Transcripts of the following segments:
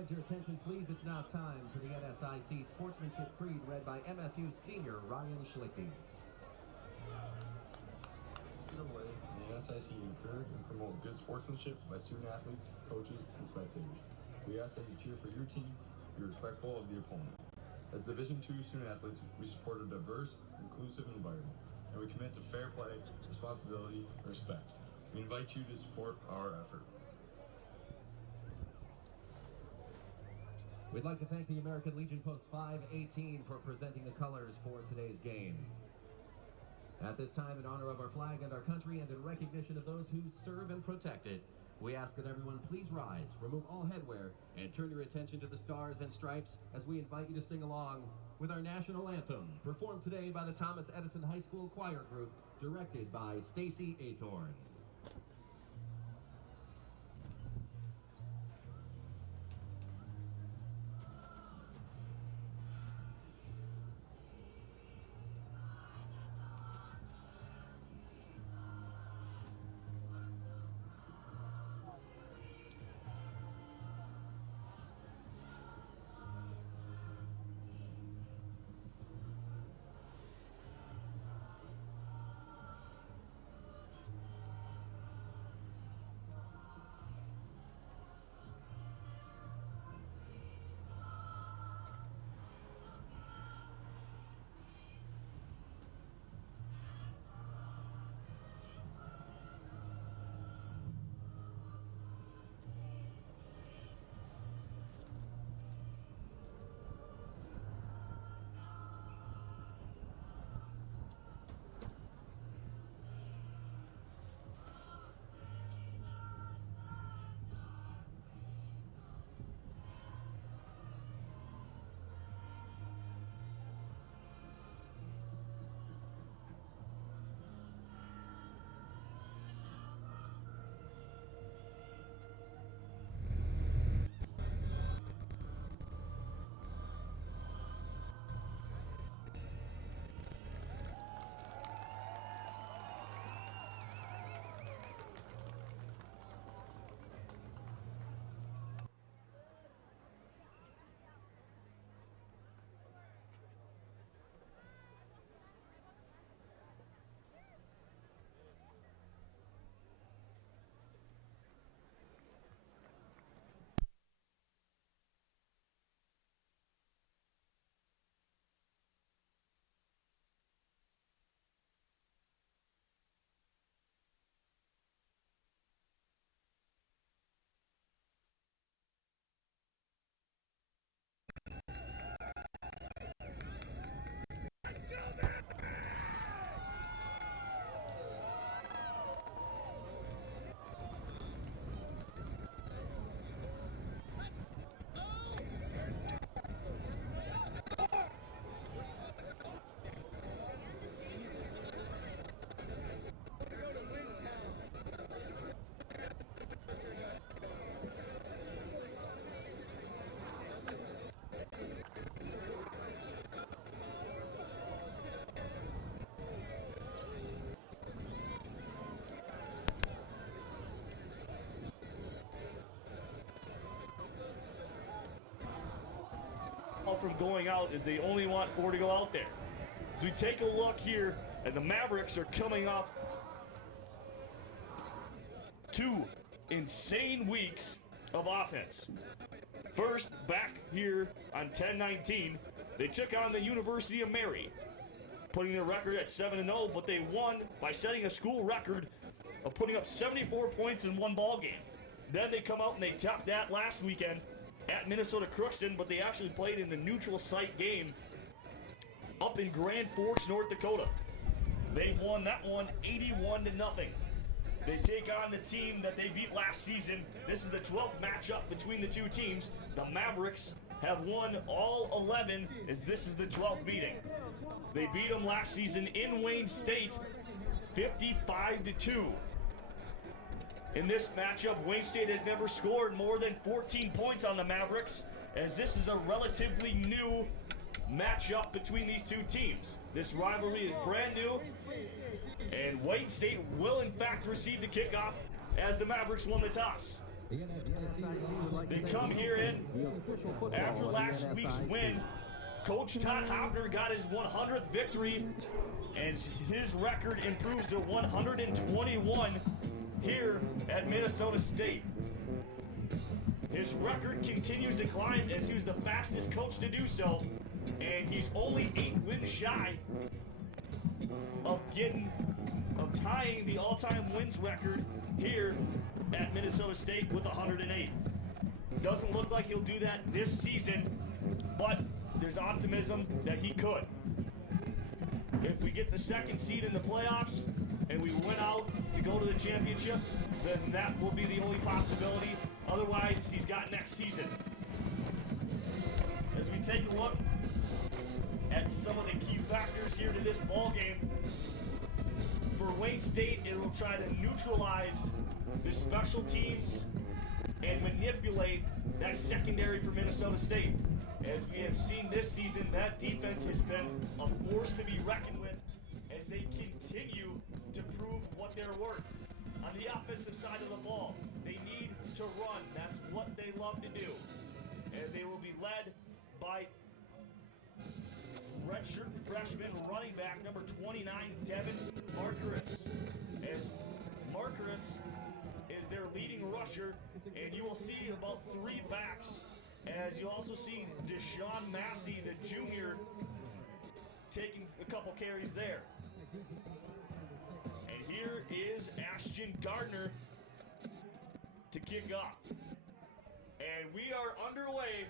Fans, your attention please. It's now time for the NSIC Sportsmanship Creed read by MSU senior Ryan Schlichting. The NSIC encourage and promote good sportsmanship by student athletes, coaches, and spectators. We ask that you cheer for your team, be respectful of the opponent. As Division II student athletes, we support a diverse, inclusive environment, and we commit to fair play, responsibility, and respect. We invite you to support our effort. We'd like to thank the American Legion Post 518 for presenting the colors for today's game. At this time, in honor of our flag and our country and in recognition of those who serve and protect it, we ask that everyone please rise, remove all headwear, and turn your attention to the stars and stripes as we invite you to sing along with our national anthem, performed today by the Thomas Edison High School Choir Group, directed by Stacy Athorn. From going out is they only want 4 to go out there. As we take a look here, and the Mavericks are coming off 2 insane weeks of offense. First, back here on 10-19, they took on the University of Mary, putting their record at 7-0, but they won by setting a school record of putting up 74 points in one ball game. Then they come out and they topped that last weekend at Minnesota Crookston, but they actually played in the neutral site game up in Grand Forks, North Dakota. They won that one 81-0. They take on the team that they beat last season. This is the 12th matchup between the two teams. The Mavericks have won all 11, as this is the 12th meeting. They beat them last season in Wayne State 55-2. In this matchup, Wayne State has never scored more than 14 points on the Mavericks, as this is a relatively new matchup between these two teams. This rivalry is brand new, and Wayne State will in fact receive the kickoff as the Mavericks won the toss. They come here in after last week's win. Coach Todd Hoffner got his 100th victory, and his record improves to 121 here at Minnesota State. His record continues to climb as he was the fastest coach to do so, and he's only 8 wins shy of tying the all-time wins record here at Minnesota State with 108. Doesn't look like he'll do that this season, but there's optimism that he could. If we get the 2nd seed in the playoffs and we win out to go to the championship, then that will be the only possibility. Otherwise, he's got next season. As we take a look at some of the key factors here to this ball game, for Wayne State, it will try to neutralize the special teams and manipulate that secondary for Minnesota State. As we have seen this season, that defense has been a force to be reckoned with as they continue to prove what they're worth. On the offensive side of the ball, they need to run. That's what they love to do. And they will be led by redshirt freshman running back number 29, Devin Marquardt. As Marquardt is their leading rusher, and you will see about 3 backs, as you also see Deshaun Massey, the junior, taking a couple carries there. And here is Ashton Gardner to kick off. And we are underway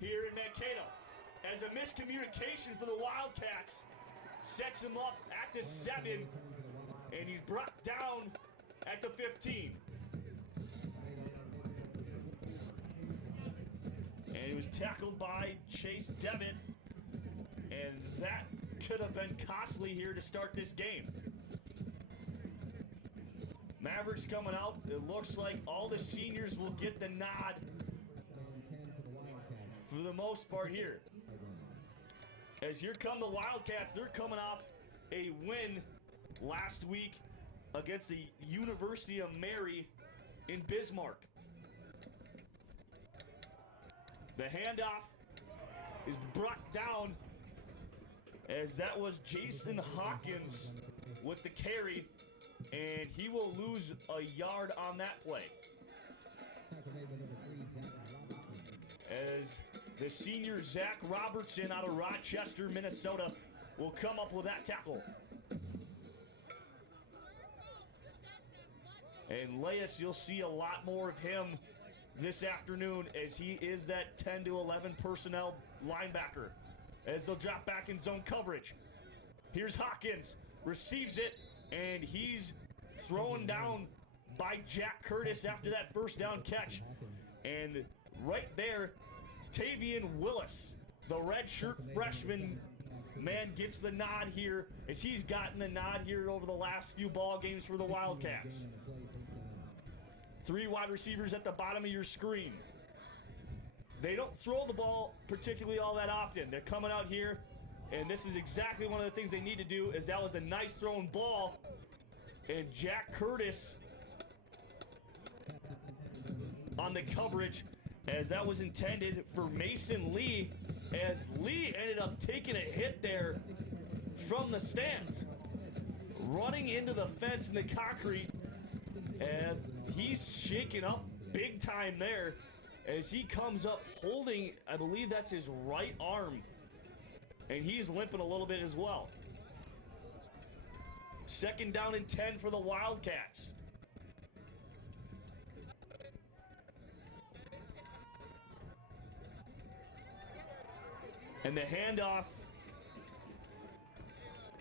here in Mankato, as a miscommunication for the Wildcats sets him up at the 7, and he's brought down at the 15. And he was tackled by Chase Devitt, and that could have been costly here to start this game. Mavericks coming out. It looks like all the seniors will get the nod for the most part here. As here come the Wildcats. They're coming off a win last week against the University of Mary in Bismarck. The handoff is brought down as that was Jason Hawkins with the carry, and he will lose a yard on that play. As the senior Zach Robertson out of Rochester, Minnesota, will come up with that tackle. And Laius, you'll see a lot more of him this afternoon, as he is that 10 to 11 personnel linebacker, as they'll drop back in zone coverage. Here's Hawkins, receives it, and he's thrown down by Jack Curtis after that first down catch. And right there, Tavian Willis, the redshirt freshman man, gets the nod here, as he's gotten the nod here over the last few ball games for the Wildcats. 3 wide receivers at the bottom of your screen. They don't throw the ball particularly all that often. They're coming out here, and this is exactly one of the things they need to do, as that was a nice thrown ball. And Jack Curtis on the coverage, as that was intended for Mason Lee, as Lee ended up taking a hit there from the stands, running into the fence in the concrete, as he's shaking up big time there, as he comes up holding, I believe that's his right arm, and he's limping a little bit as well. 2nd down and 10 for the Wildcats. And the handoff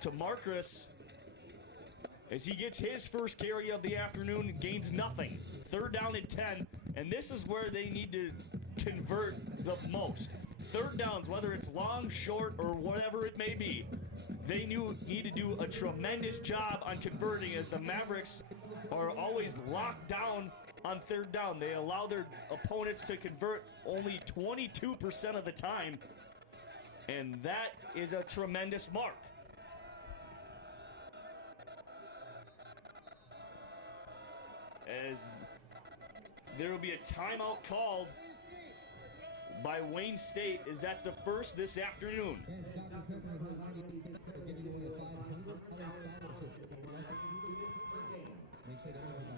to Marcus, as he gets his first carry of the afternoon, gains nothing. 3rd down and 10, and this is where they need to convert the most. 3rd downs, whether it's long, short, or whatever it may be, they need to do a tremendous job on converting, as the Mavericks are always locked down on 3rd down. They allow their opponents to convert only 22% of the time, and that is a tremendous mark. As there will be a timeout called by Wayne State, as that's the first this afternoon.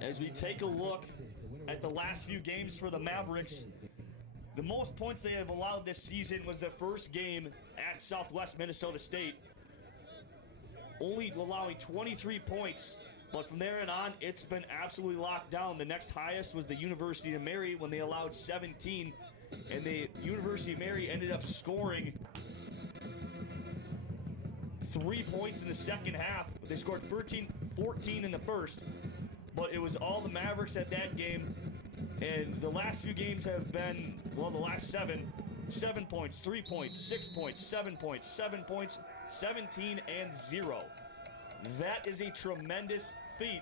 As we take a look at the last few games for the Mavericks, the most points they have allowed this season was the first game at Southwest Minnesota State, only allowing 23 points. But from there on, it's been absolutely locked down. The next highest was the University of Mary when they allowed 17, and the University of Mary ended up scoring 3 points in the second half. They scored 14 in the first, but it was all the Mavericks at that game. And the last few games have been, well, the last 7 points, 3 points, 6 points, 7 points, 7 points, 17 and 0. That is a tremendous feat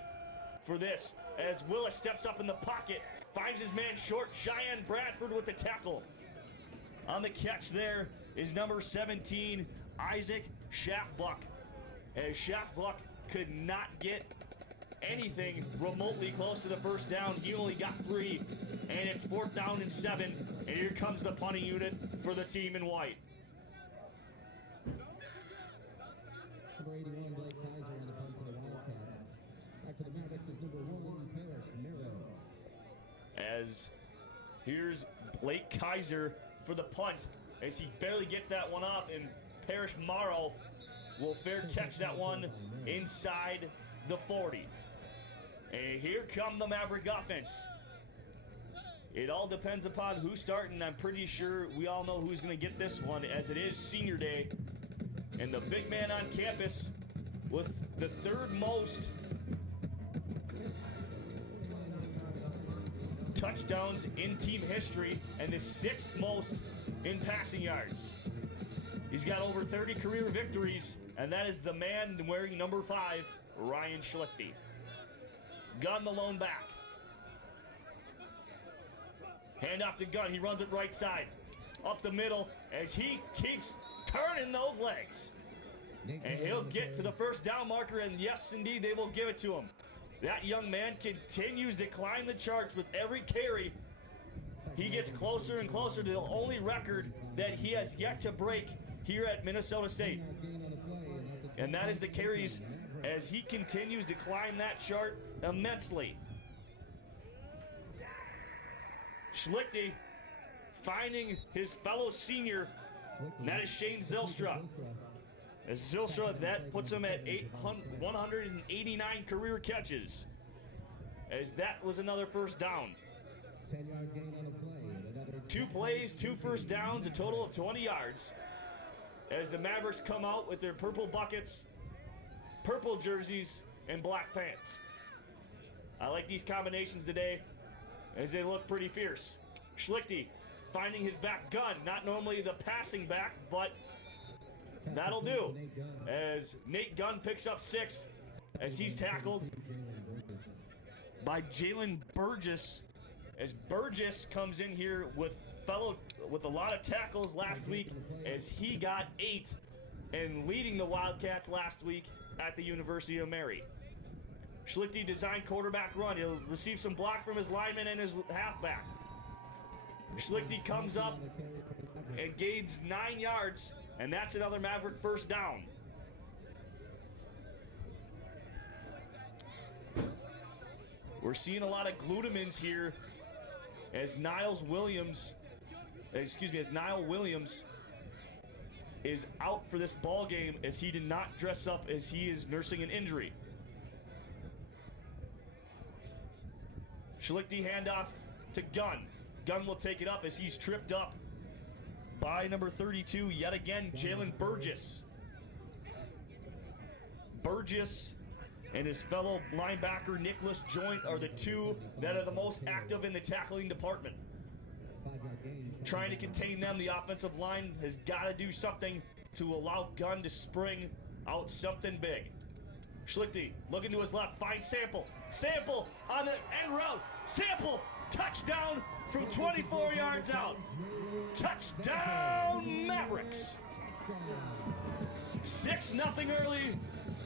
for this, as Willis steps up in the pocket, finds his man short, Cheyenne Bradford with the tackle. On the catch there is number 17, Isaac Schaffbuck, as Schaffbuck could not get anything remotely close to the first down. He only got 3, and it's 4th down and 7, and here comes the punting unit for the team in white. Number 81, Blake Kaiser on the punt for the Wildcats. Back to the Mavericks is number 1, Parrish Miro. As here's Blake Kaiser for the punt, as he barely gets that one off, and Parrish Morrow will fair catch that one inside the 40. And here come the Maverick offense. It all depends upon who's starting. I'm pretty sure we all know who's going to get this one, as it is senior day. And the big man on campus with the 3rd most touchdowns in team history and the 6th most in passing yards. He's got over 30 career victories, and that is the man wearing number 5, Ryan Schlichty. Gun the lone back. Hand off the gun. He runs it right side. Up the middle as he keeps turning those legs. And he'll get to the first down marker, and yes, indeed, they will give it to him. That young man continues to climb the charts with every carry. He gets closer and closer to the only record that he has yet to break here at Minnesota State. And that is the carries, as he continues to climb that chart immensely. Schlichty finding his fellow senior, and that is Shane Zylstra. As Zylstra, that puts him at 189 career catches, as that was another first down. 10-yard gain on the play. 2 plays, 2 first downs, a total of 20 yards. As the Mavericks come out with their purple buckets, purple jerseys, and black pants. I like these combinations today, as they look pretty fierce. Schlichty finding his back gun, not normally the passing back, but that'll do. As Nate Gunn picks up 6, as he's tackled by Jalen Burgess, as Burgess comes in here with a lot of tackles last week, as he got 8 and leading the Wildcats last week at the University of Mary. Schlichty designed quarterback run. He'll receive some block from his lineman and his halfback. Schlichty comes up and gains 9 yards, and that's another Maverick first down. We're seeing a lot of glutamins here, as Niall Williams is out for this ball game, as he did not dress up, as he is nursing an injury. Schlichty handoff to Gunn. Gunn will take it up as he's tripped up by number 32, yet again, Jalen Burgess. Burgess and his fellow linebacker, Nicholas Joint, are the 2 that are the most active in the tackling department. Trying to contain them, the offensive line has got to do something to allow Gunn to spring out something big. Schlichty looking to his left, finds Sample. Sample on the end route. Sample, touchdown from 24 yards out. Touchdown, Mavericks. 6-0 early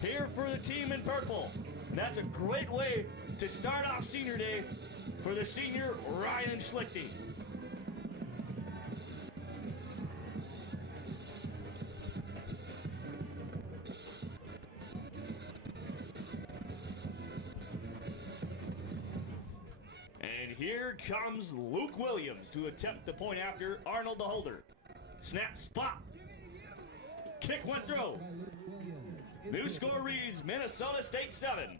here for the team in purple. And that's a great way to start off senior day for the senior Ryan Schlichting. And here comes Luke Williams to attempt the point after Arnold the holder. Snap, spot. Kick went through. New score reads Minnesota State 7.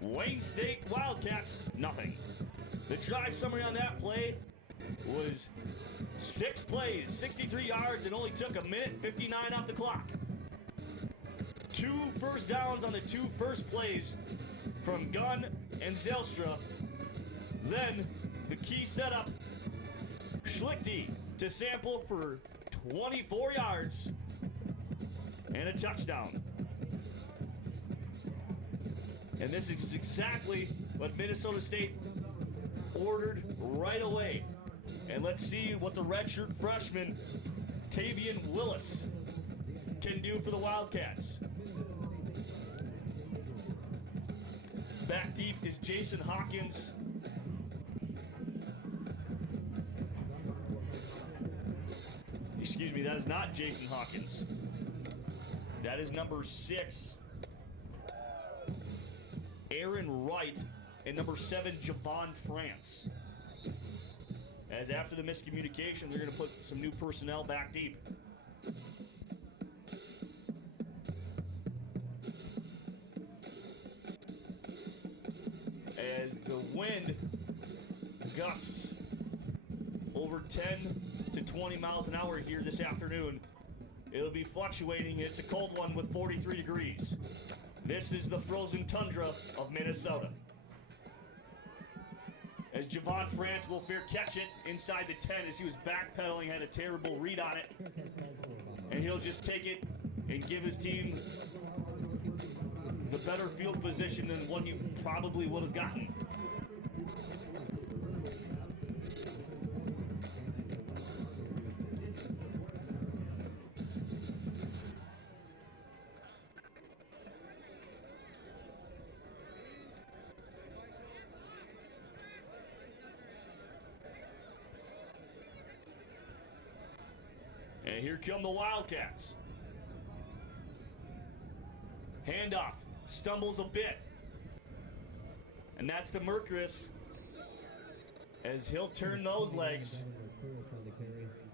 Wayne State Wildcats, nothing. The drive summary on that play was 6 plays, 63 yards, and only took 1:59 off the clock. 2 first downs on the 2 first plays from Gunn and Zelstra. Then the key setup, Schlichting to sample for 24 yards and a touchdown. And this is exactly what Minnesota State ordered right away. And let's see what the redshirt freshman, Tavian Willis, can do for the Wildcats. Back deep is Jason Hawkins. Excuse me, that is not Jason Hawkins. That is number 6, Aaron Wright, and number 7, Javon France. As after the miscommunication, they're going to put some new personnel back deep. As the wind gusts over 10 to 20 miles an hour here this afternoon, it'll be fluctuating. It's a cold one with 43 degrees. This is the frozen tundra of Minnesota. As Javon France will fair catch it inside the 10 as he was backpedaling, had a terrible read on it. And he'll just take it and give his team the better field position than what he probably would have gotten. And here come the Wildcats. Handoff, stumbles a bit. And that's to Mercuris. As he'll turn those legs,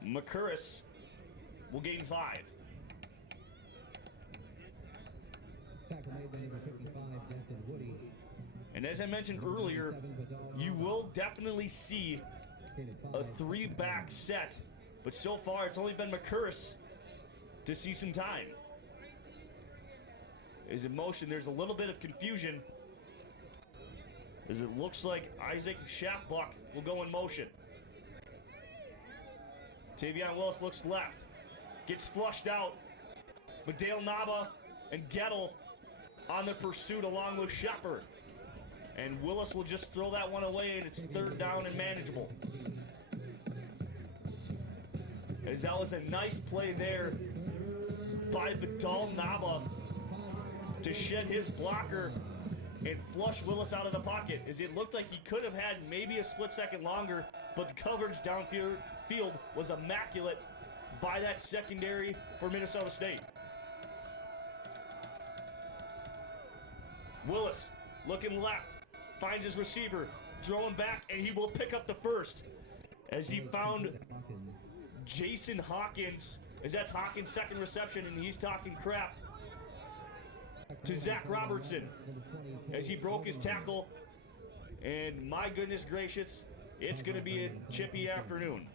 Mercuris will gain 5. And as I mentioned earlier, you will definitely see a 3-back set. But so far, it's only been Mercuris to see some time. As in motion, there's a little bit of confusion, as it looks like Isaac Schaffbuck will go in motion. Tavion Willis looks left, gets flushed out, but Dale Nava and Gettle on the pursuit along with Shepard. And Willis will just throw that one away, and it's 3rd down and manageable. As that was a nice play there by Vidal Nava to shed his blocker and flush Willis out of the pocket, as it looked like he could have had maybe a split second longer, but the coverage downfield was immaculate by that secondary for Minnesota State. Willis looking left, finds his receiver, throwing back, and he will pick up the first as he found Jason Hawkins, as that's Hawkins' 2nd reception, and he's talking crap to Zach Robertson as he broke his tackle. And my goodness gracious, it's going to be a chippy afternoon.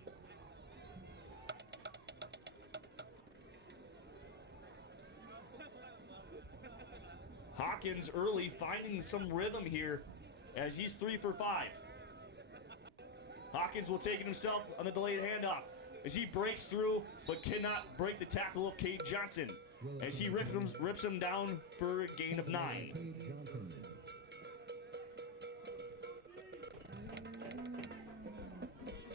Hawkins early finding some rhythm here as he's 3 for 5. Hawkins will take it himself on the delayed handoff as he breaks through but cannot break the tackle of Cade Johnson as he rips him down for a gain of 9.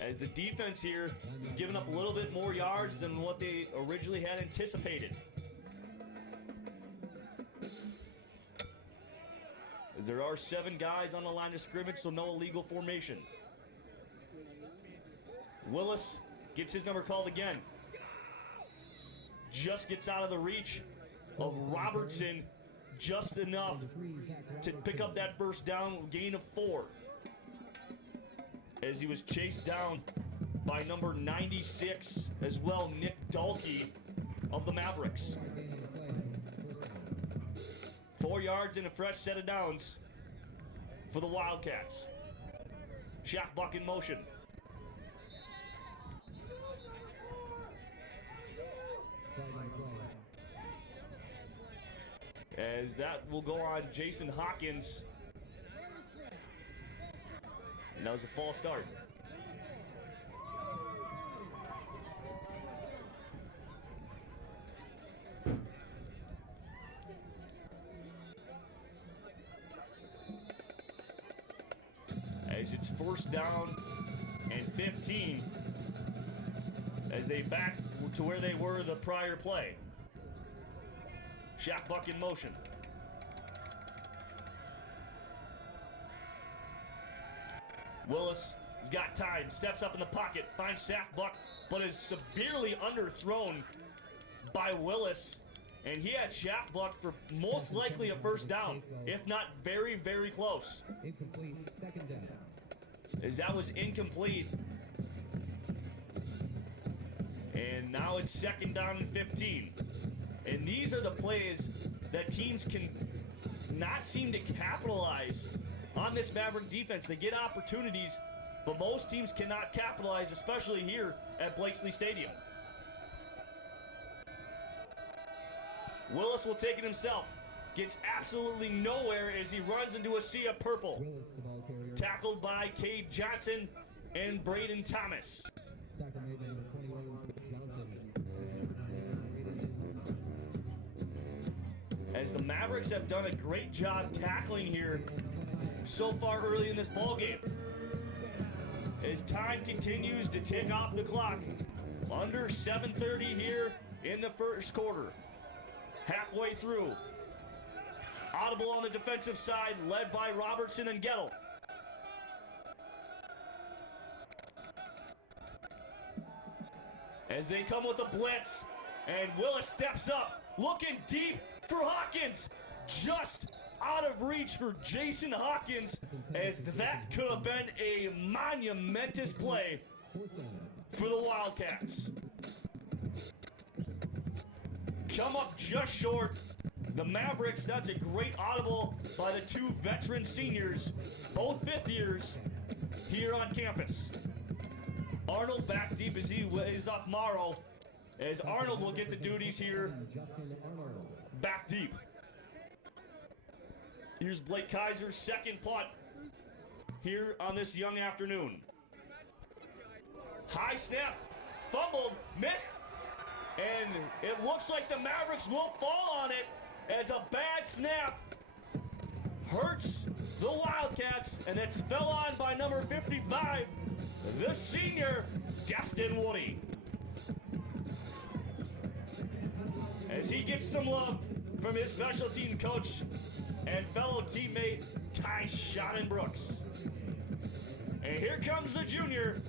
As the defense here is giving up a little bit more yards than what they originally had anticipated. as there are 7 guys on the line of scrimmage, so no illegal formation. Willis gets his number called again. Just gets out of the reach of Robertson, just enough to pick up that first down, gain of 4. As he was chased down by number 96 as well, Nick Dalkey of the Mavericks. 4 yards and a fresh set of downs for the Wildcats. Schaffbuck in motion. As that will go on Jason Hawkins. And that was a false start. As it's first down and 15 as they back to where they were the prior play. Schaffbuck in motion. Willis has got time, steps up in the pocket, finds Schaffbuck, but is severely underthrown by Willis. And he had Schaffbuck for most likely a first down, if not very, very close. Incomplete, second down. As that was incomplete. And now it's second down and 15. And these are the plays that teams can not seem to capitalize on this Maverick defense. They get opportunities, but most teams cannot capitalize, especially here at Blakesley Stadium. Willis will take it himself. Gets absolutely nowhere as he runs into a sea of purple. Willis, the ball carrier. Tackled by Cade Johnson and Braden Thomas. Tackle made by number 21, Johnson. As the Mavericks have done a great job tackling here so far early in this ballgame. As time continues to tick off the clock, under 7:30 here in the first quarter. Halfway through. Audible on the defensive side, led by Robertson and Gettle. As they come with a blitz, and Willis steps up, looking deep for Hawkins. Just out of reach for Jason Hawkins, as that could have been a monumentous play for the Wildcats. Come up just short. The Mavericks, that's a great audible by the 2 veteran seniors, both 5th years, here on campus. Arnold back deep as he weighs off Morrow, as Arnold will get the duties here back deep. Here's Blake Kaiser's second punt here on this young afternoon. High snap, fumbled, missed, and it looks like the Mavericks will fall on it as a bad snap hurts the Wildcats, and it's fell on by number 55, the senior, Destin Woody. As he gets some love from his special team coach and fellow teammate, Ty Schottenbrooks. And here comes the junior,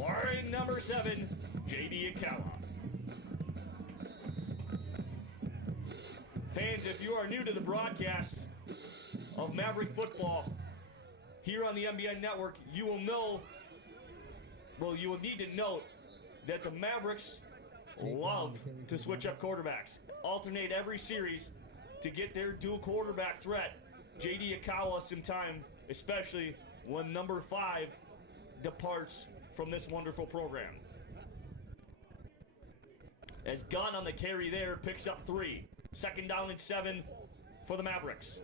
wearing number 7, J.D. Akawa. Fans, if you are new to the broadcast of Maverick football here on the MBN Network, you will know, well, you will need to note that the Mavericks love to switch up quarterbacks, alternate every series to get their dual quarterback threat, J.D. Akawa, some time, especially when number 5 departs from this wonderful program. As Gunn on the carry there picks up 3. Second down and 7 for the Mavericks.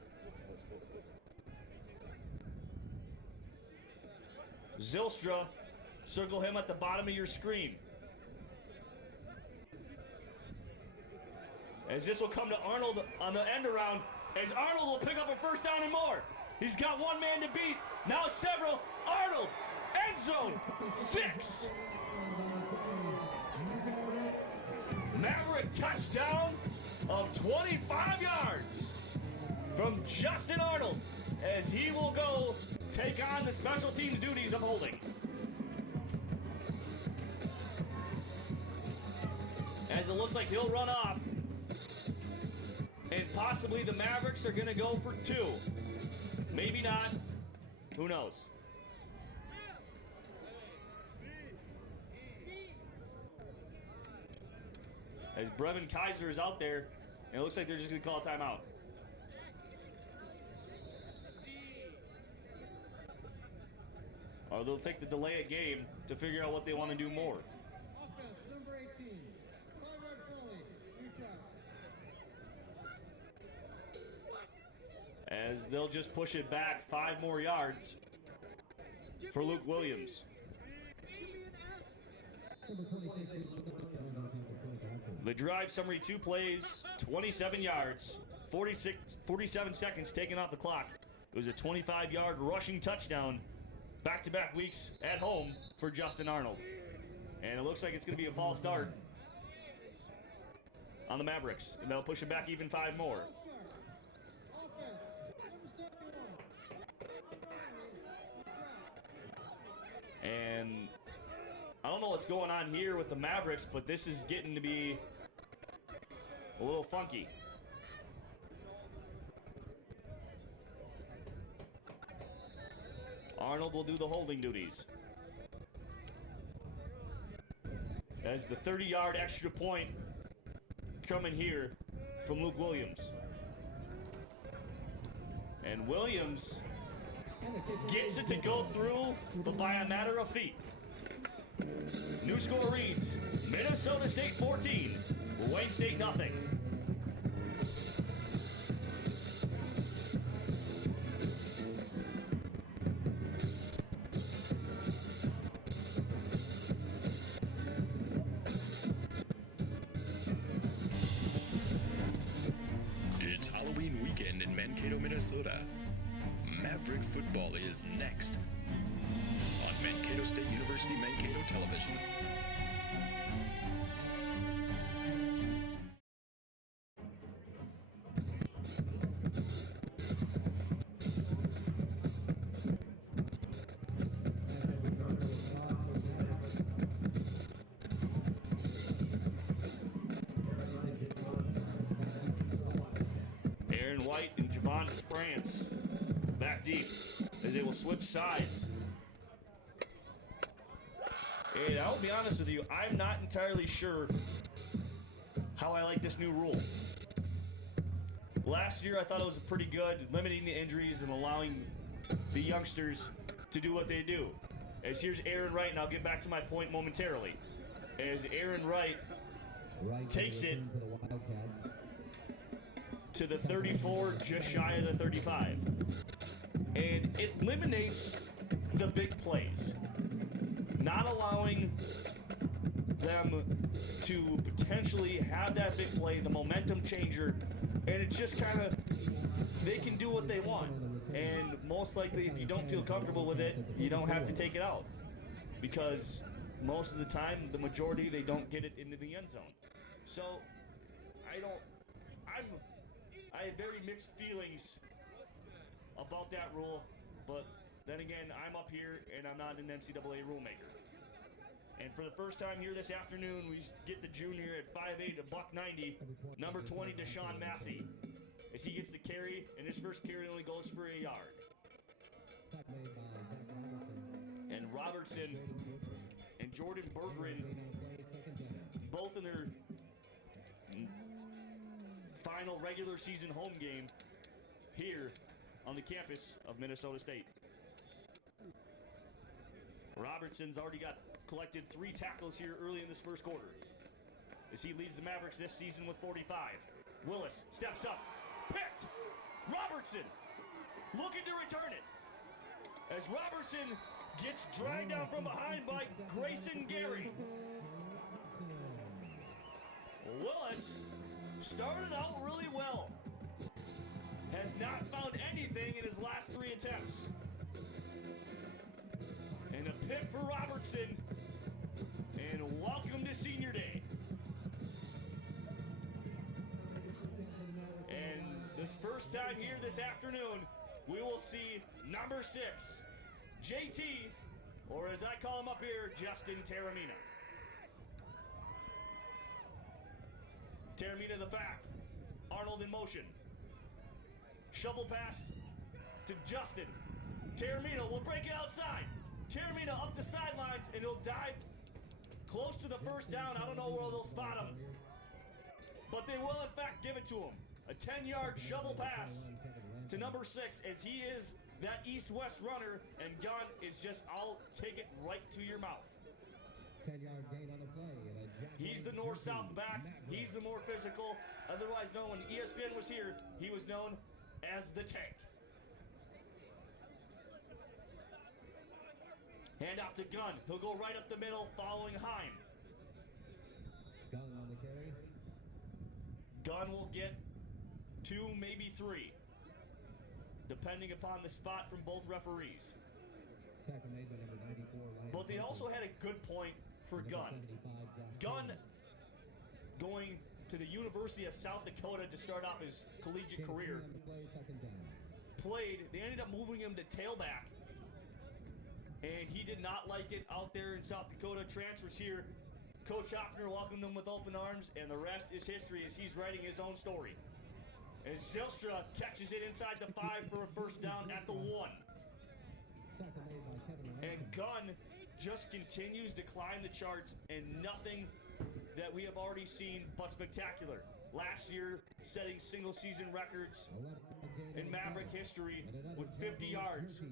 Zylstra, circle him at the bottom of your screen. As this will come to Arnold on the end around, as Arnold will pick up a first down and more. He's got one man to beat, now several. Arnold, end zone, 6. Maverick touchdown of 25 yards from Justin Arnold. as he will go take on the special teams duties of holding. As it looks like he'll run off. And possibly the Mavericks are going to go for 2. Maybe not. Who knows? As Brevin Kaiser is out there, and it looks like they're just going to call a timeout. Or they'll take the delay of game to figure out what they want to do more. Offense, number 18. Maverick Foley, As they'll just push it back 5 more yards for Luke Williams. The drive summary, 2 plays, 27 yards, 47 seconds taken off the clock. It was a 25-yard rushing touchdown, back-to-back weeks at home for Justin Arnold. And it looks like it's going to be a false start on the Mavericks, and they'll push it back even 5 more. And I don't know what's going on here with the Mavericks, but this is getting to be a little funky. Arnold will do the holding duties. As the 30-yard extra point coming here from Luke Williams. And Williams gets it to go through, but by a matter of feet. New score reads, Minnesota State 14, Wayne State nothing. It's Halloween weekend in Mankato, Minnesota. Maverick football is next on Mankato State University Mankato Television. Aaron White and Javon France back deep as they will switch sides. And I'll be honest with you, I'm not entirely sure how I like this new rule. Last year I thought it was pretty good, limiting the injuries and allowing the youngsters to do what they do. As here's Aaron Wright, and I'll get back to my point momentarily. As Aaron Wright takes it to the 34, just shy of the 35. And it eliminates the big plays, not allowing them to potentially have that big play, the momentum changer, and it's just kind of, they can do what they want. And most likely, if you don't feel comfortable with it, you don't have to take it out. Because most of the time, the majority, they don't get it into the end zone. So, I have very mixed feelings about that rule, but then again, I'm up here and I'm not an NCAA rulemaker. And for the first time here this afternoon, we get the junior at 5'8", $190, number 20, Deshaun Massey, as he gets the carry, and his first carry only goes for a yard. And Robertson and Jordan Berggren, both in their final regular season home game here on the campus of Minnesota State. Robertson's already collected 3 tackles here early in this first quarter as he leads the Mavericks this season with 45. Willis steps up, picked. Robertson looking to return it as Robertson gets dragged down from behind by Grayson Gary. Willis started out really well. Has not found anything in his last 3 attempts. And a pick for Robertson. And welcome to Senior Day. And this first time here this afternoon, we will see number 6, JT, or as I call him up here, Justin Taramina. Taramina the back. Arnold in motion. Shovel pass to Justin. Taramina will break it outside. Taramina up the sidelines, and he'll dive close to the first down. I don't know where they'll spot him, but they will, in fact, give it to him. A 10-yard shovel pass to number 6, as he is that east-west runner, and Gunn is just, I'll take it right to your mouth. 10-yard gain on the play. He's the north-south back. He's the more physical. Otherwise known, when ESPN was here, he was known as the Tank. Hand off to Gunn. He'll go right up the middle, following Heim. Gunn on the carry. Gunn will get 2, maybe 3, depending upon the spot from both referees. Tackle made by number 94. But they also had a good point for Gunn. Gunn going to the University of South Dakota to start off his collegiate career. They ended up moving him to tailback, and he did not like it out there in South Dakota. Transfers here. Coach Hoffner welcomed him with open arms, and the rest is history as he's writing his own story. And Zylstra catches it inside the 5 for a first down at the 1. And Gunn just continues to climb the charts, and nothing that we have already seen but spectacular. Last year, setting single-season records in Maverick history with 50 yards,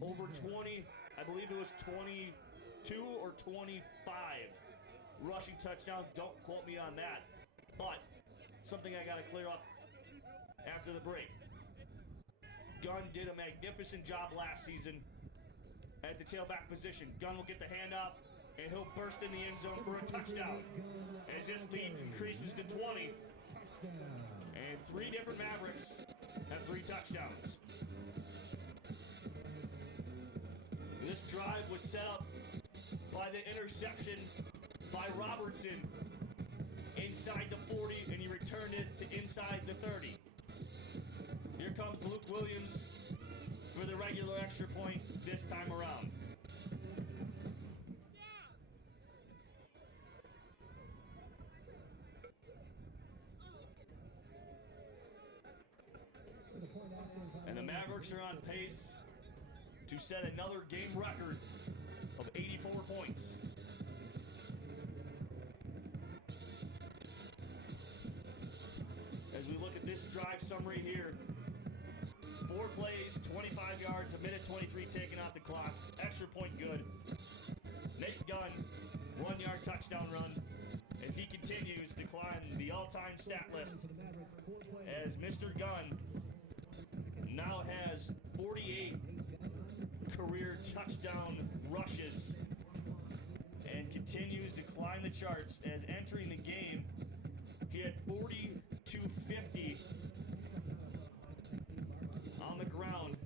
over 20, I believe it was 22 or 25 rushing touchdowns. Don't quote me on that, but something I got to clear up after the break. Gunn did a magnificent job last season at the tailback position. Gunn will get the handoff, and he'll burst in the end zone for a touchdown as his lead increases to 20. And 3 different Mavericks have 3 touchdowns. This drive was set up by the interception by Robertson inside the 40, and he returned it to inside the 30. Here comes Luke Williams for the regular extra point this time around. And the Mavericks are on pace to set another game record of 84 points. As we look at this drive summary here, 4 plays, 25 yards, a minute 23 taken off the clock, extra point good. Nate Gunn, 1-yard touchdown run, as he continues to climb the all-time stat list, as Mr. Gunn now has 48 career touchdown rushes and continues to climb the charts, as entering the game he had 4,250 on the ground,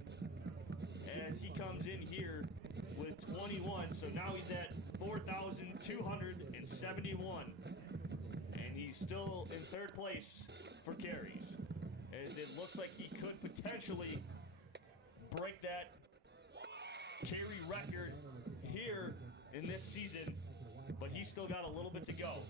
as he comes in here with 21, so now he's at 4,271, and he's still in 3rd place for carries, as it looks like he could potentially break that carry record here in this season, but he's still got a little bit to go.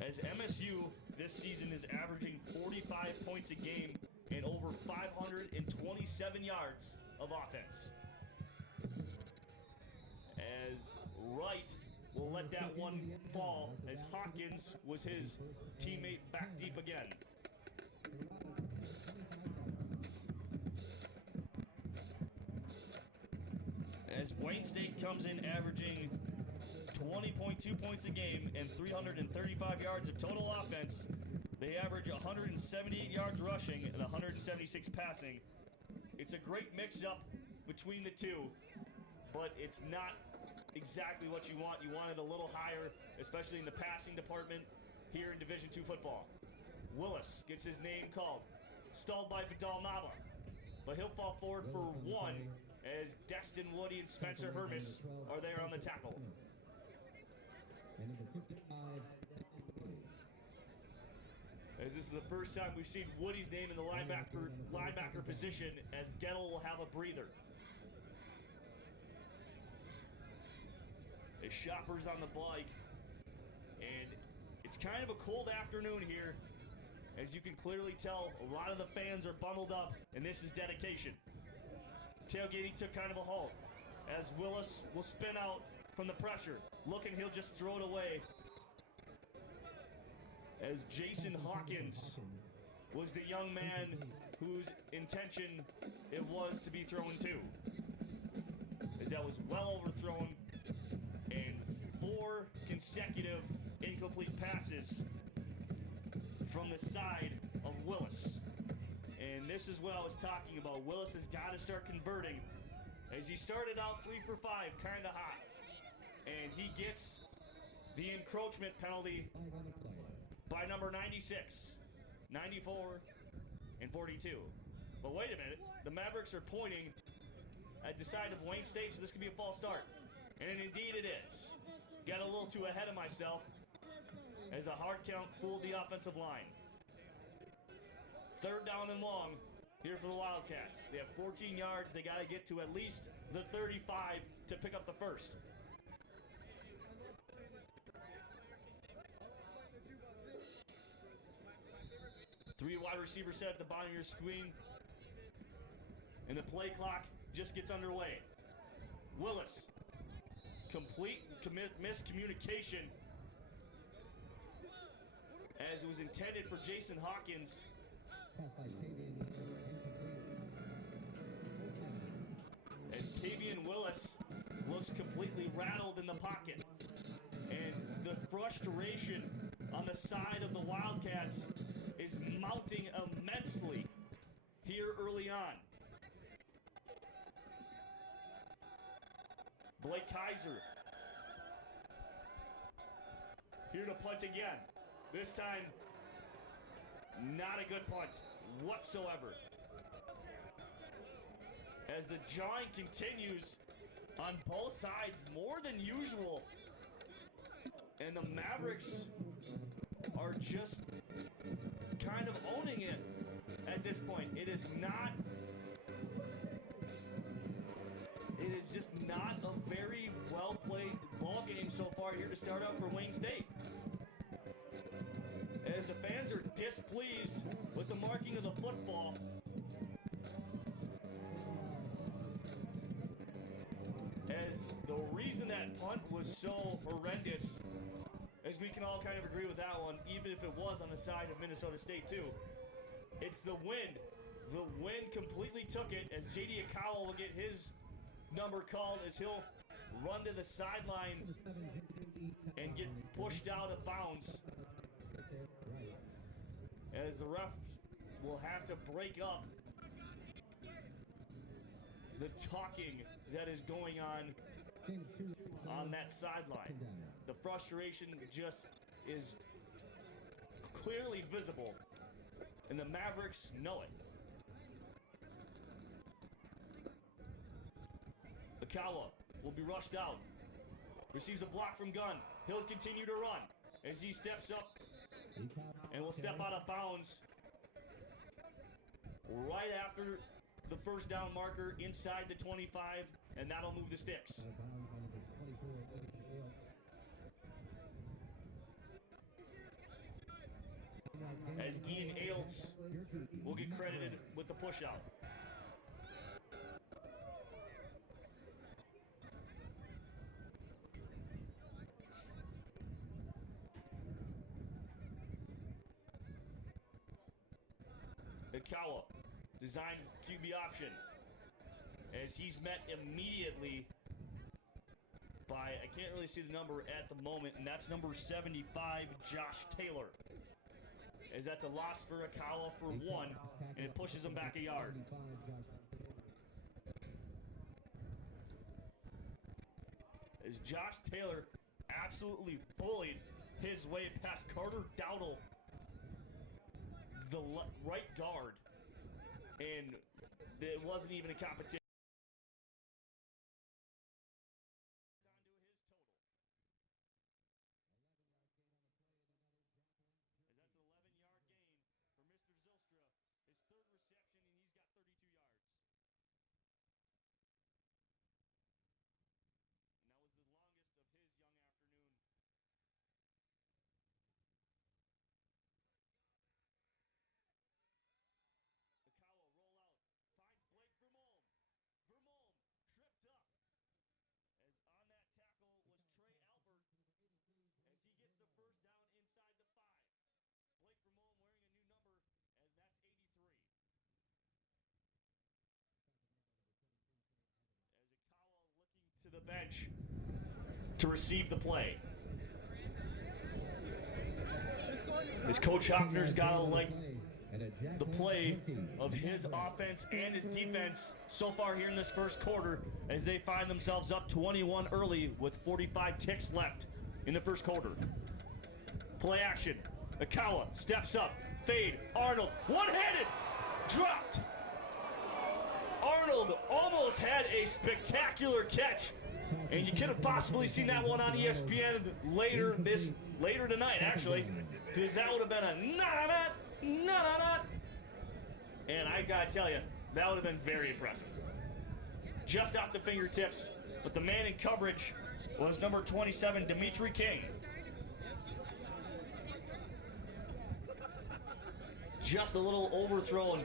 As MSU this season is averaging 45 points a game and over 527 yards of offense. As Wright will let that one fall, as Hawkins was his teammate back deep again. As Wayne State comes in averaging 20.2 points a game and 335 yards of total offense, they average 178 yards rushing and 176 passing. It's a great mix-up between the two, but it's not exactly what you want. You want it a little higher, especially in the passing department here in Division II football. Willis gets his name called, stalled by Badal Nava, but he'll fall forward for 1 as Destin Woody and Spencer Hermes are there on the tackle. And number 55. as this is the first time we've seen Woody's name in the linebacker position, as Gettle will have a breather. A shopper's on the bike, and it's kind of a cold afternoon here. As you can clearly tell, a lot of the fans are bundled up, and this is dedication. Tailgating took kind of a halt, as Willis will spin out from the pressure. Looking, he'll just throw it away. As Jason Hawkins was the young man whose intention it was to be thrown to. As that was well overthrown, and 4 consecutive incomplete passes from the side of Willis. And this is what I was talking about. Willis has got to start converting, as he started out 3 for 5, kind of hot. And he gets the encroachment penalty by number 96, 94, and 42. But wait a minute, the Mavericks are pointing at the side of Wayne State, so this could be a false start. And indeed it is. Got a little too ahead of myself, as a hard count fooled the offensive line. 3rd down and long here for the Wildcats. They have 14 yards. They got to get to at least the 35 to pick up the first. Three wide receivers set at the bottom of your screen, and the play clock just gets underway. Willis, complete miscommunication, as it was intended for Jason Hawkins. And Tavian Willis looks completely rattled in the pocket. And the frustration on the side of the Wildcats is mounting immensely here early on. Blake Kaiser here to punt again. This time, not a good punt whatsoever. As the jawing continues on both sides more than usual. And the Mavericks are just kind of owning it at this point. It is just not a very well played ball game so far here to start out for Wayne State. As the fans are displeased with the marking of the football. As the reason that punt was so horrendous, as we can all kind of agree with that one, even if it was on the side of Minnesota State too, it's the wind. The wind completely took it, as J.D. Akawa will get his number called, as he'll run to the sideline and get pushed out of bounds. As the ref will have to break up the talking that is going on that sideline. The frustration just is clearly visible, and the Mavericks know it. Akawa will be rushed out. Receives a block from Gunn. He'll continue to run as he steps up and will step out of bounds right after the first down marker inside the 25, and that'll move the sticks. As Ian Ailes will get credited with the push out. Akawa, designed QB option, as he's met immediately by, I can't really see the number at the moment, and that's number 75, Josh Taylor. As that's a loss for Akawa for 1, and it pushes him back a yard. As Josh Taylor absolutely bullied his way past Carter Dowdle, the right guard, and it wasn't even a competition. the bench to receive the play. As Coach Hoffner's got to like the play of his offense and his defense so far here in this first quarter as they find themselves up 21 early with 45 ticks left in the first quarter. Play action. Akawa steps up. Fade. Arnold. One-handed. Dropped. Arnold almost had a spectacular catch. And you could have possibly seen that one on ESPN later tonight, actually. Because that would have been a na-na-na. And I gotta tell you, that would have been very impressive. Just off the fingertips, but the man in coverage was number 27, Dimitri King. Just a little overthrown,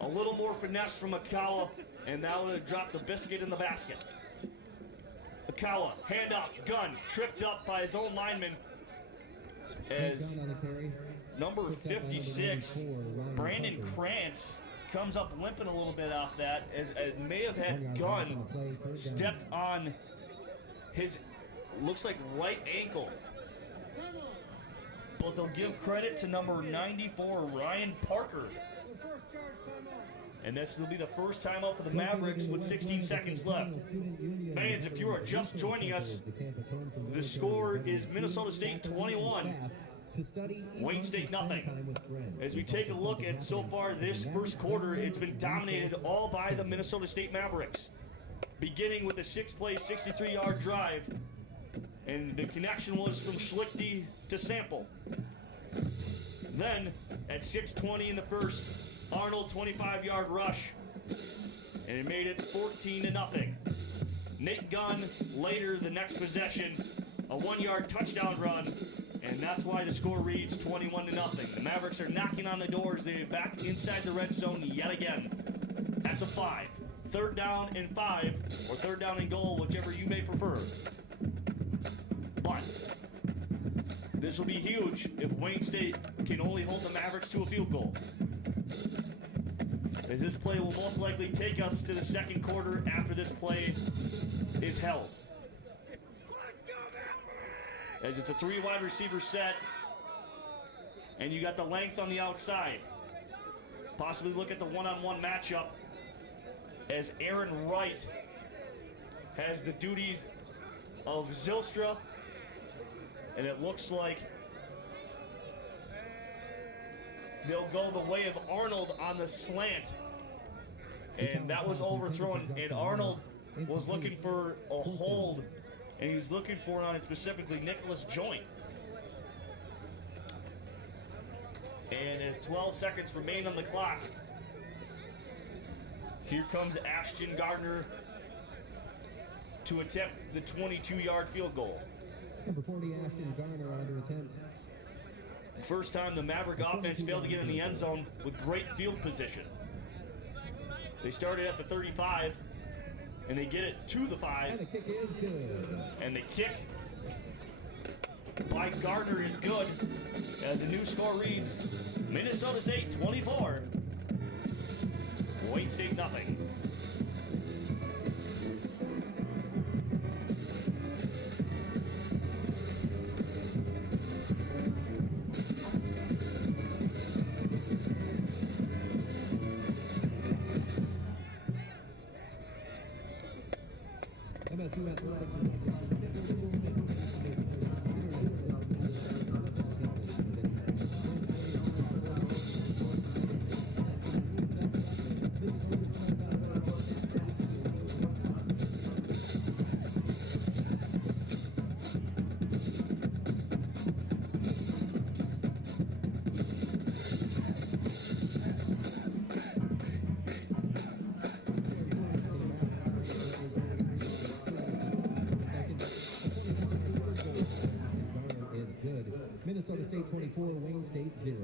a little more finesse from Akawa, and that would have dropped the biscuit in the basket. Akawa, handoff, gun, tripped up by his own lineman as number 56, Brandon Krantz, comes up limping a little bit off that as may have had Gunn stepped on his, looks like right ankle. But they'll give credit to number 94, Ryan Parker. And this will be the first time out for the Mavericks with 16 seconds left. Fans, if you are just joining us, the score is Minnesota State 21, Wayne State nothing. As we take a look at so far this first quarter, it's been dominated all by the Minnesota State Mavericks. Beginning with a 6-play, 63-yard drive. And the connection was from Schlichty to Sample. Then, at 6:20 in the first, Arnold 25-yard rush. And it made it 14-0. Nate Gunn later the next possession, a 1-yard touchdown run. And that's why the score reads 21-0. The Mavericks are knocking on the doors. They're back inside the red zone yet again. At the 5. 3rd down and 5, or 3rd down and goal, whichever you may prefer. But this will be huge if Wayne State can only hold the Mavericks to a field goal. As this play will most likely take us to the second quarter after this play is held. As it's a 3 wide receiver set, and you got the length on the outside. Possibly look at the one-on-one matchup as Aaron Wright has the duties of Zylstra, and it looks like they'll go the way of Arnold on the slant, and that was overthrown, and Arnold was looking for a hold, and he was looking for it on specifically Nicholas Joint. And as 12 seconds remain on the clock, here comes Ashton Gardner to attempt the 22-yard field goal. Number 40, Ashton Gardner on to attempt. First time the Maverick offense failed to get in the end zone with great field position. They started at the 35, and they get it to the 5. And the kick is good. And the kick by Gardner is good, as the new score reads Minnesota State 24, Wayne State nothing. MSU Athletics. Minnesota State 24, Wayne State 0.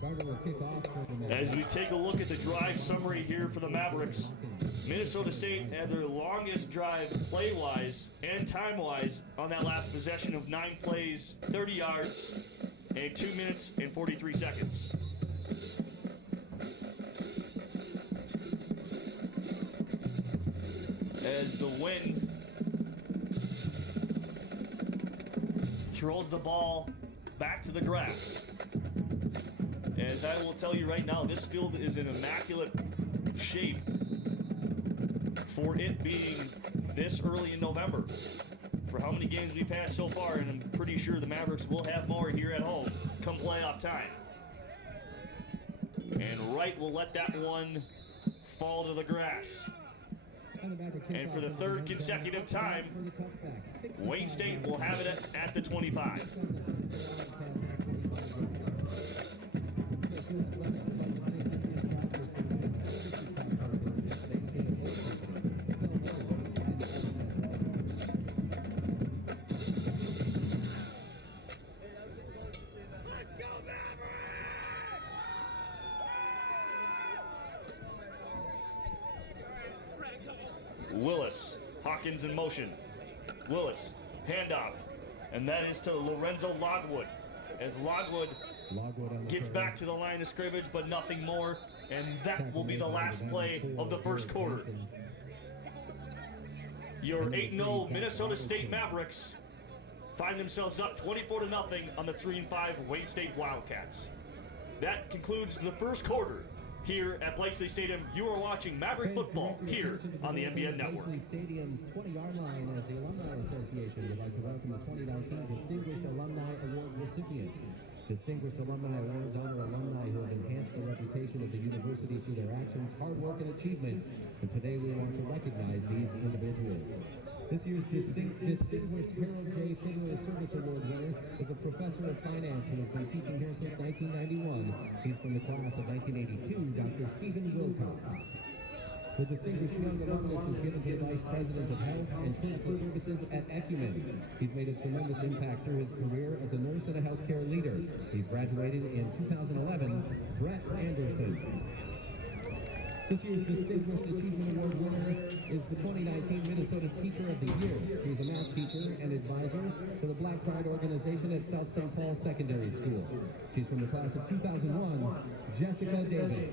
Gardner will kick off for the As we take a look at the drive summary here for the Mavericks, Minnesota State had their longest drive play-wise and time-wise on that last possession of 9 plays, 30 yards, and 2 minutes and 43 seconds. As the wind throws the ball back to the grass. As I will tell you right now, this field is in immaculate shape for it being this early in November. For how many games we've had so far, and I'm pretty sure the Mavericks will have more here at home come playoff time. And Wright will let that one fall to the grass. And for the third consecutive time, Wayne State will have it at the 25. Willis, Hawkins in motion. Willis, handoff. And that is to Lorenzo Logwood. As Logwood gets back to the line of scrimmage, but nothing more. And that will be the last play of the first quarter. Your 8-0 Minnesota State Mavericks find themselves up 24-0 on the 3-5 Wayne State Wildcats. That concludes the first quarter. Here at Blakesley Stadium, you are watching Maverick football here on the NBN Network. Blakesley Stadium's 20-yard line as the Alumni Association would like to welcome the 2019 Distinguished Alumni Award recipients. Distinguished Alumni Awards honor alumni who have enhanced the reputation of the university through their actions, hard work, and achievement. And today we want to recognize these individuals. This year's Distinguished Harold J. Figueroa Service Award winner is a professor of finance and has been teaching here since 1991. He's from the class of 1982, Dr. Stephen Wilcox. The Distinguished Young Alumnus is given to the Vice President of Health and Clinical Services at Ecumen. He's made a tremendous impact through his career as a nurse and a healthcare leader. He's graduated in 2011, Brett Anderson. This year's Distinguished Achievement Award winner is the 2019 Minnesota Teacher of the Year. She's a math teacher and advisor for the Black Pride organization at South St. Paul Secondary School. She's from the class of 2001, Jessica Davis.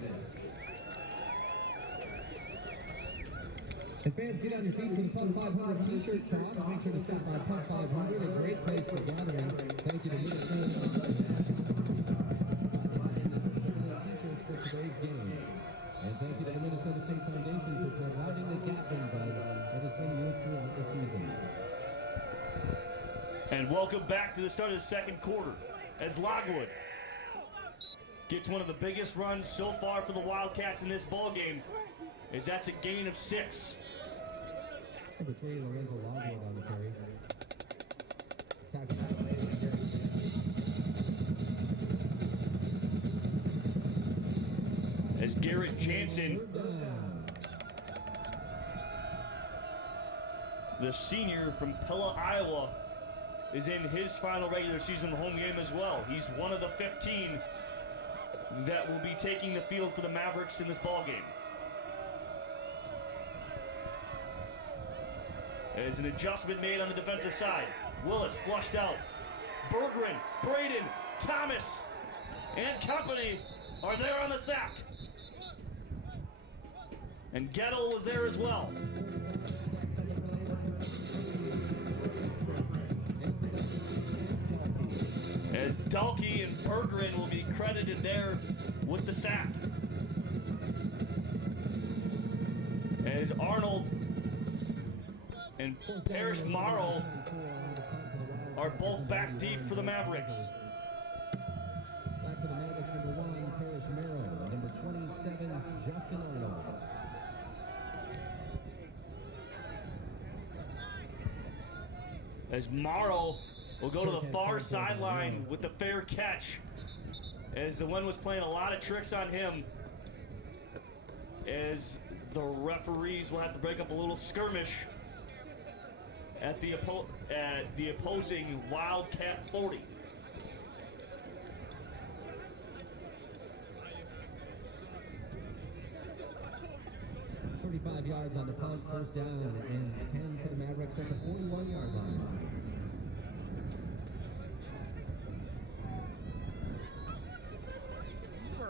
And fans, get on your feet for the Pub 500 t-shirt toss. Make sure to stop by Pub 500, a great place for gathering. Thank you to Minnesota t-shirts for today's game. And thank you to the Minnesota State Foundation for providing the Gatling Bug that has been used throughout the season. And welcome back to the start of the second quarter as Logwood gets one of the biggest runs so far for the Wildcats in this ball game, as that's a gain of 6. Number 3, Lorenzo Logwood on the carry. As Garrett Jansen, the senior from Pella, Iowa, is in his final regular season home game as well. He's one of the 15 that will be taking the field for the Mavericks in this ball game. As an adjustment made on the defensive side, Willis flushed out. Berggren, Braden, Thomas, and company are there on the sack. And Gettle was there as well. As Dalkey and Berggren will be credited there with the sack. As Arnold and Parrish Morrow are both back deep for the Mavericks. Back for the Mavericks, number 1, Parrish Morrow. Number 27, Justin Arnold. As Morrow will go to the far sideline with the fair catch, as the one was playing a lot of tricks on him, as the referees will have to break up a little skirmish at the opposing Wildcat 40. 35 yards on the punt, first down, and 10 for the Mavericks at the 41-yard line.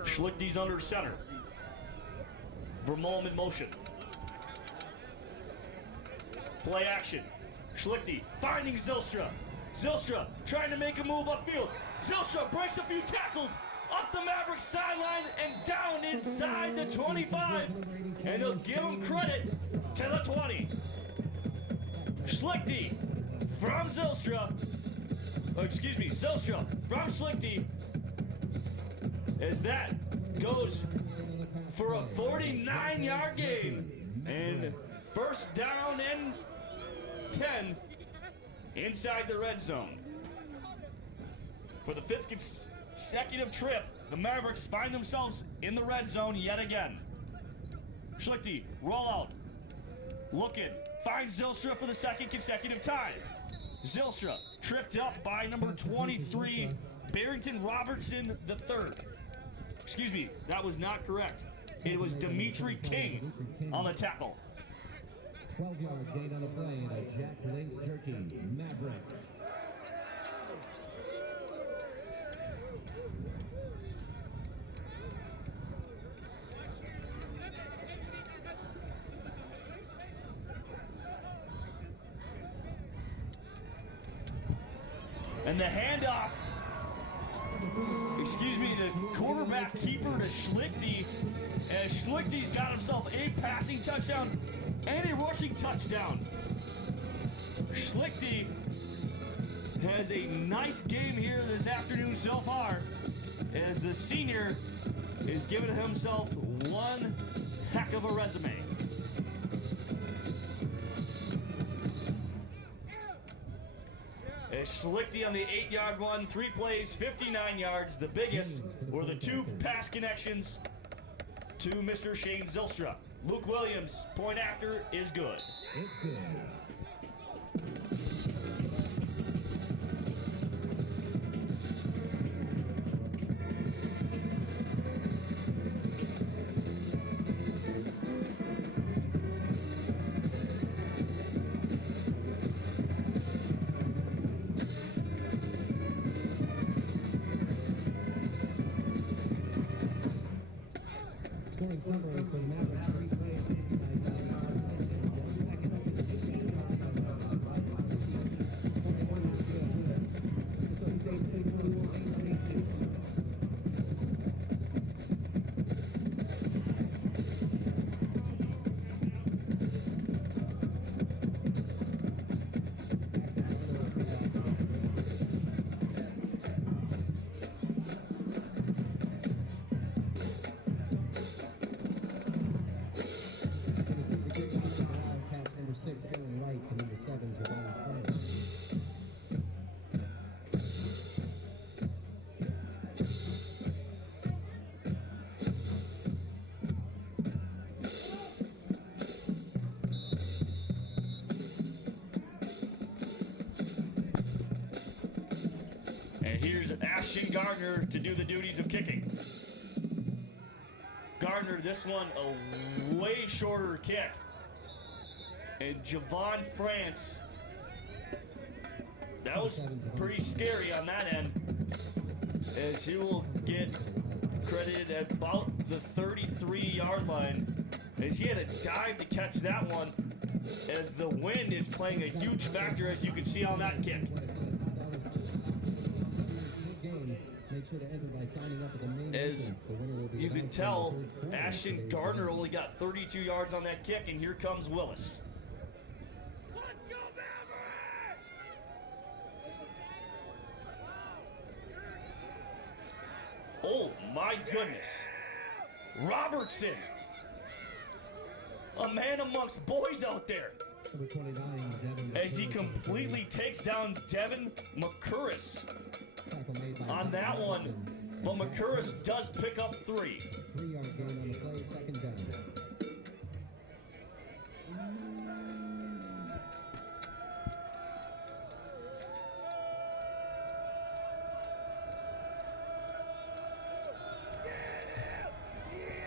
Schlichty's under center. Vermolm in motion. Play action. Schlichty finding Zylstra. Zylstra trying to make a move upfield. Zylstra breaks a few tackles up the Maverick sideline and down inside the 25. And they'll give him credit to the 20. Schlichty from Zylstra. Oh, excuse me, Zylstra from Schlichty. As that goes for a 49-yard gain. And first down and 10 inside the red zone. For the 5th consecutive trip, the Mavericks find themselves in the red zone yet again. Schlichty, roll out. Looking, finds Zylstra for the 2nd consecutive time. Zylstra tripped up by number 23, Barrington Robertson III. Excuse me, that was not correct. It was Dimitri King on the tackle. 12 yards gain on the play and a Jack Link's jerky. Maverick. And the handoff, excuse me, the quarterback keeper to Schlichty. And Schlichty's got himself a passing touchdown and a rushing touchdown. Schlichty has a nice game here this afternoon so far, as the senior is giving himself one heck of a resume. As Schlichty on the 8-yard run, 3 plays, 59 yards. The biggest were the 2 pass connections to Mr. Shane Zylstra. Luke Williams, point after, is good. It's good. Summary for the Mavericks. 3 plays, 59 Here's Ashton Gardner to do the duties of kicking. Gardner, this one a way shorter kick. And Javon France, that was pretty scary on that end, as he will get credited at about the 33-yard line, as he had a dive to catch that one, as the wind is playing a huge factor, as you can see on that kick. As you can tell, Ashton Gardner only got 32 yards on that kick, and here comes Willis. Let's go, Maverick! Oh my goodness. Robertson, a man amongst boys out there, as he completely takes down Devin McCurris on that one. But McCurris does pick up 3. 3-yard gain on the play, 2nd down.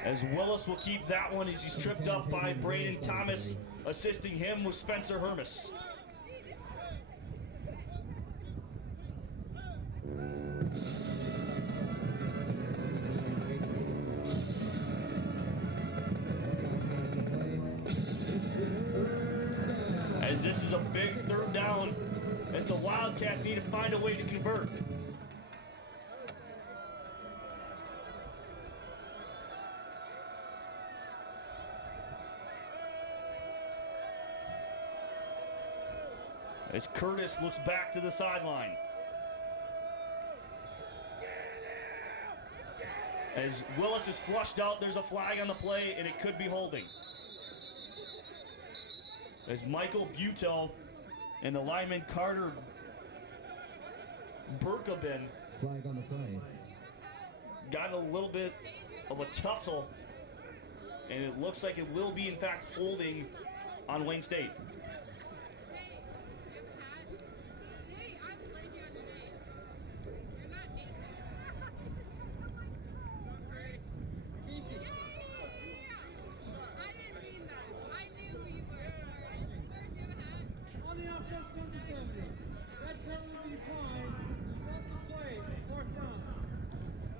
As Willis will keep that one, as he's tripped up by Braden Thomas, assisting him with Spencer Hermes. As this is a big 3rd down, as as the Wildcats need to find a way to convert. As Curtis looks back to the sideline. As Willis is flushed out, there's a flag on the play, and it could be holding. As Michael Buteau and the lineman Carter Burkabin Flag on the play. got a little bit of a tussle, and it looks like it will be, in fact, holding on Wayne State.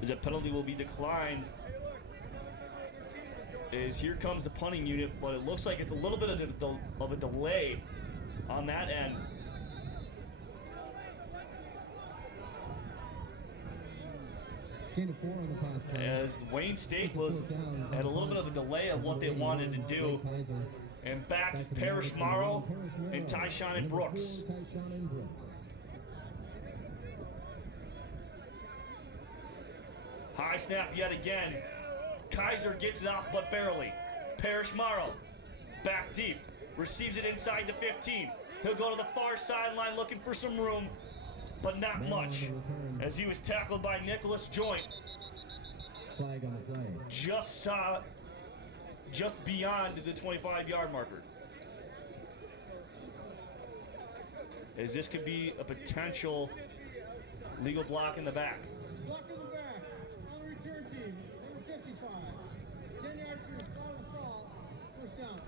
As a penalty will be declined. As here comes the punting unit, but it looks like it's a little bit of a delay on that end. As Wayne State had a little bit of a delay of what they wanted to do. And back is Parrish Morrow and Tyshawn Brooks. High snap yet again. Kaiser gets it off, but barely. Parrish Morrow, back deep, receives it inside the 15. He'll go to the far sideline looking for some room, but not much, as he was tackled by Nicholas Joint. Flag on the play. Just beyond the 25-yard marker. As this could be a potential legal block in the back. Block in the back on the return team, number 55. 10 yards to foul assault, first down.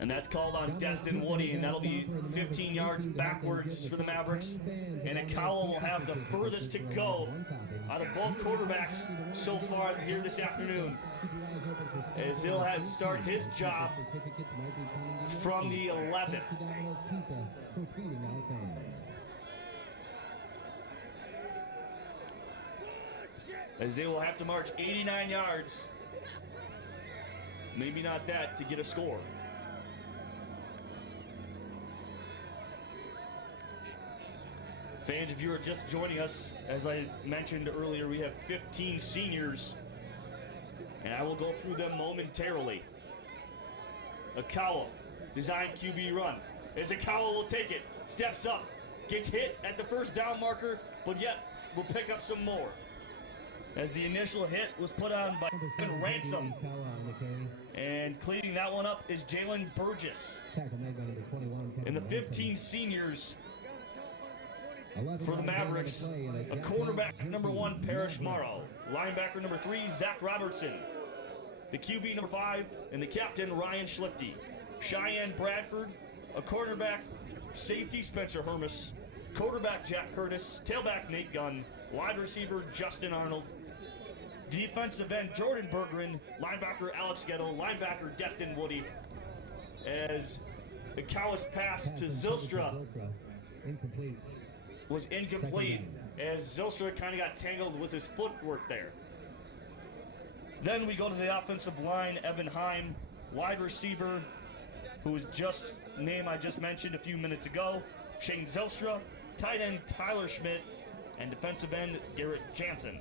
And that's called on Destin Woody, and that'll be 15 yards backwards for the Mavericks. And Akawa will have the furthest to go out of both quarterbacks so far here this afternoon, as he'll have to start his job from the 11. As they will have to march 89 yards, maybe not that, to get a score. Fans, if you are just joining us, as I mentioned earlier, we have 15 seniors, and I will go through them momentarily. Akawa, design QB run. As Akawa will take it, steps up, gets hit at the first down marker, but yet will pick up some more. As the initial hit was put on by Ransom. And cleaning that one up is Jalen Burgess. And the 15 seniors for the Mavericks, a cornerback number 1, Parrish Morrow. Linebacker number 3, Zach Robertson. The QB number 5, and the captain, Ryan Schlichty. Cheyenne Bradford, a cornerback, safety, Spencer Hermes. Quarterback, Jack Curtis. Tailback, Nate Gunn. Wide receiver, Justin Arnold. Defensive end, Jordan Bergeron. Linebacker, Alex Getto. Linebacker, Destin Woody. As Akawa's pass to Zylstra was incomplete, as Zylstra kind of got tangled with his footwork there. Then we go to the offensive line, Evan Heim, wide receiver, who was just name I just mentioned a few minutes ago, Shane Zylstra, tight end Tyler Schmidt, and defensive end Garrett Jansen.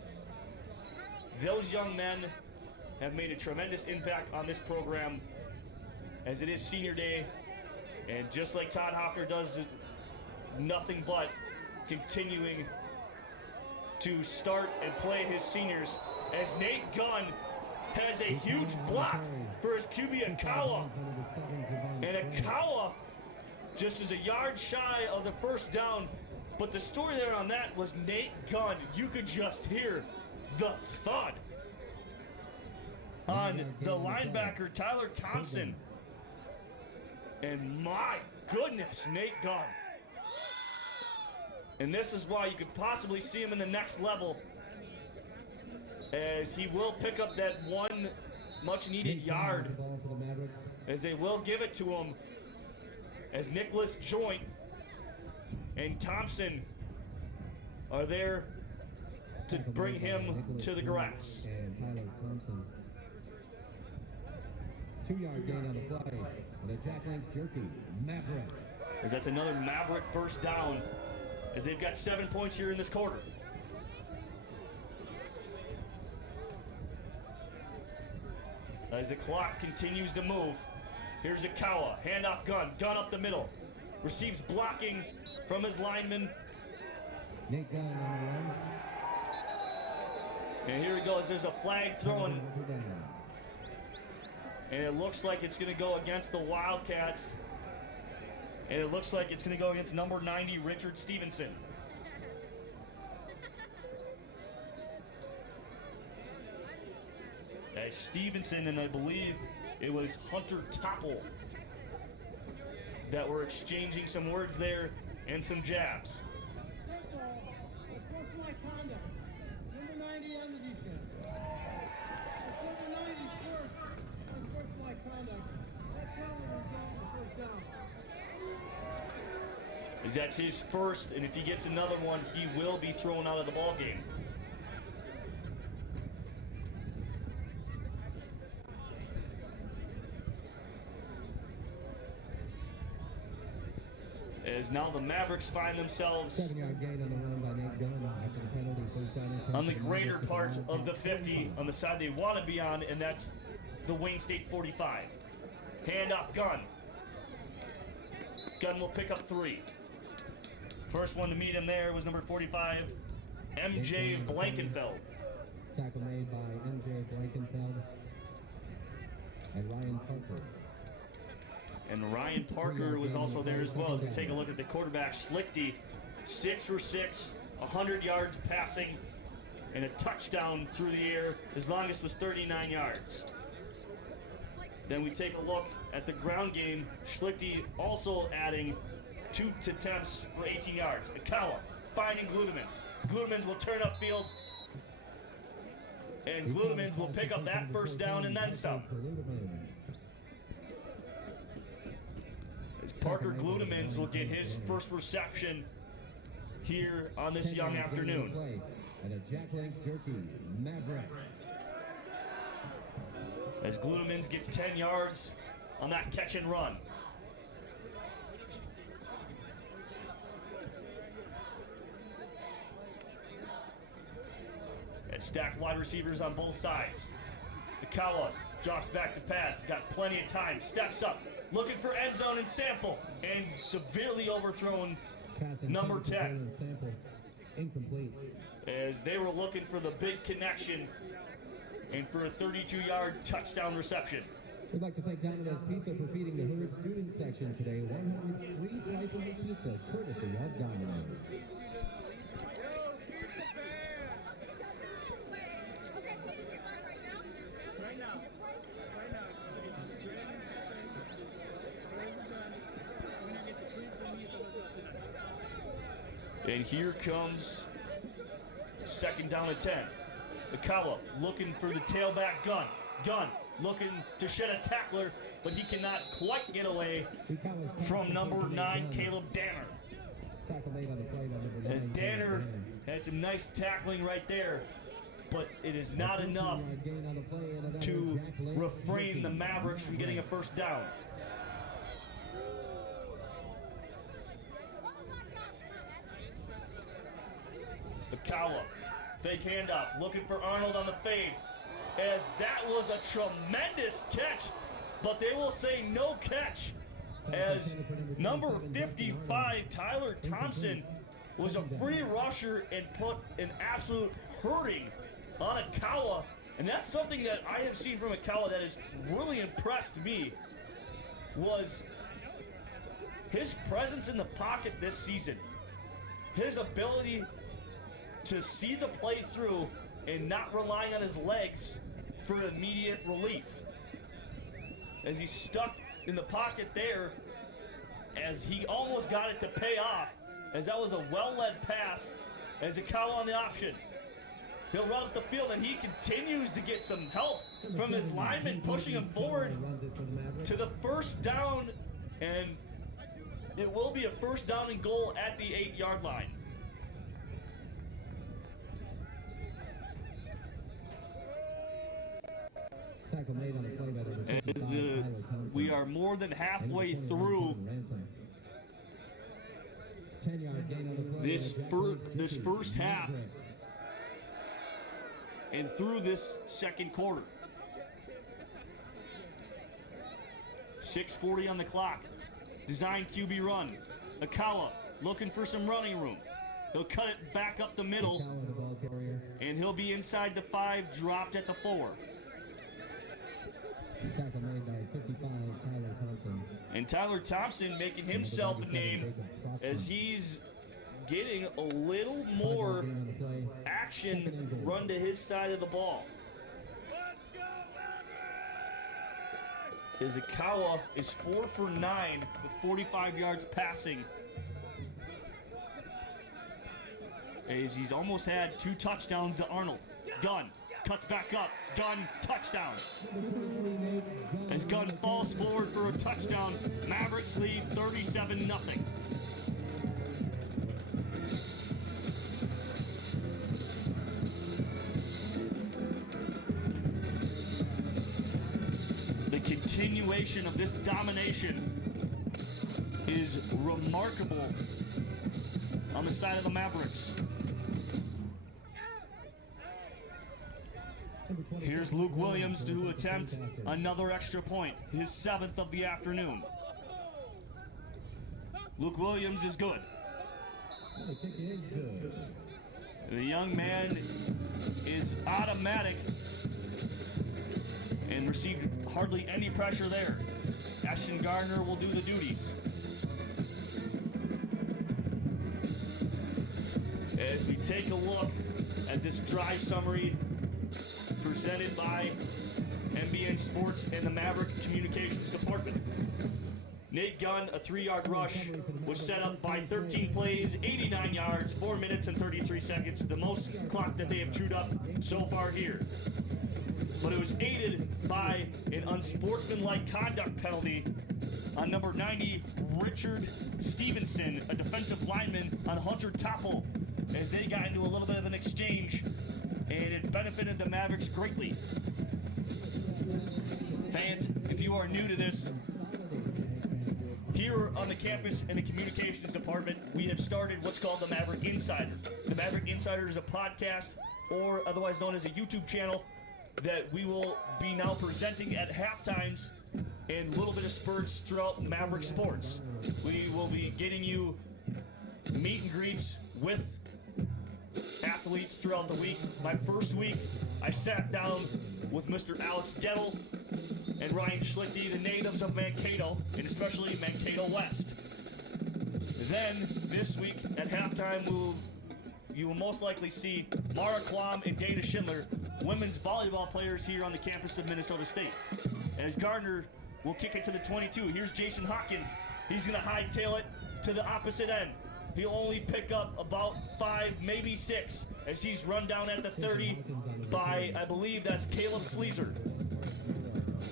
Those young men have made a tremendous impact on this program, as it is senior day, and just like Todd Hoffner does nothing but continuing to start and play his seniors, as Nate Gunn has a huge block for his QB Akawa. And Akawa just is a yard shy of the first down, but the story there on that was Nate Gunn. You could just hear the thud on the linebacker Tyler Thompson. And my goodness, Nate Gunn. And this is why you could possibly see him in the next level, as he will pick up that one much-needed yard, as they will give it to him, as Nicholas Joint and Thompson are there to bring him to the grass. And Tyler Thompson. 2-yard gain on the play. And a Jack Link's jerky. Maverick. As that's another Maverick first down, as they've got 7 points here in this quarter. As the clock continues to move, here's Ikawa, handoff gun up the middle. Receives blocking from his lineman. Nate Gunn on the run. And here he goes, there's a flag thrown. And it looks like it's gonna go against the Wildcats. And it looks like it's gonna go against number 90, Richard Stevenson. As Stevenson, and I believe it was Hunter Topple, that were exchanging some words there and some jabs. Unsportsmanlike conduct. Number 90 on the defense. Number 90 first. Unsportsmanlike conduct. That penalty result in the first down. As that's his first, and if he gets another one, he will be thrown out of the ball game. As now the Mavericks find themselves 7-yard gain on the run by Nate Gunn after the penalty. First down and 10 on the for greater Mavericks. part of the 50 on the side they want to be on, and that's the Wayne State 45. Handoff Gunn. Gunn will pick up 3. First one to meet him there was number 45, MJ Blankenfeld. Tackle made by MJ Blankenfeld and Ryan Parker. And Ryan Parker was also there as well. As we take a look at the quarterback, Schlichty, 6 for 6, 100 yards passing, and a touchdown through the air. His longest was 39 yards. Then we take a look at the ground game. Schlichty also adding 2 attempts for 18 yards. Ikawa finding Gludemans. Gludemans will turn upfield, and Gludemans will pick up that first down and then some. As Parker Gludemans will get his first reception here on this young afternoon. And a Jack Link's jerky, Maverick. As Gludemans gets 10 yards on that catch and run. And stacked wide receivers on both sides. Ikawa drops back to pass. He's got plenty of time. Steps up. Looking for end zone and Sample. And severely overthrown number 10. Incomplete. As they were looking for the big connection and for a 32-yard touchdown reception. We'd like to thank Domino's Pizza for feeding the Herd student section today. 103 slices of pizza, courtesy of Domino's. And here comes second down and 10. Ikawa looking for the tailback Gunn. Gunn looking to shed a tackler, but he cannot quite get away from number 9, Caleb Danner. As Danner had some nice tackling right there, but it is not enough to refrain the Mavericks from getting a first down. Ikawa, fake handoff, looking for Arnold on the fade, as that was a tremendous catch, but they will say no catch, as number 55, Tyler Thompson, was a free rusher and put an absolute hurting on Ikawa, and that's something that I have seen from Ikawa that has really impressed me, was his presence in the pocket this season, his ability to see the play through and not relying on his legs for immediate relief. As he stuck in the pocket there, as he almost got it to pay off, as that was a well-led pass, as Ikawa on the option. He'll run up the field, and he continues to get some help from his lineman, pushing him forward to the first down, and It will be a first down and goal at the 8-yard line. Tackle made on the play by number 55, As Tyler Thompson. we are more than halfway through 10-yard gain on the play. this first half and through this second quarter. 6:40 on the clock. Design QB run. Akawa looking for some running room. He'll cut it back up the middle, The ball carrier. and he'll be inside the 5, dropped at the 4. Tackle made by 55, Tyler Thompson. And Tyler Thompson making himself a name as he's getting a little more Gain on the play. action run to his side of the ball. Let's go, Maverick! Izakawa is 4 for 9 with 45 yards passing. As he's almost had 2 touchdowns to Arnold. Gunn cuts back up. Gunn, touchdown. As Gunn falls forward for a touchdown, Mavericks lead 37-0. The continuation of this domination is remarkable on the side of the Mavericks. Here's Luke Williams to attempt another extra point, his 7th of the afternoon. Luke Williams is good. The kick is good. The young man is automatic and received hardly any pressure there. Ashton Gardner will do the duties. As we take a look at this drive summary presented by MBN Sports and the Maverick Communications Department. Nate Gunn, a 3-yard rush, was set up by 13 plays, 89 yards, 4 minutes and 33 seconds, the most clock that they have chewed up so far here. But it was aided by an unsportsmanlike conduct penalty on number 90, Richard Stevenson, a defensive lineman, on Hunter Toppel, as they got into a little bit of an exchange, and it benefited the Mavericks greatly. Fans, if you are new to this, here on the campus in the communications department, we have started what's called the Maverick Insider. The Maverick Insider is a podcast, or otherwise known as a YouTube channel, that we will be now presenting at halftimes and a little bit of spurts throughout Maverick sports. We will be getting you meet and greets with athletes throughout the week. My first week, I sat down with Mr. Alex Gettle and Ryan Schlichty, the natives of Mankato, and especially Mankato West. Then, this week, at halftime, you will most likely see Mara Quam and Dana Schindler, women's volleyball players here on the campus of Minnesota State. As Gardner will kick it to the 22. Here's Jason Hawkins. He's going to hightail it to the opposite end. He'll only pick up about 5, maybe 6, as he's run down at the 30 by, I believe that's Caleb Sleazer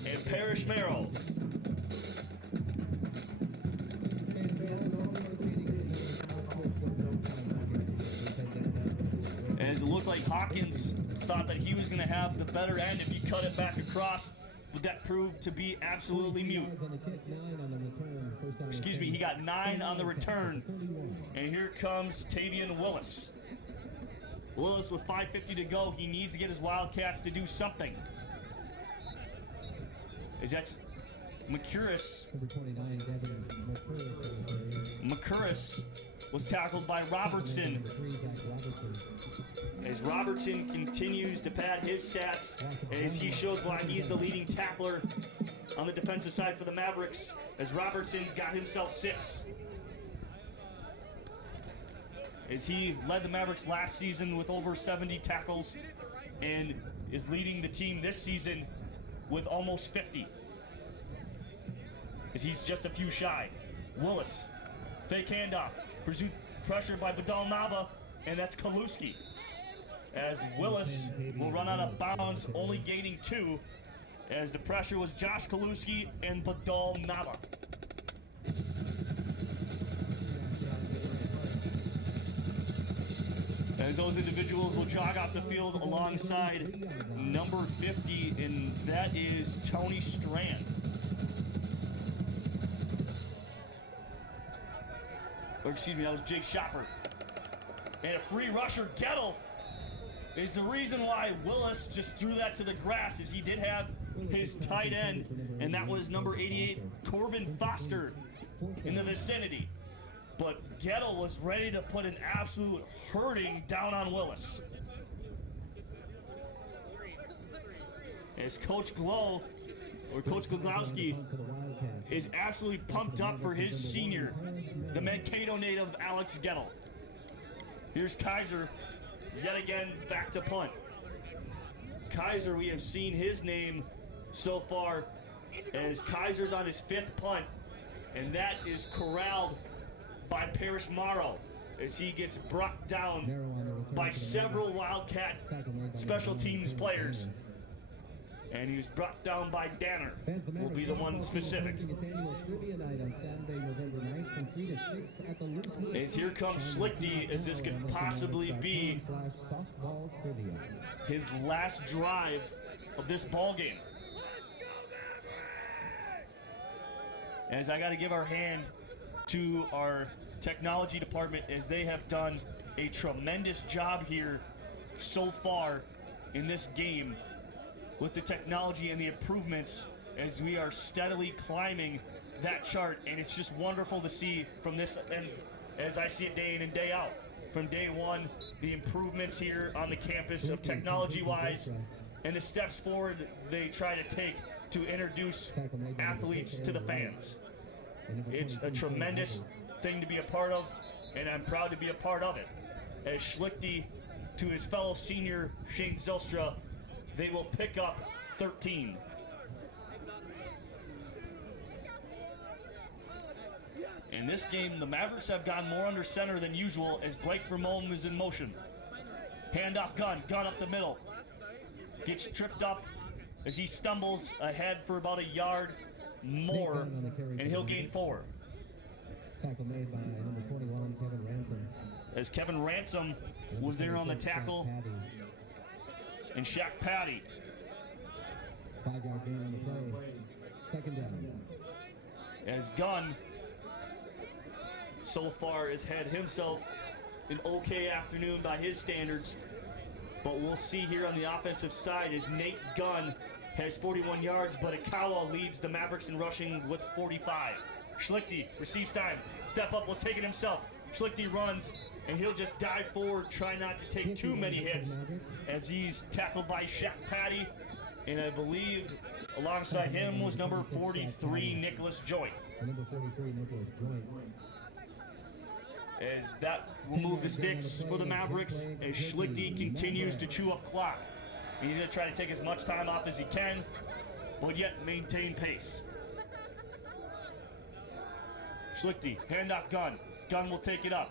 and Parrish Merrill. As it looked like Hawkins thought that he was going to have the better end if he cut it back across, but that proved to be absolutely mute. Excuse me, he got 9 on the return. And here comes Tavian Willis. Willis with 5:50 to go. He needs to get his Wildcats to do something. As that's McCurris. McCurris was tackled by Robertson. As Robertson continues to pad his stats, as he shows why he's the leading tackler on the defensive side for the Mavericks, as Robertson's got himself 6. As he led the Mavericks last season with over 70 tackles and is leading the team this season with almost 50. As he's just a few shy. Willis, fake handoff, pursued pressure by Badal Nava, and that's Kaluski. As Willis will run out of bounds, only gaining 2, as the pressure was Josh Kaluski and Badal Nava. as those individuals will jog off the field alongside number 50, and that is Tony Strand. Or excuse me, that was Jake Shopper. And a free rusher, Gettle, is the reason why Willis just threw that to the grass, as he did have his tight end, and that was number 88, Corbin Foster, in the vicinity. But Gettle was ready to put an absolute hurting down on Willis. As Coach Glow, or Coach Glogowski, is absolutely pumped up for his senior, the Mankato native Alex Gettle. Here's Kaiser, yet again back to punt. Kaiser, we have seen his name so far, as Kaiser's on his 5th punt, and that is corralled by Parrish Morrow, as he gets brought down by several Wildcat special teams players. And he was brought down by Danner, will be the one specific. As here comes Schlichty, as this could possibly be his last drive of this ball game. As I got to give our hand to our technology department, as they have done a tremendous job here so far in this game with the technology and the improvements, as we are steadily climbing that chart. And it's just wonderful to see from this, and as I see it day in and day out, from day one, the improvements here on the campus of technology-wise, and the steps forward they try to take to introduce athletes to the fans. It's a tremendous thing to be a part of, and I'm proud to be a part of it. As Schlichty, to his fellow senior Shane Zylstra, they will pick up 13. In this game, the Mavericks have gone more under center than usual, as Blake Vermolm is in motion. Handoff Gunn up the middle. Gets tripped up as he stumbles ahead for about a yard more, and he'll gain 4. Tackle made by number 21, Kevin Ransom. As Kevin Ransom was there on the tackle, and Shaq Patty. 5-yard gain on the play. Second down. As Gunn so far has had himself an okay afternoon by his standards, but we'll see here on the offensive side as Nate Gunn has 41 yards, but Akawa leads the Mavericks in rushing with 45. Schlichty receives time. Step up, will take it himself. Schlichty runs, and he'll just dive forward, try not to take too many hits, as he's tackled by Shaq Patty, and I believe alongside him was number 43, Nicholas Joint. Number 43, Nicholas Joint. As that will move the sticks for the Mavericks, as Schlichty continues to chew up clock. He's going to try to take as much time off as he can, but yet maintain pace. Schlichty, handoff Gunn. Gunn will take it up,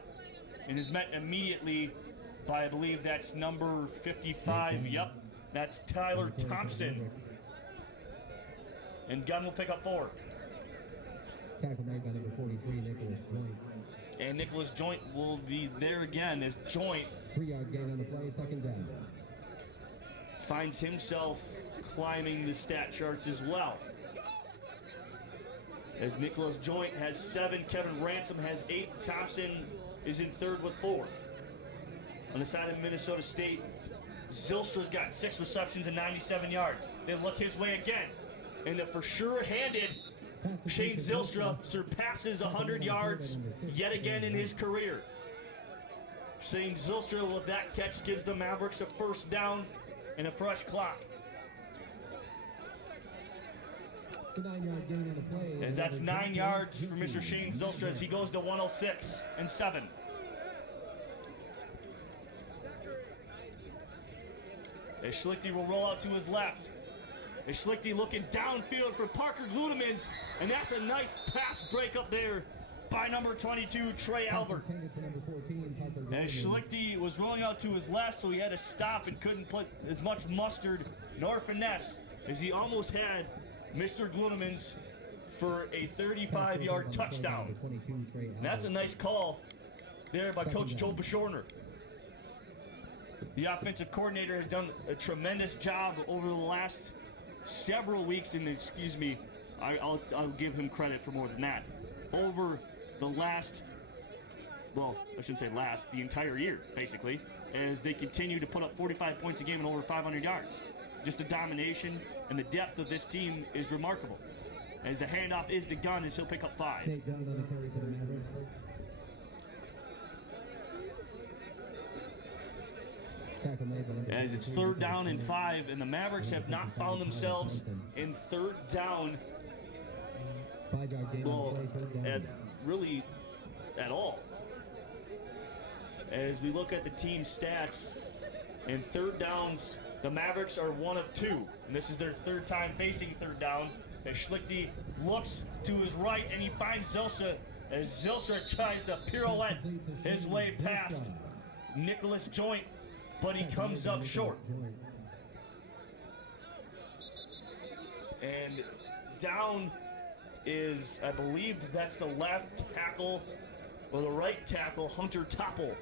and is met immediately by, I believe that's number 55. Yep, that's Tyler Thompson. And Gunn will pick up 4. Tackle made by number 43, Nicholas Joint. And Nicholas Joint will be there again, as Joint 3-yard gain on the play, second down. Finds himself climbing the stat charts as well. As Nicholas Joint has 7, Kevin Ransom has 8, Thompson is in 3rd with 4. On the side of Minnesota State, Zylstra's got 6 receptions and 97 yards. They look his way again, and the for sure handed Shane Zylstra surpasses 100 yards yet again in his career. Shane Zylstra with that catch gives the Mavericks a first down and a fresh clock. As that's 9 yards for Mr. Shane Zylstra as he goes to 106 and 7. As Schlichty will roll out to his left. As Schlichty looking downfield for Parker Gludemans, and that's a nice pass break up there by number 22, Trey Albert. As Schlichty was rolling out to his left, so he had to stop and couldn't put as much mustard nor finesse as he almost had Mr. Gludemans for a 35-yard touchdown. And that's a nice call there by Coach Joe Bashorner. The offensive coordinator has done a tremendous job over the last several weeks, and excuse me, I'll give him credit for more than that. Over the last, well, I shouldn't say last, the entire year, basically, as they continue to put up 45 points a game and over 500 yards. Just the domination and the depth of this team is remarkable. As the handoff is to Gunn, as he'll pick up 5. Tate Gunn on the carry for the Mavericks. Tackle made by number As it's 23, 3rd down and 5, and the Mavericks have not found themselves in 3rd down, 5-yard gain on the play, 3rd down. really at all. As we look at the team stats, in 3rd downs, the Mavericks are 1 of 2, and this is their 3rd time facing 3rd down. As Schlichte looks to his right, and he finds Zylstra, as Zylstra tries to pirouette his way past Nicholas Joint, but he comes up short. And down is, I believe that's the left tackle, or the right tackle, Hunter Topple.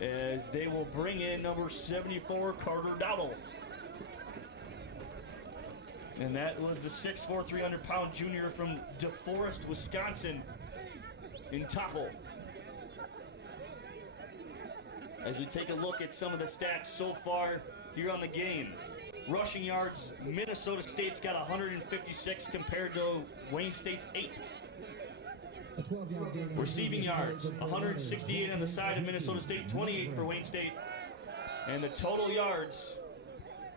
As they will bring in number 74, Carter Dowdle. And that was the 6'4", 300-pound junior from DeForest, Wisconsin, in Topple. As we take a look at some of the stats so far here on the game. Rushing yards, Minnesota State's got 156 compared to Wayne State's 8. Receiving yards, 168 on the side of Minnesota State, 28 for Wayne State. And the total yards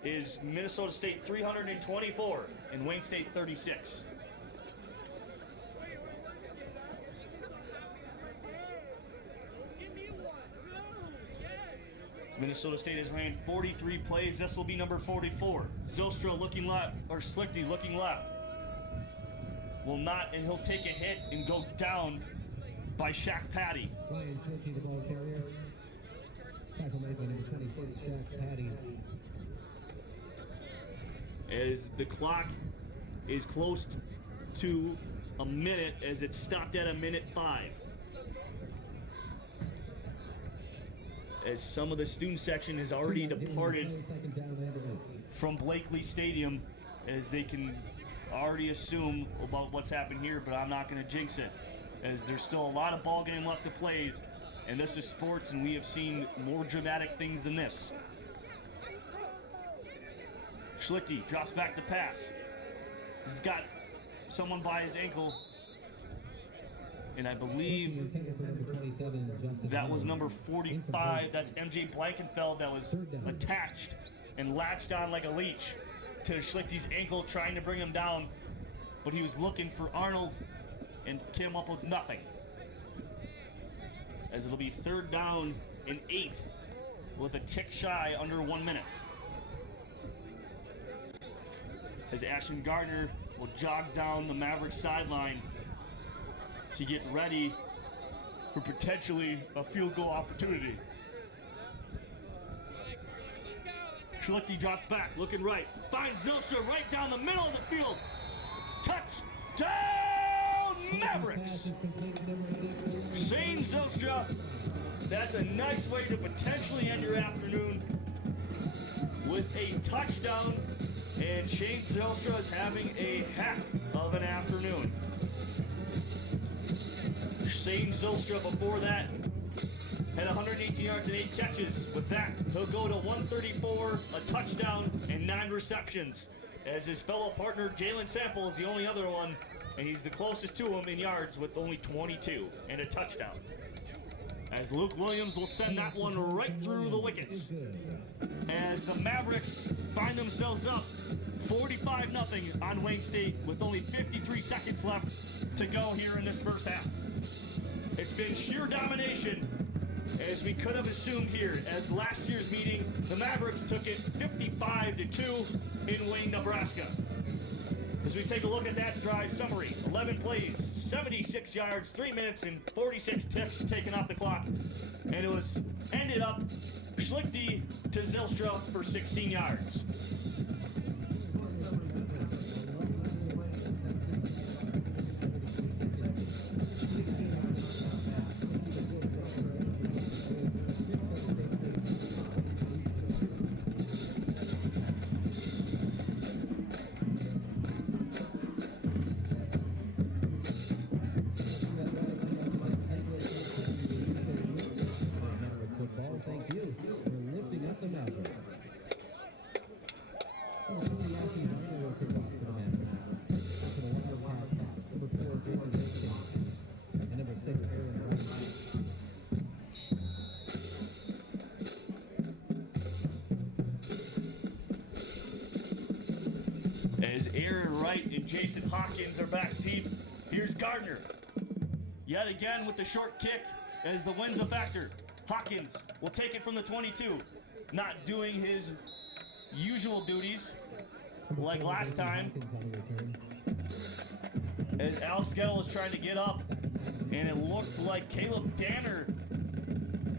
is Minnesota State 324 and Wayne State 36. Minnesota State has ran 43 plays. This will be number 44. Zylstra looking left, or Schlichte looking left. Will not, and he'll take a hit and go down by Shaq Patty. Ryan Schlichte, the ball carrier. Tackle made by number 26, Shaq Patty. As the clock is close to a minute, as it stopped at 1:05. As some of the student section has already departed from Blakely Stadium, as they can already assume about what's happened here, but I'm not going to jinx it, as there's still a lot of ball game left to play, and this is sports, and we have seen more dramatic things than this. Schlichte drops back to pass. He's got someone by his ankle, and I believe that was number 45. That's MJ Blankenfeld that was attached and latched on like a leech to Schlichte's ankle, trying to bring him down, but he was looking for Arnold and came up with nothing. As it'll be 3rd down and 8 with a tick shy under 1 minute. As Ashton Gardner will jog down the Maverick sideline to get ready for potentially a field goal opportunity. Schlichte drops back, looking right, finds Zylstra right down the middle of the field. Touchdown, Mavericks! Shane Zylstra, that's a nice way to potentially end your afternoon with a touchdown, and Shane Zylstra is having a heck of an afternoon. Shane Zylstra before that had 118 yards and 8 catches. With that, he'll go to 134, a touchdown, and 9 receptions. As his fellow partner Jalen Sample is the only other one, and he's the closest to him in yards with only 22 and a touchdown. As Luke Williams will send that one right through the wickets. As the Mavericks find themselves up 45-0 on Wayne State with only 53 seconds left to go here in this first half. It's been sheer domination, as we could have assumed here, as last year's meeting, the Mavericks took it 55-2 in Wayne, Nebraska. As we take a look at that drive summary, 11 plays, 76 yards, 3 minutes and 46 ticks taken off the clock. And it was ended up Schlichte to Zylstra for 16 yards. Jason Hawkins are back deep. Here's Gardner. Yet again with the short kick as the wind's a factor. Hawkins will take it from the 22. Not doing his usual duties like last time. As Alex Gettle was trying to get up, and it looked like Caleb Danner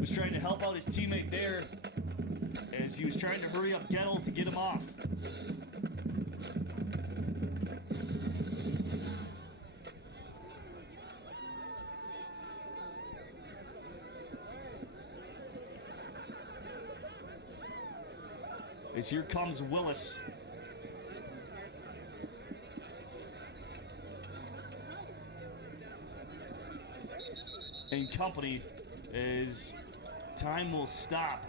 was trying to help out his teammate there as he was trying to hurry up Gettle to get him off. As here comes Willis. And company as time will stop.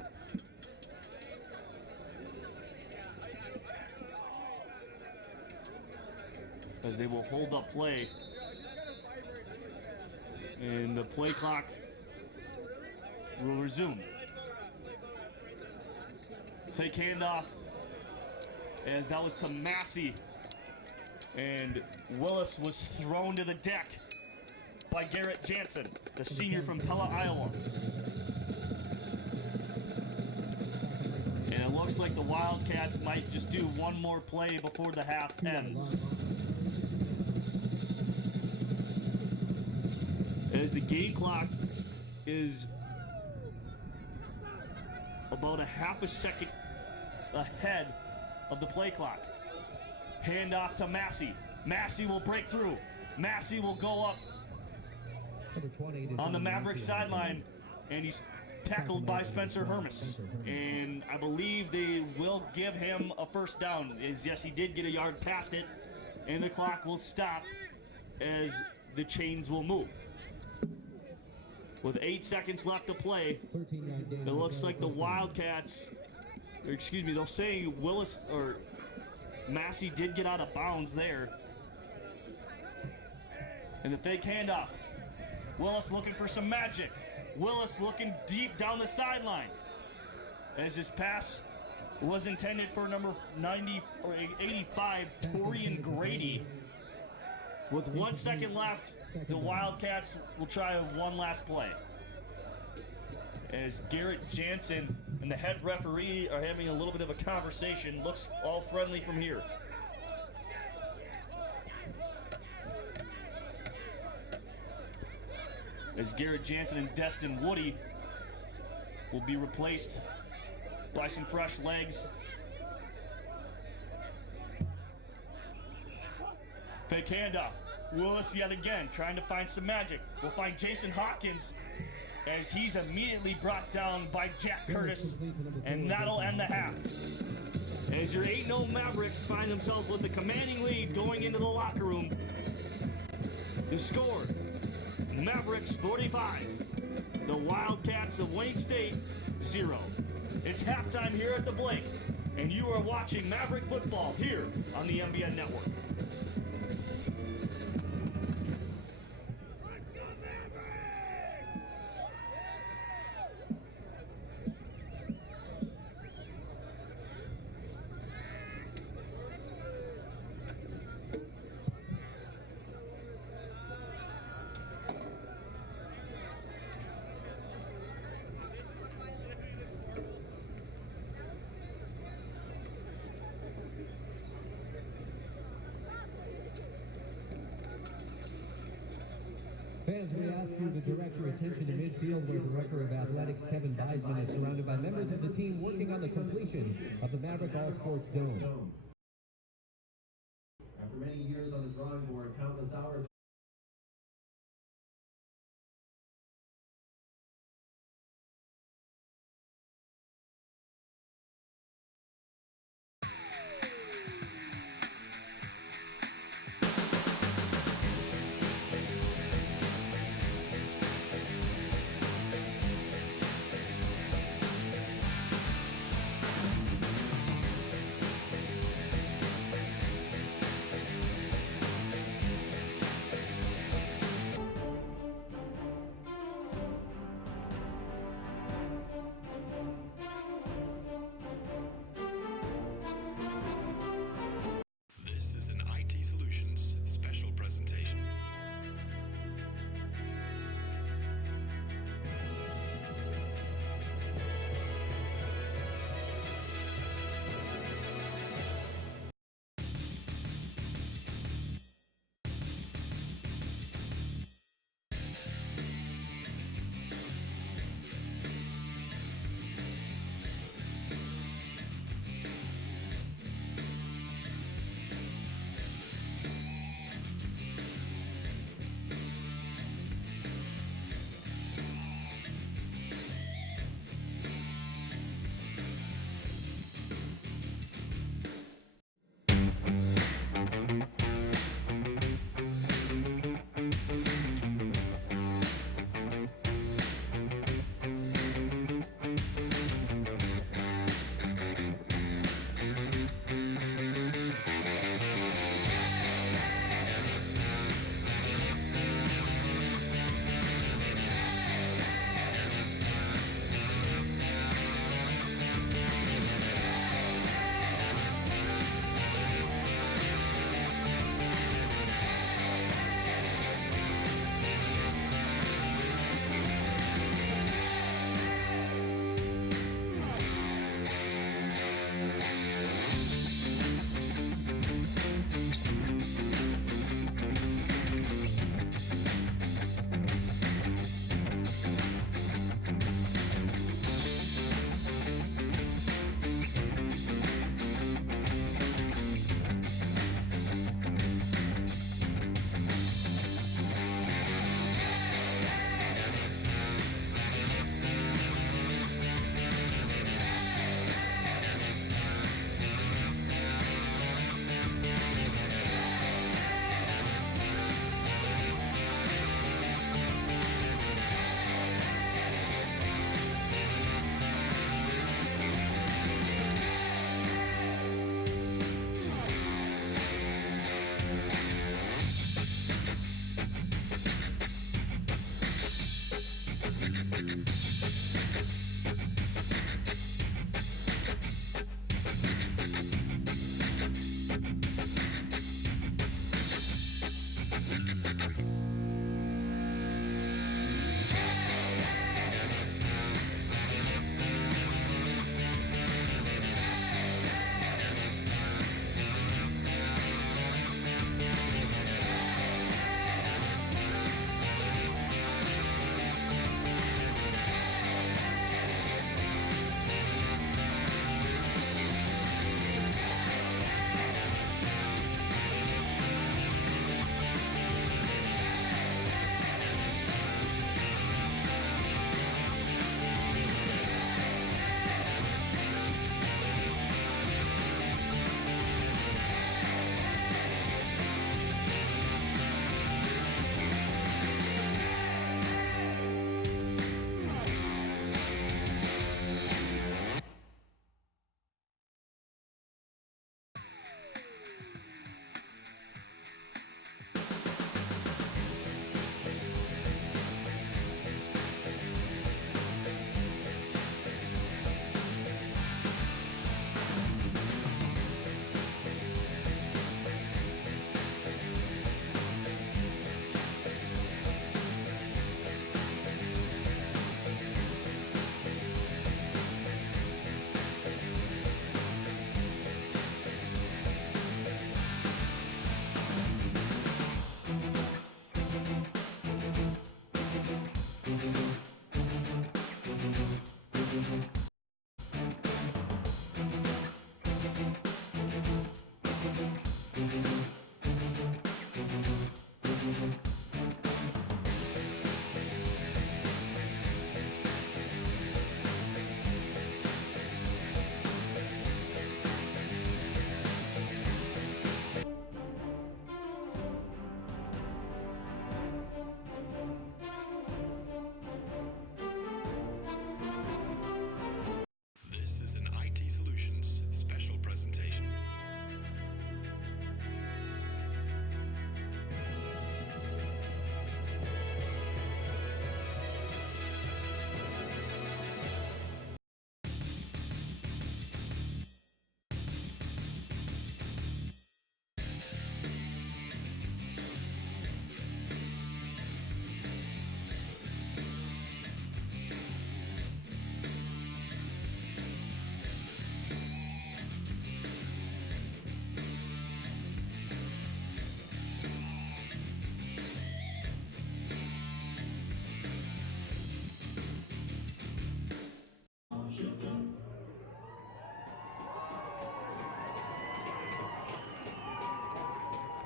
As they will hold up play. And the play clock will resume. Fake handoff as that was to Massey. And Willis was thrown to the deck by Garrett Jansen, the senior from Pella, Iowa. And it looks like the Wildcats might just do one more play before the half ends. As the game clock is about a half a second ahead of the play clock. Handoff to Massey. Massey will break through. Massey will go up on the Maverick sideline, and he's tackled by Spencer Hermes. And I believe they will give him a first down. Yes, he did get a yard past it, and the clock will stop as the chains will move. With 8 seconds left to play, it looks like the Wildcats, or excuse me, they'll say Willis or Massey did get out of bounds there. And the fake handoff. Willis looking for some magic. Willis looking deep down the sideline. As his pass was intended for number 90 or 85, Torian Grady. With 1 second left, the Wildcats will try one last play. As Garrett Jansen and the head referee are having a little bit of a conversation. Looks all friendly from here. As Garrett Jansen and Destin Woody will be replaced by some fresh legs. Fake handoff. Willis yet again trying to find some magic. We'll find Jason Hawkins as he's immediately brought down by Jack Curtis, and that'll end the half. As your 8-0 Mavericks find themselves with a commanding lead going into the locker room. The score, Mavericks 45, the Wildcats of Wayne State 0. It's halftime here at the Blake, and you are watching Maverick football here on the MBN Network. Fans, we ask you to direct your attention to midfield where Director of Athletics Kevin Beisman is surrounded by members of the team working on the completion of the Maverick All Sports Dome. After many years on the drawing board, countless hours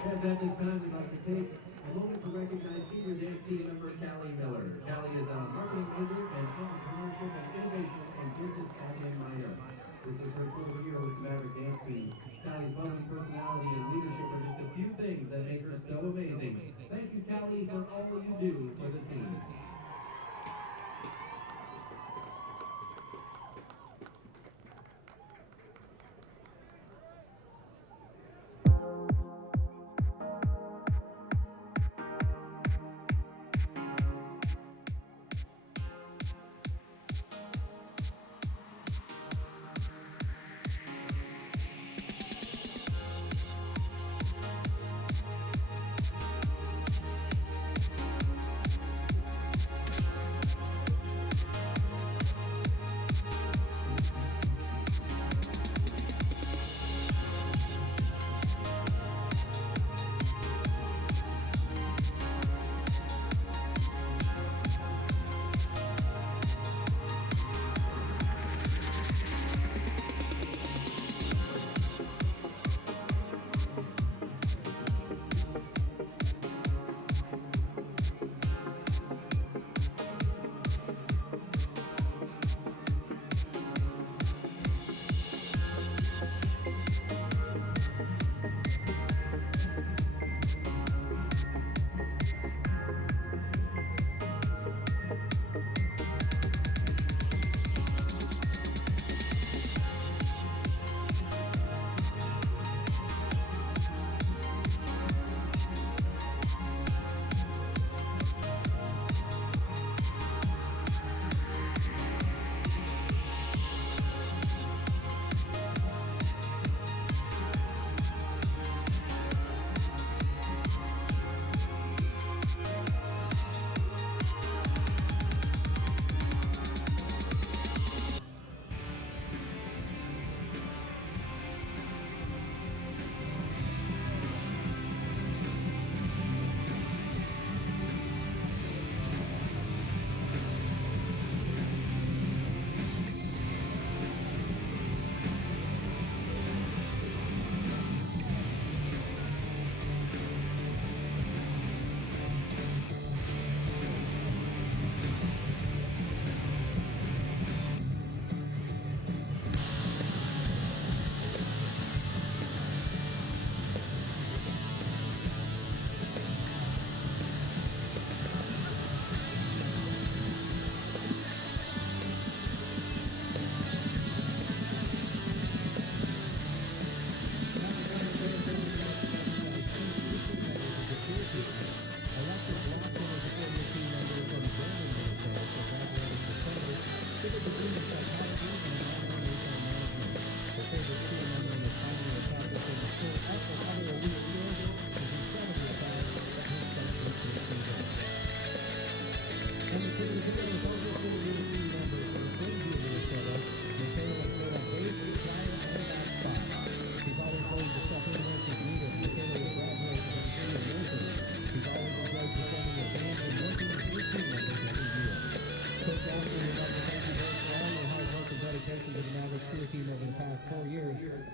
Yes, at this time, we'd like to take a moment to recognize senior dance team member Callie Miller. Callie is a marketing major and entrepreneurship and innovation and business admin minor. This is her 4th year with Maverick Dance Team. Callie's bubbly personality and leadership are just a few things that make her so amazing. Thank you, Callie, for all you do for the team.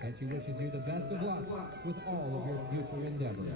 And she wishes you the best of luck with all of your future endeavors.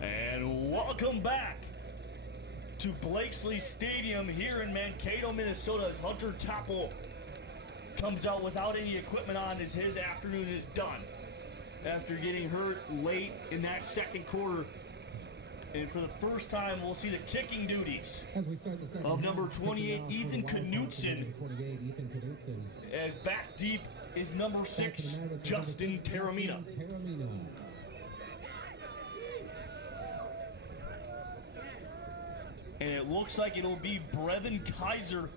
And welcome back to Blakesley Stadium here in Mankato, Minnesota, as Hunter Topple comes out without any equipment on as his afternoon is done after getting hurt late in that second quarter. And for the first time, we'll see the kicking duties of number 28, Ethan Knutson, as back deep is number 6, Justin Taramina. And it looks like it'll be Brevin Kaiser,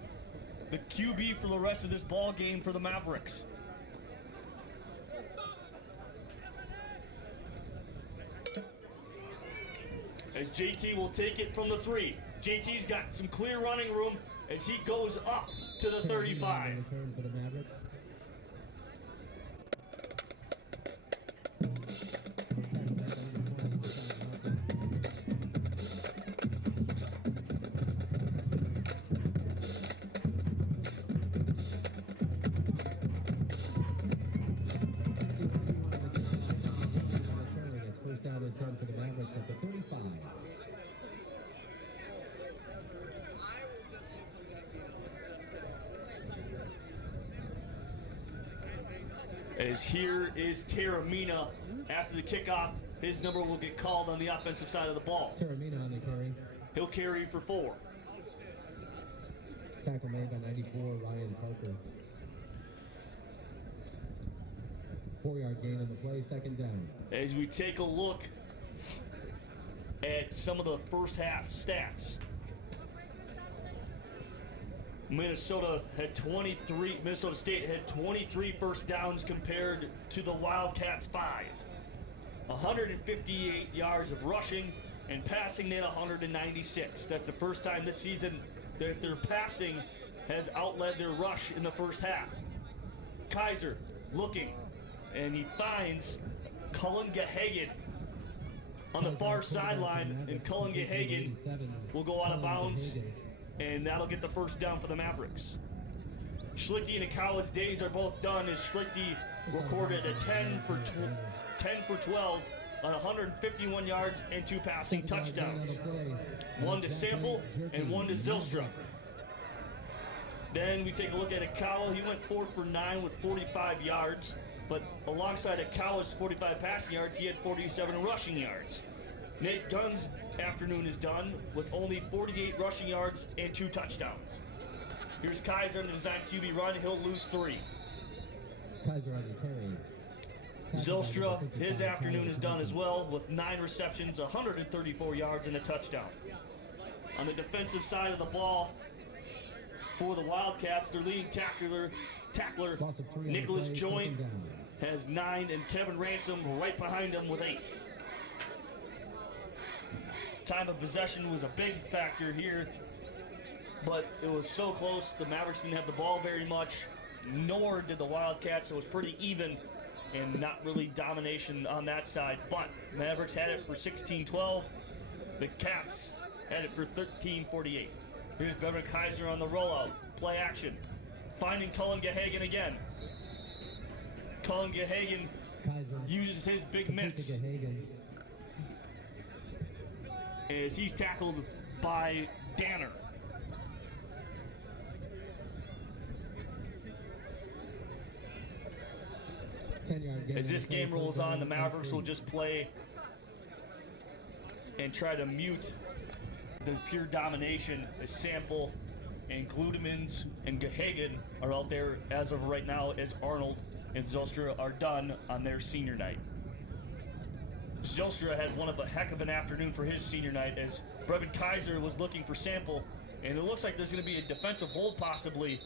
the QB for the rest of this ball game for the Mavericks. As JT will take it from the 3. JT's got some clear running room as he goes up to the 35. First down and 10 for the Mavericks at the 35. As here is Taramina after the kickoff. His number will get called on the offensive side of the ball. Taramina on the carry. He'll carry for 4. Tackle made by 94, Ryan Parker. 4-yard gain on the play, second down. As we take a look at some of the first half stats, Minnesota State had 23 first downs compared to the Wildcats 5. 158 yards of rushing and passing, they had 196. That's the first time this season that their passing has outled their rush in the first half. Kaiser looking, and he finds Cullen Gahagan on the far sideline, and Cullen Gahagan will go out of bounds, and that'll get the first down for the Mavericks. Schlichty and Akawa's days are both done, as Schlichty recorded a 10 for 12 on 151 yards and 2 passing touchdowns. 1 to Sample and 1 to Zylstra. Then we take a look at Akawa. He went 4 for 9 with 45 yards. But alongside Akawa's 45 passing yards, he had 47 rushing yards. Nate Gunn's afternoon is done with only 48 rushing yards and 2 touchdowns. Here's Kaiser on the design QB run. He'll lose 3. Kaiser on the carry. Zylstra, his afternoon is done as well with 9 receptions, 134 yards, and a touchdown. On the defensive side of the ball for the Wildcats, their leading tackler Nicholas Joint has 9, and Kevin Ransom right behind him with 8. Time of possession was a big factor here, but it was so close. The Mavericks didn't have the ball very much, nor did the Wildcats. It was pretty even and not really domination on that side, but Mavericks had it for 16-12. The Cats had it for 13-48. Here's Bevan Kaiser on the rollout. Play action. Finding Cullen Gahagan again. Cullen Gahagan uses his big mitts as he's tackled by Danner. As this game rolls on, the Mavericks will just play and try to mute the pure domination as Sample and Gludemans and Gahagan are out there as of right now, as Arnold and Zylstra are done on their senior night. Zylstra had one of a heck of an afternoon for his senior night, as Brevin Kaiser was looking for Sample, and it looks like there's going to be a defensive hold possibly,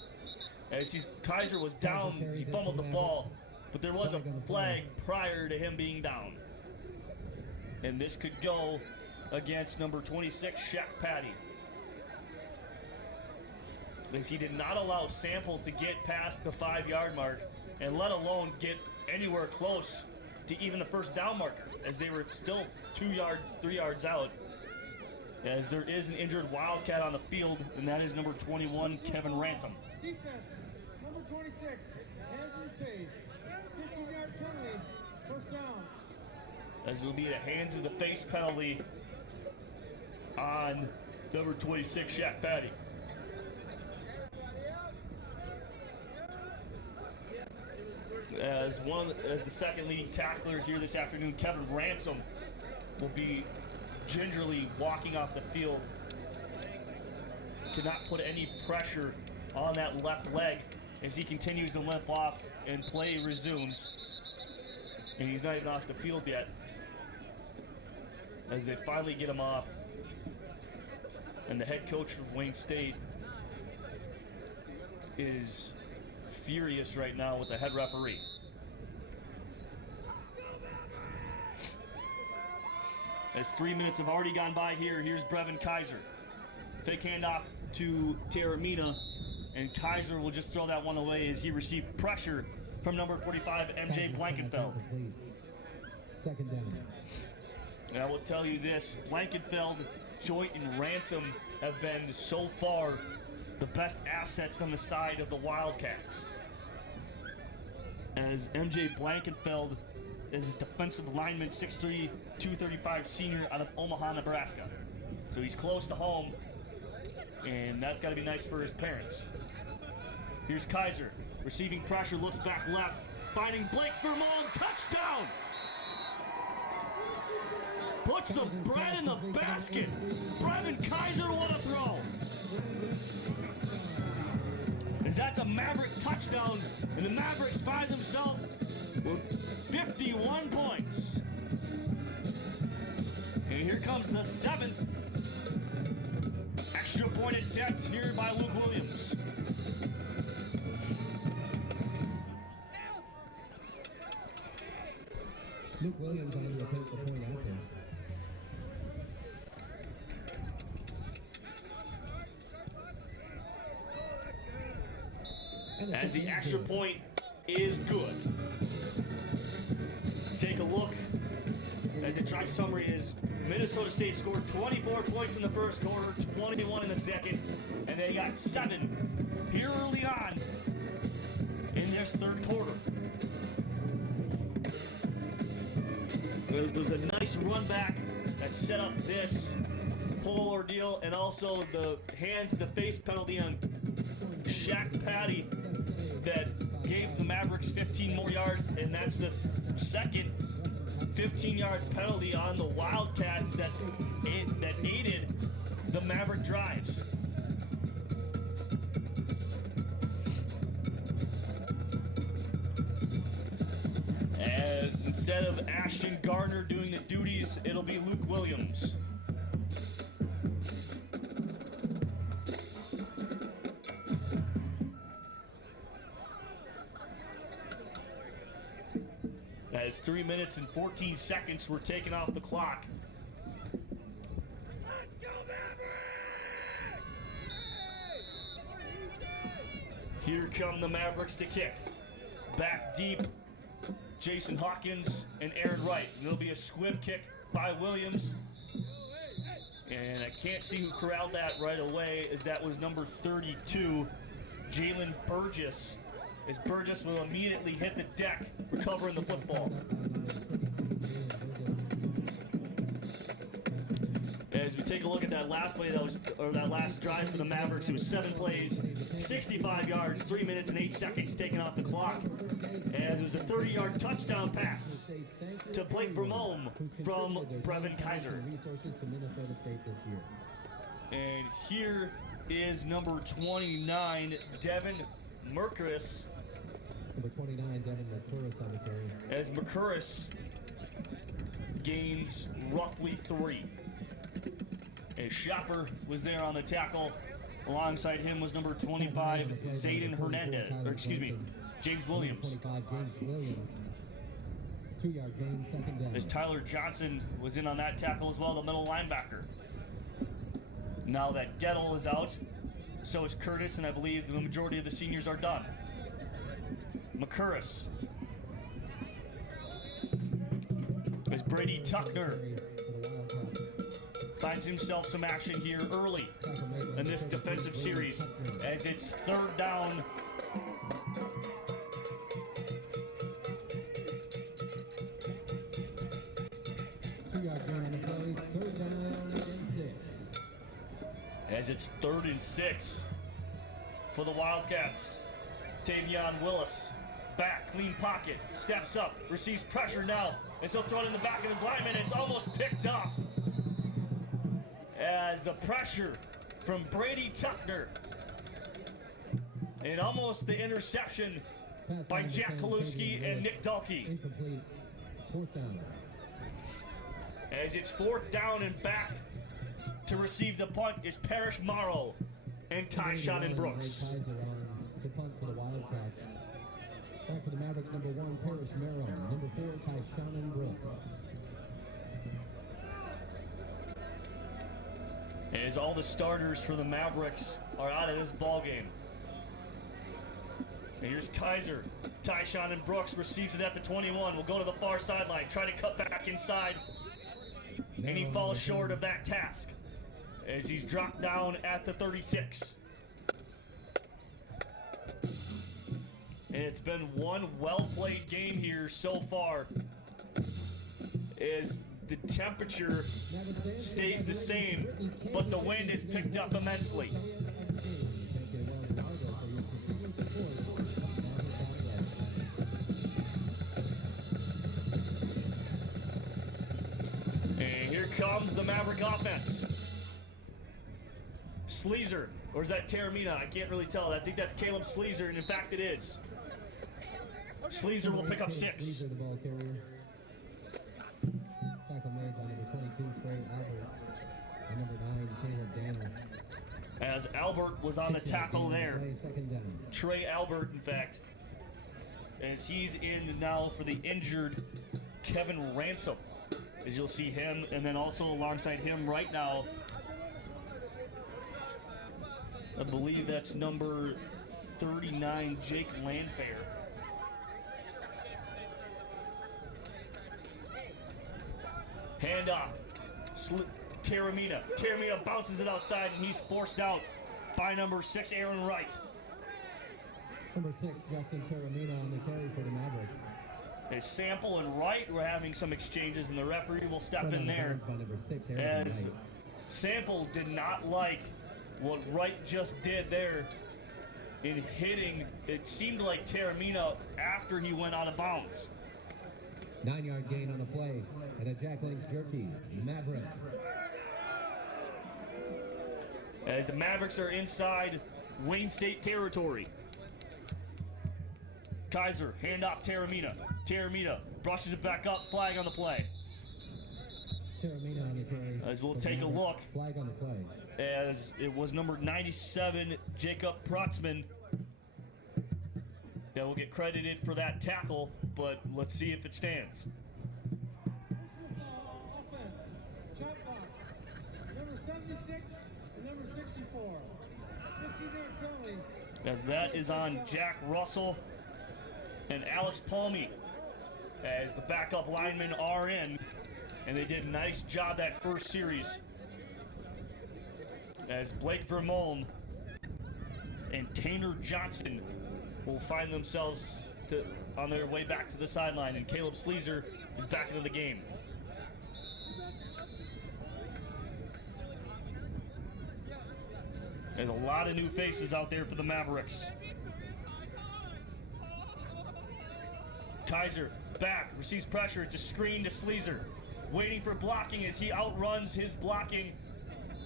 as Kaiser was down. He fumbled the ball, but there was a flag prior to him being down, and this could go against number 26, Shaq Patty, as he did not allow Sample to get past the 5-yard mark, and let alone get anywhere close to even the first down marker, as they were still 2 yards, 3 yards out, as there is an injured Wildcat on the field, and that is number 21, Kevin Ransom. Defense, number 26, Andrew Page, 15-yard penalty, first down. as it'll be a hands in the face penalty on number 26, Shaq Patty. As the second leading tackler here this afternoon, Kevin Ransom will be gingerly walking off the field. Cannot put any pressure on that left leg as he continues to limp off and play resumes. And he's not even off the field yet, as they finally get him off. And the head coach from Wayne State is furious right now with the head referee. As 3 minutes have already gone by here, here's Brevin Kaiser. Fake handoff to Taramina, and Kaiser will just throw that one away as he received pressure from number 45, MJ Blankenfeld. Second down. And I will tell you this, Blankenfeld, Joint, and Ransom have been so far the best assets on the side of the Wildcats. As MJ Blankenfeld is a defensive lineman, 6'3", 235 senior out of Omaha, Nebraska. So he's close to home, and that's got to be nice for his parents. Here's Kaiser, receiving pressure, looks back left, finding Blake Vermont, touchdown! Puts the bread in the basket. Brevin Kaiser, what a throw! As that's a Maverick touchdown, and the Mavericks find themselves with 51 points. And here comes the 7th extra point attempt here by Luke Williams. Luke Williams on the attempt to point out there. As the extra point is good. Take a look at the drive summary. Is Minnesota State scored 24 points in the first quarter, 21 in the second, and they got 7 here early on in this third quarter. There was a nice run back that set up this whole ordeal, and also the hands to the face penalty on Shaq Patty that gave the Mavericks 15 more yards, and that's the second 15-yard penalty on the Wildcats that aided the Maverick drives. As instead of Ashton Gardner doing the duties, it'll be Luke Williams. As 3 minutes and 14 seconds were taken off the clock. Let's go, Maverick! Here come the Mavericks to kick. Back deep, Jason Hawkins and Aaron Wright. There'll be a squib kick by Williams. And I can't see who corralled that right away, as that was number 32, Jalen Burgess. As Burgess will immediately hit the deck, recovering the football. As we take a look at that last play that last drive for the Mavericks, it was 7 plays, 65 yards, 3 minutes and 8 seconds taken off the clock. As it was a 30-yard touchdown pass to Blake Vermont from Brevin Kaiser. And here is number 29, Devin Mercuris. Number 29, Devin Mercuris on the carry. As Mercuris gains roughly 3. As Shopper was there on the tackle. Alongside him was number 25, Zayden Hernandez, or excuse me, James Williams. 25, James Williams. 2-yard gain, second down. As Tyler Johnson was in on that tackle as well, the middle linebacker. Now that Gettle is out, so is Curtis, and I believe the majority of the seniors are done. McCurris. As Brady Tuckner finds himself some action here early in this defensive series, as it's 3rd down. 2-yard gain on the play, 3rd down and 6. As it's 3rd and 6 for the Wildcats. Tavion Willis, back, clean pocket, steps up, receives pressure now, and still throwing in the back of his lineman. It's almost picked off as the pressure from Brady Tuckner, and almost the interception by Jack Kalewski and Nick Dalkey. Incomplete. 4th down. As it's 4th down and back to receive the punt is Parrish Morrow and Tyshawn Brooks. Kaiser on the punt for the Wildcats. Back for the Mavericks, number 1, Parrish Morrow. Number 4, Tyshawn Brooks. As all the starters for the Mavericks are out of this ballgame. And here's Kaiser. Tyshawn Brooks receives it at the 21. Will go to the far sideline, try to cut back inside. And he falls short of that task as he's dropped down at the 36. And it's been one well-played game here so far as the temperature stays the same, but the wind is picked up immensely. And here comes the Maverick offense. Sleazer, or is that Taramina? I can't really tell. I think that's Caleb Sleazer, and in fact it is. Sleazer will pick up 6. Sleazer, the ball carrier. Tackle made by number 22, Trey Albert, and number 9, Caleb Daniel. As Albert was on the tackle there. Second down. Trey Albert, in fact. As he's in now for the injured Kevin Ransom. As you'll see him, and then also alongside him right now, I believe that's number 39, Jake Landfair. Handoff. Taramina. Taramina bounces it outside, and he's forced out by number 6, Aaron Wright. Number 6, Justin Taramina on the carry for the Mavericks. As Sample and Wright were having some exchanges, and the referee will step in there. As Sample did not like what Wright just did there in hitting, it seemed like Taramina after he went out of bounds. 9-yard gain on the play, and a Jack Link's jerky, Maverick. As the Mavericks are inside Wayne State territory. Kaiser, handoff Taramina. Taramina brushes it back up, flag on the play. Taramina on the carry. As we'll take a look. Flag on the play. As it was number 97, Jacob Protzman, that will get credited for that tackle, but let's see if it stands. Offense. Shot clock. Number 76 and number 64. 50-yard penalty. As that is on Jack Russell and Alex Palmy, as the backup linemen are in, and they did a nice job that first series. As Blake Vermoln and Tanner Johnson will find themselves on their way back to the sideline, and Caleb Sleazer is back into the game. There's a lot of new faces out there for the Mavericks. Kaiser back, receives pressure. It's a screen to Sleazer. Waiting for blocking as he outruns his blocking.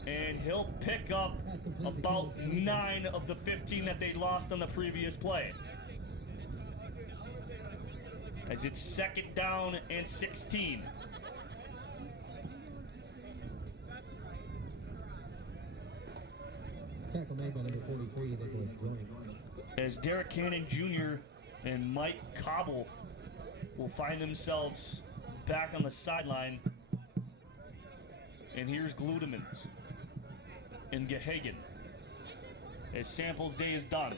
And he'll pick up about 9 of the 15 that they lost on the previous play. As it's 2nd down and 16. Tackle made by number 43, Nicholas Blank. As Derek Cannon Jr. and Mike Cobble will find themselves back on the sideline. And here's Gludemans and Gehagen as Sample's day is done.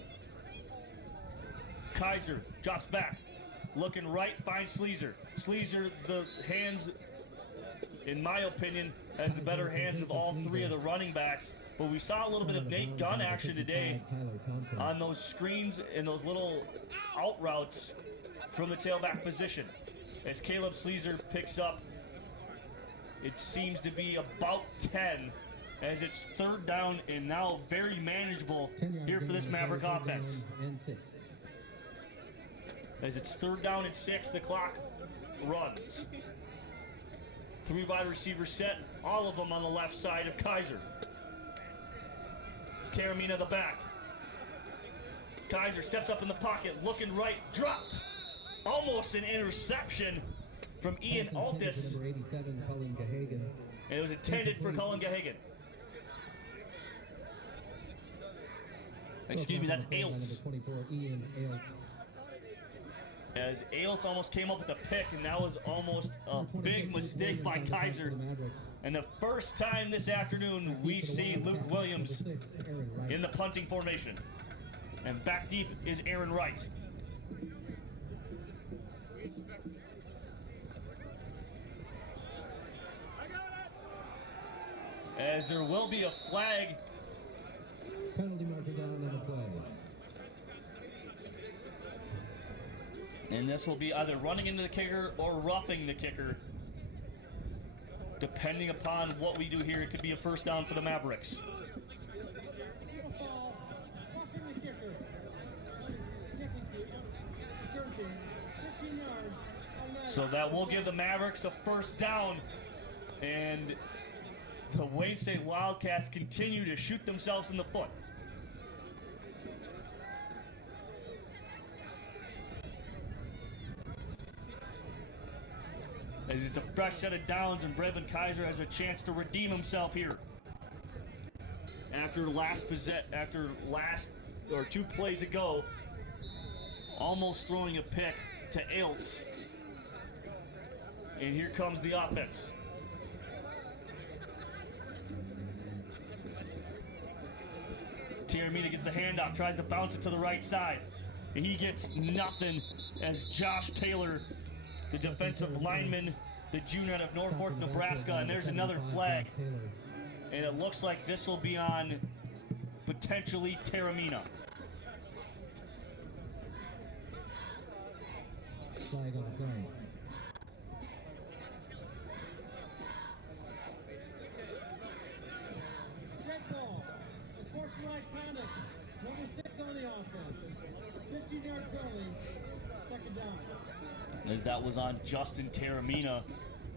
Kaiser drops back, looking right, finds Sleazer. Sleazer, the hands, in my opinion, has the better hands of all 3 of the running backs. But we saw a little bit of Nate Gunn action today on those screens and those little out routes from the tailback position. As Caleb Sleazer picks up It seems to be about 10 as it's 3rd down and now very manageable here for this Maverick offense. As it's 3rd down and 6, the clock runs. 3 wide receivers set, all of them on the left side of Kaiser. Taramina the back. Kaiser steps up in the pocket, looking right, dropped. Almost an interception from Ian Altis. Number 87, Cullen Gahagan. And it was intended for Cullen Gahagan. Excuse me, that's Ailts. 24, Ian Ailts. As Ailts almost came up with a pick, and that was almost a big mistake by Kaiser. And the first time this afternoon we see Luke Williams in the punting formation. And back deep is Aaron Wright. As there will be a flag. Penalty marker down on the play. And this will be either running into the kicker or roughing the kicker. Depending upon what we do here, it could be a 1st down for the Mavericks. So that will give the Mavericks a 1st down. And the Wayne State Wildcats continue to shoot themselves in the foot. As it's a fresh set of downs, and Brevin Kaiser has a chance to redeem himself here. After last 2 plays ago, almost throwing a pick to Ailts. And here comes the offense. Taramina gets the handoff, tries to bounce it to the right side. And he gets nothing as Josh Taylor, the defensive lineman, the junior out of Norfolk, Nebraska, and there's another flag. And it looks like this will be on potentially Taramina. Flag on the play. Red ball. Unsportsmanlike conduct. Number 6 on the offense. 15-yard penalty. 2nd down. As that was on Justin Taramina,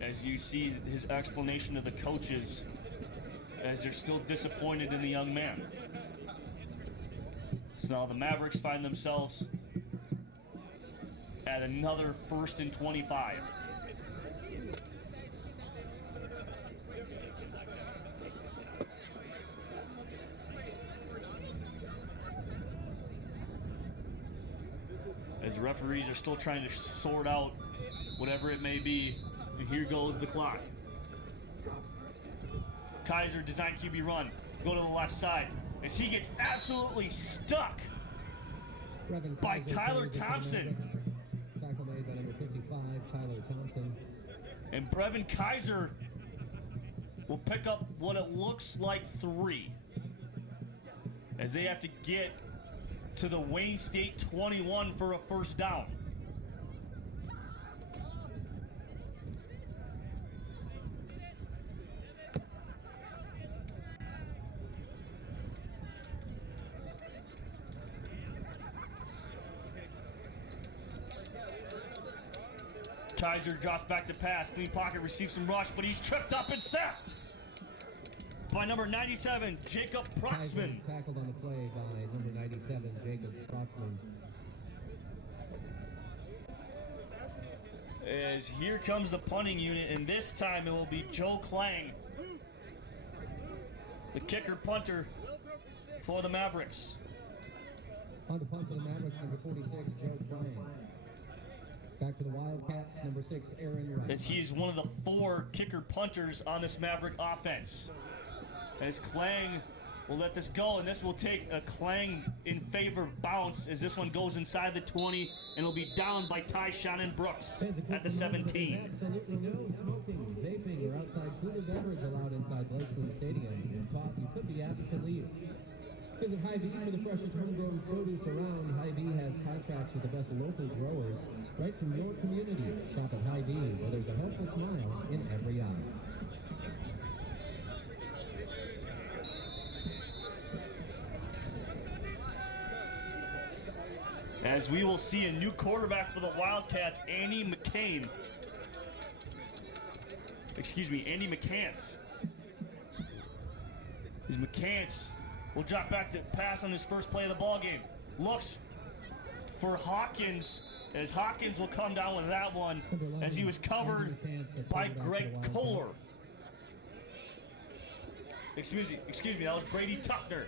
as you see his explanation of the coaches, as they're still disappointed in the young man. So now the Mavericks find themselves at another 1st and 25. As the referees are still trying to sort out whatever it may be, and here goes the clock. Kaiser design QB run, go to the left side, as he gets absolutely stuck by Tyler Thompson. Tackle made by number 55, Tyler Thompson. And Brevin Kaiser will pick up what it looks like 3, as they have to get to the Wayne State 21 for a 1st down. Kaiser drops back to pass, clean pocket, receives some rush, but he's tripped up and sacked by number 97, Jacob Proxman. Tackled on the play by number 97, Jacob Proxman. As here comes the punting unit, and this time it will be Joe Klang, the kicker punter for the Mavericks. On the punt for the Mavericks, number 46, Joe Klang. Back to the Wildcats, number 6, Aaron Wright. As he's one of the 4 kicker punters on this Maverick offense. As Klang will let this go, and this will take a Klang in favor bounce as this one goes inside the 20, and it'll be down by Ty Shannon Brooks at the 17. Absolutely no smoking, vaping, or outside food or beverage allowed inside Lakeland Stadium. You could be asked to leave. Visit Hy-Vee for the freshest homegrown produce around. Hy-Vee has contracts with the best local growers right from your community. Shop at Hy-Vee, where there's a helpful smile in every eye. As we will see a new quarterback for the Wildcats, Andy McCants. As McCants will drop back to pass on his first play of the ball game. Looks for Hawkins, as Hawkins will come down with that one as he was covered by Greg Kohler. Excuse me, that was Brady Tuckner.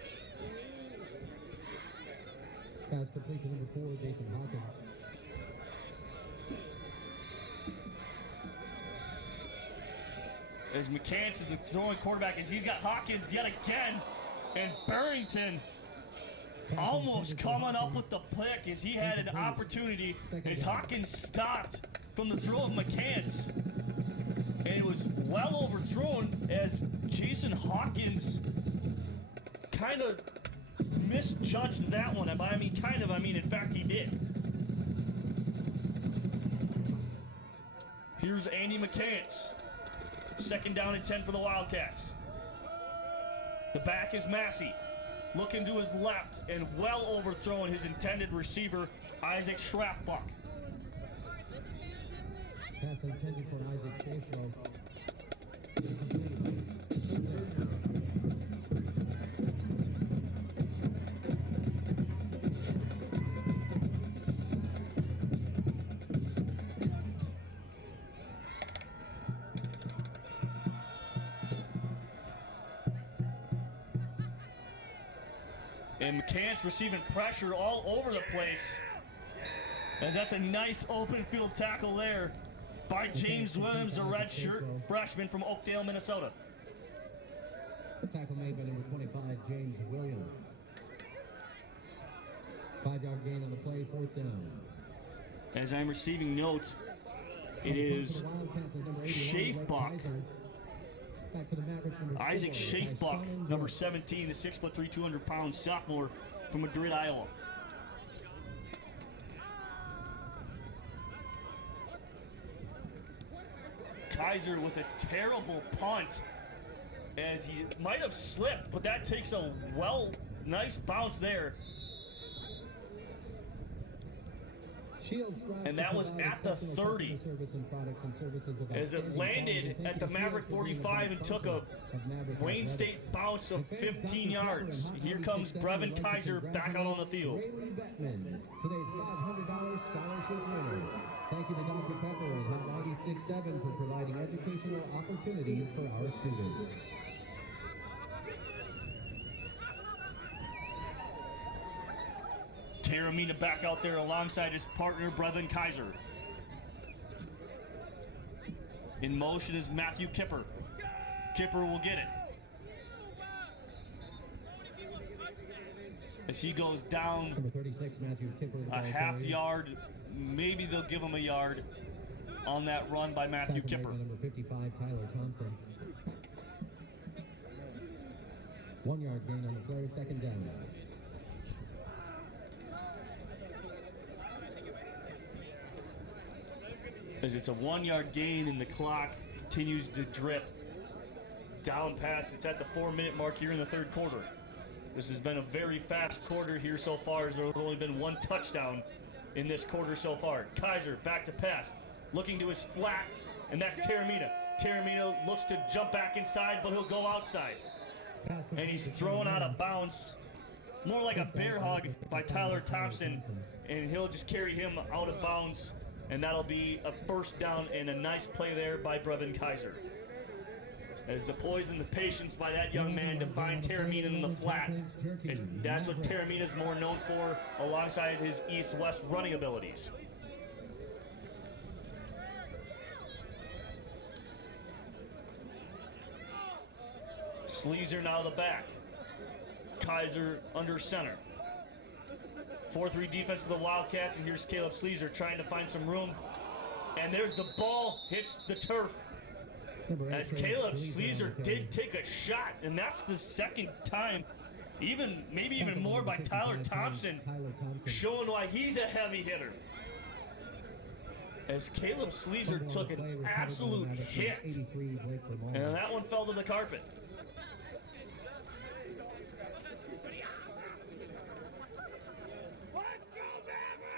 Pass complete to number 4, Jason Hawkins. As McCants is the throwing quarterback, as he's got Hawkins yet again, and Barrington almost coming up with the pick as he had an opportunity as Hawkins stopped from the throw of McCants. And it was well overthrown as Jason Hawkins kind of misjudged that one. I mean, in fact, he did. Here's Andy McCants. 2nd down and 10 for the Wildcats. The back is Massey. Looking to his left and well overthrown his intended receiver, Isaac Schraffbach. Pass intended for Isaac Schraffbach. And McCants receiving pressure all over the place, as that's a nice open field tackle there by James Williams, a redshirt freshman from Oakdale, Minnesota. Tackle made by number 25, James Williams. 5-yard gain on the play, 4th down. As I'm receiving notes, it is Schafbach. Isaac Schafbach, number 17, the 6'3", 200-pound sophomore from Madrid, Iowa. Kaiser with a terrible punt, as he might have slipped, but that takes a nice bounce there. And that was at the 30, as it landed at the Maverick 45 and took a Wayne State bounce of 15 yards. Here comes Brevin Kaiser back out on the field. Today's $500 scholarship winner. Thank you to Dr. Pepper and Hot 96.7 for providing educational opportunities for our students. Taramina back out there alongside his partner, Brevin Kaiser. In motion is Matthew Kipper. Kipper will get it. As he goes down Number 36, Matthew Kipper, a half yard, maybe they'll give him a yard on that run by Matthew Kipper. Number 55, Tyler Thompson. 1-yard gain on the play, 2nd down. As it's a 1-yard gain and the clock continues to drip down past. It's at the 4-minute mark here in the 3rd quarter. This has been a very fast quarter here so far, as there has only been 1 touchdown in this quarter so far. Kaiser back to pass, looking to his flat, and that's Taramina. Taramina looks to jump back inside, but he'll go outside. And he's thrown out of bounds, more like a bear hug by Tyler Thompson, and he'll just carry him out of bounds. And that'll be a 1st down and a nice play there by Brevin Kaiser. As the poise and the patience by that young man to find Taramina in the flat. That's what Taramina's more known for, alongside his east-west running abilities. Sleazer now the back. Kaiser under center. 4-3 defense for the Wildcats, and here's Caleb Sleazer trying to find some room. And there's the ball, hits the turf. As Caleb Sleazer did take a shot, and that's the 2nd time, maybe even more by Tyler Thompson, showing why he's a heavy hitter. As Caleb Sleazer took an absolute hit, and that one fell to the carpet.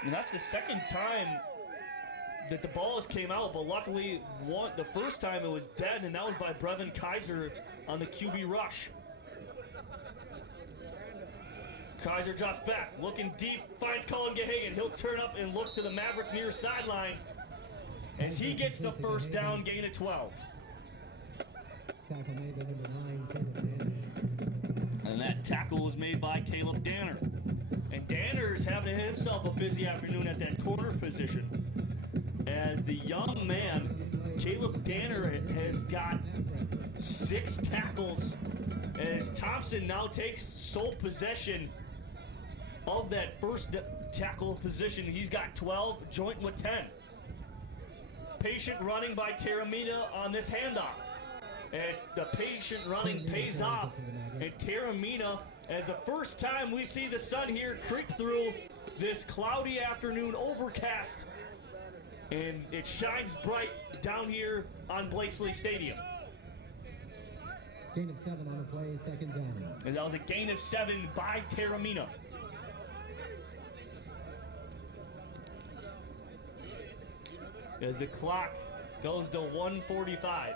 And that's the second time that the balls came out, but luckily the first time it was dead, and that was by Brevin Kaiser on the QB rush. Kaiser drops back, looking deep, finds Colin Gahagan. He'll turn up and look to the Maverick near sideline as he gets the first down, gain of 12. Tackle made by number 9, Caleb Danner. And that tackle was made by Caleb Danner. And Danner's having himself a busy afternoon at that corner position, as the young man, Caleb Danner, has got 6 tackles, as Thompson now takes sole possession of that first tackle position. He's got 12, joint with 10. Patient running by Taramina on this handoff, as the patient running pays off, and Taramina, as the first time we see the sun here creep through this cloudy afternoon, overcast, and it shines bright down here on Blakesley Stadium. Gain of 7 on the play, second down. And that was a gain of 7 by Taramina. As the clock goes to 1:45.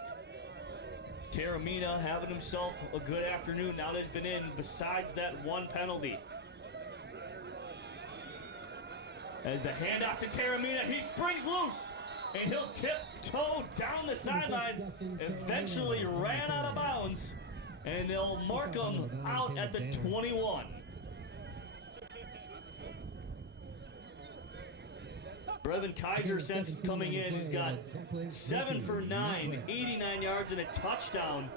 Taramina having himself a good afternoon now that he's been in, besides that one penalty. As the handoff to Taramina, he springs loose, and he'll tiptoe down the sideline, eventually ran out of bounds, and they'll mark him out at the 21. Brevin Kaiser, since coming in, has got 7 for 9, 89 yards and a touchdown.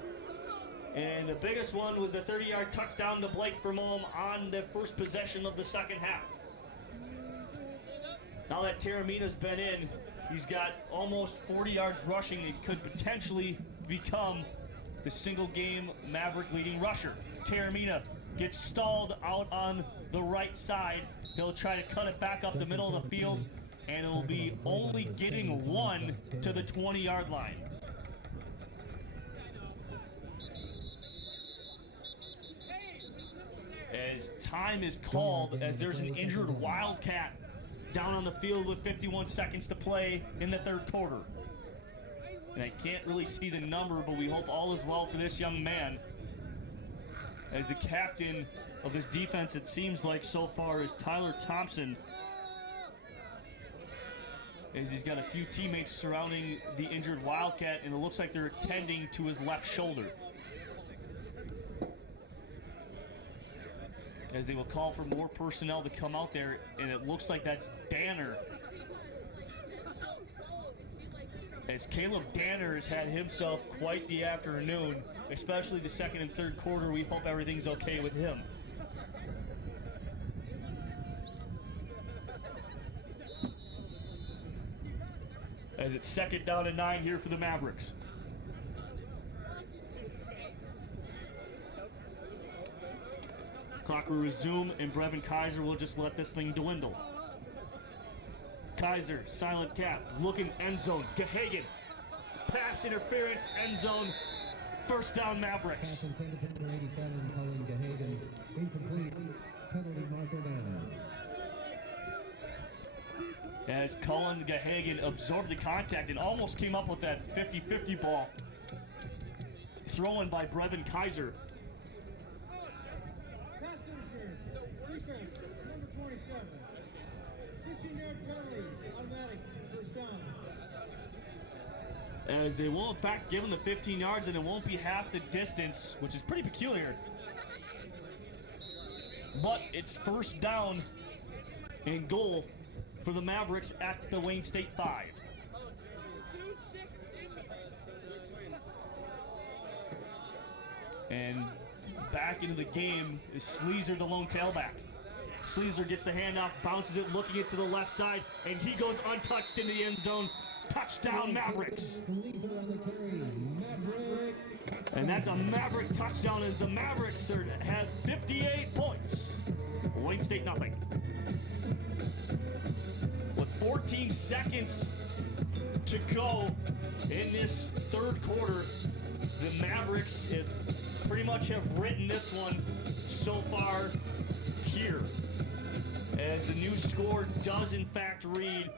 And the biggest one was the 30-yard touchdown to Blake Vermolm on the first possession of the second half. Now that Taramina's been in, he's got almost 40 yards rushing and could potentially become the single-game Maverick leading rusher. Taramina gets stalled out on the right side. He'll try to cut it back up the middle of the field, and it'll be only getting 1 to the 20-yard line. As time is called, as there's an injured Wildcat down on the field with 51 seconds to play in the third quarter. And I can't really see the number, but we hope all is well for this young man, as the captain of this defense, it seems like so far, is Tyler Thompson, as he's got a few teammates surrounding the injured Wildcat, and it looks like they're attending to his left shoulder, as they will call for more personnel to come out there, and it looks like that's Danner, as Caleb Danner has had himself quite the afternoon, especially the second and third quarter. We hope everything's okay with him. As it's second down and 9 here for the Mavericks. Clock will resume, and Brevin Kaiser will just let this thing dwindle. Kaiser, silent cap, looking end zone. Gahagan, pass interference, end zone. First down, Mavericks. Pass intended for number 87, Colin Gahagan. Incomplete. Penalty, Marco Danner. As Colin Gahagan absorbed the contact and almost came up with that 50-50 ball thrown by Brevin Kaiser. Pass interference. Defense, number 27. 15-yard penalty, automatic, first down. As they will in fact give him the 15 yards, and it won't be half the distance, which is pretty peculiar. But it's first down and goal for the Mavericks at the Wayne State 5. And back into the game is Sleazer, the lone tailback. Sleazer gets the handoff, bounces it, looking it to the left side, and he goes untouched into the end zone. Touchdown, Mavericks. And that's a Maverick touchdown, as the Mavericks have 58 points. Wayne State nothing. With 14 seconds to go in this third quarter, the Mavericks pretty much have written this one so far here. as the new score does in fact read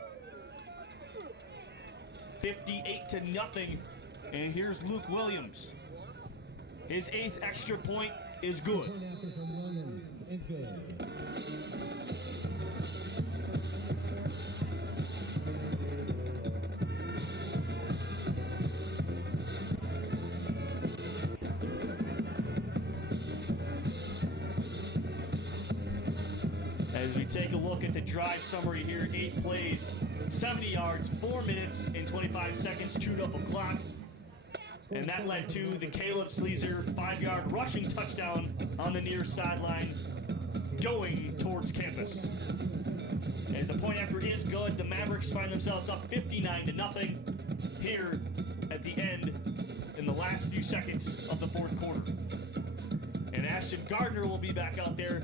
58-0. And here's Luke Williams. His 8th extra point is good. As we take a look at the drive summary here, 8 plays, 70 yards, 4 minutes and 25 seconds, chewed up a clock. And that led to the Caleb Sleazer 5-yard rushing touchdown on the near sideline going towards campus. As the point after is good, the Mavericks find themselves up 59-0 here at the end in the last few seconds of the 4th quarter. And Ashton Gardner will be back out there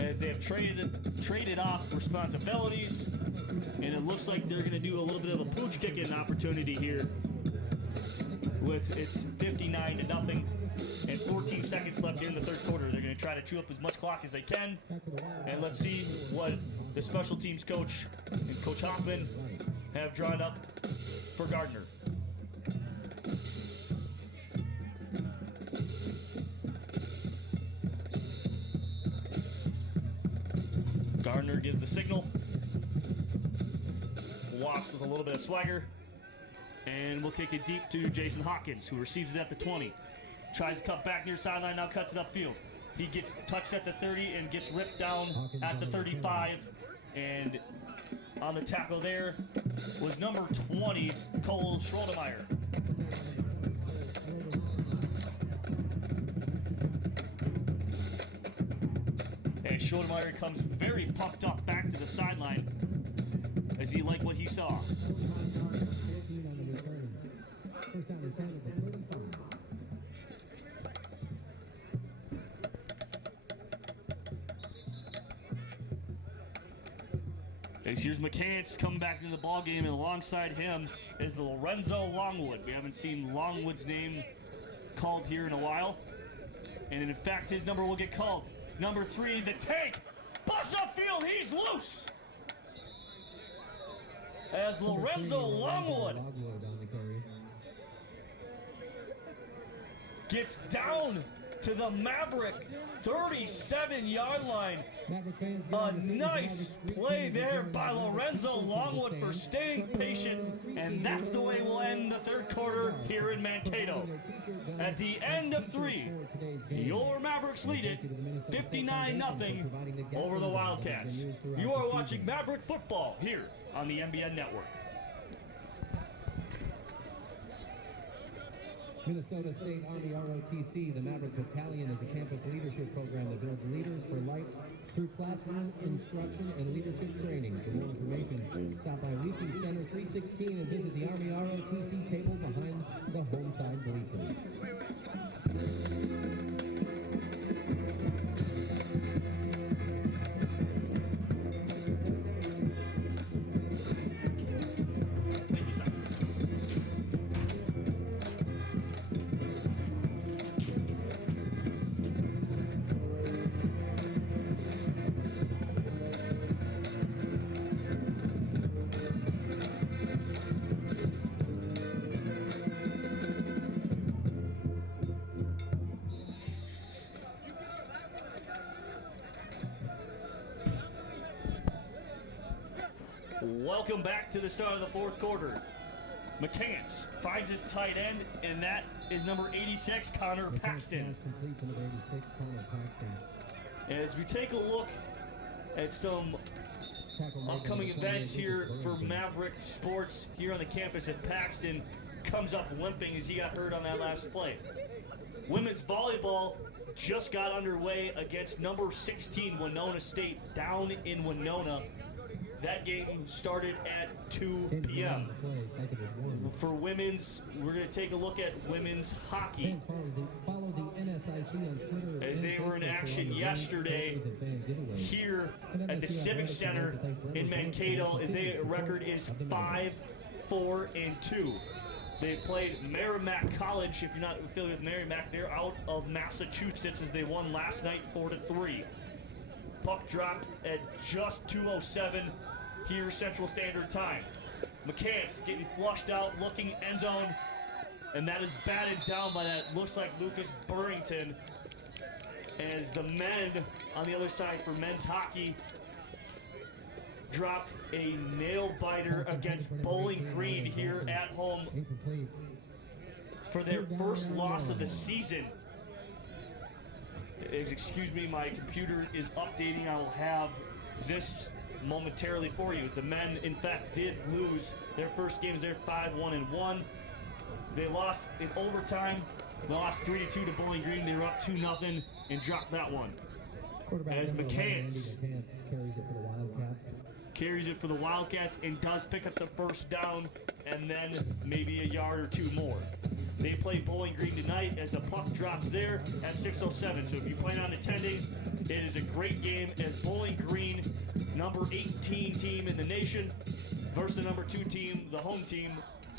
as they have traded off responsibilities, and it looks like they're going to do a little bit of a pooch kicking opportunity here with it's 59-0 and 14 seconds left here in the 3rd quarter. They're going to try to chew up as much clock as they can, and let's see what the special teams coach and Coach Hoffman have drawn up for Gardner. Gardner gives the signal, walks with a little bit of swagger, and we'll kick it deep to Jason Hawkins, who receives it at the 20. Tries to cut back near sideline, now cuts it upfield. He gets touched at the 30 and gets ripped down at the 35. And on the tackle there was number 20, Cole Schrodemeyer. And Schrodemeyer comes very puffed up back to the sideline as he liked what he saw. As here's McCants coming back into the ball game, and alongside him is the Lorenzo Longwood. We haven't seen Longwood's name called here in a while, and in fact his number will get called. Number 3, the Tank, busts upfield, he's loose. As Lorenzo Longwood gets down to the Maverick 37-yard line. A nice play there by Lorenzo Longwood for staying patient, and that's the way we'll end the 3rd quarter here in Mankato. At the end of 3, your Mavericks lead it 59-0 over the Wildcats. You are watching Maverick football here on the MBN Network. Minnesota State Army ROTC, the Maverick Battalion, is a campus leadership program that builds leaders for life through classroom instruction and leadership training. For more information, stop by Leaching Center 316 and visit the Army ROTC table behind the home side bleachers. Welcome back to the start of the 4th quarter. McCants finds his tight end, and that is number 86, Connor Paxton. As we take a look at some upcoming events here for Maverick Sports here on the campus, if Paxton comes up limping as he got hurt on that last play. Women's volleyball just got underway against number 16, Winona State, down in Winona. That game started at 2 p.m. For women's, we're going to take a look at women's hockey. As they were in action yesterday here at the Civic Center in Mankato, as their record is 5-4-2. They played Merrimack College. If you're not affiliated with Merrimack, they're out of Massachusetts as they won last night 4-3. puck dropped at just 2:07 here Central Standard Time. McCants getting flushed out, looking end zone, and that is batted down by that, looks like Lucas Burrington, as the men on the other side for men's hockey dropped a nail-biter against Bowling Green here at home for their first loss of the season. Excuse me, my computer is updating. I will have this momentarily for you. The men, in fact, did lose their first games. They're 5-1-1. They lost in overtime. They lost 3-2 to Bowling Green. They were up 2-0 and dropped that one. As McCants carries it for the Wildcats and does pick up the first down and then maybe a yard or two more. They play Bowling Green tonight as the puck drops there at 6:07. So if you plan on attending, it is a great game as Bowling Green, number 18 team in the nation, versus the number 2 team, the home team,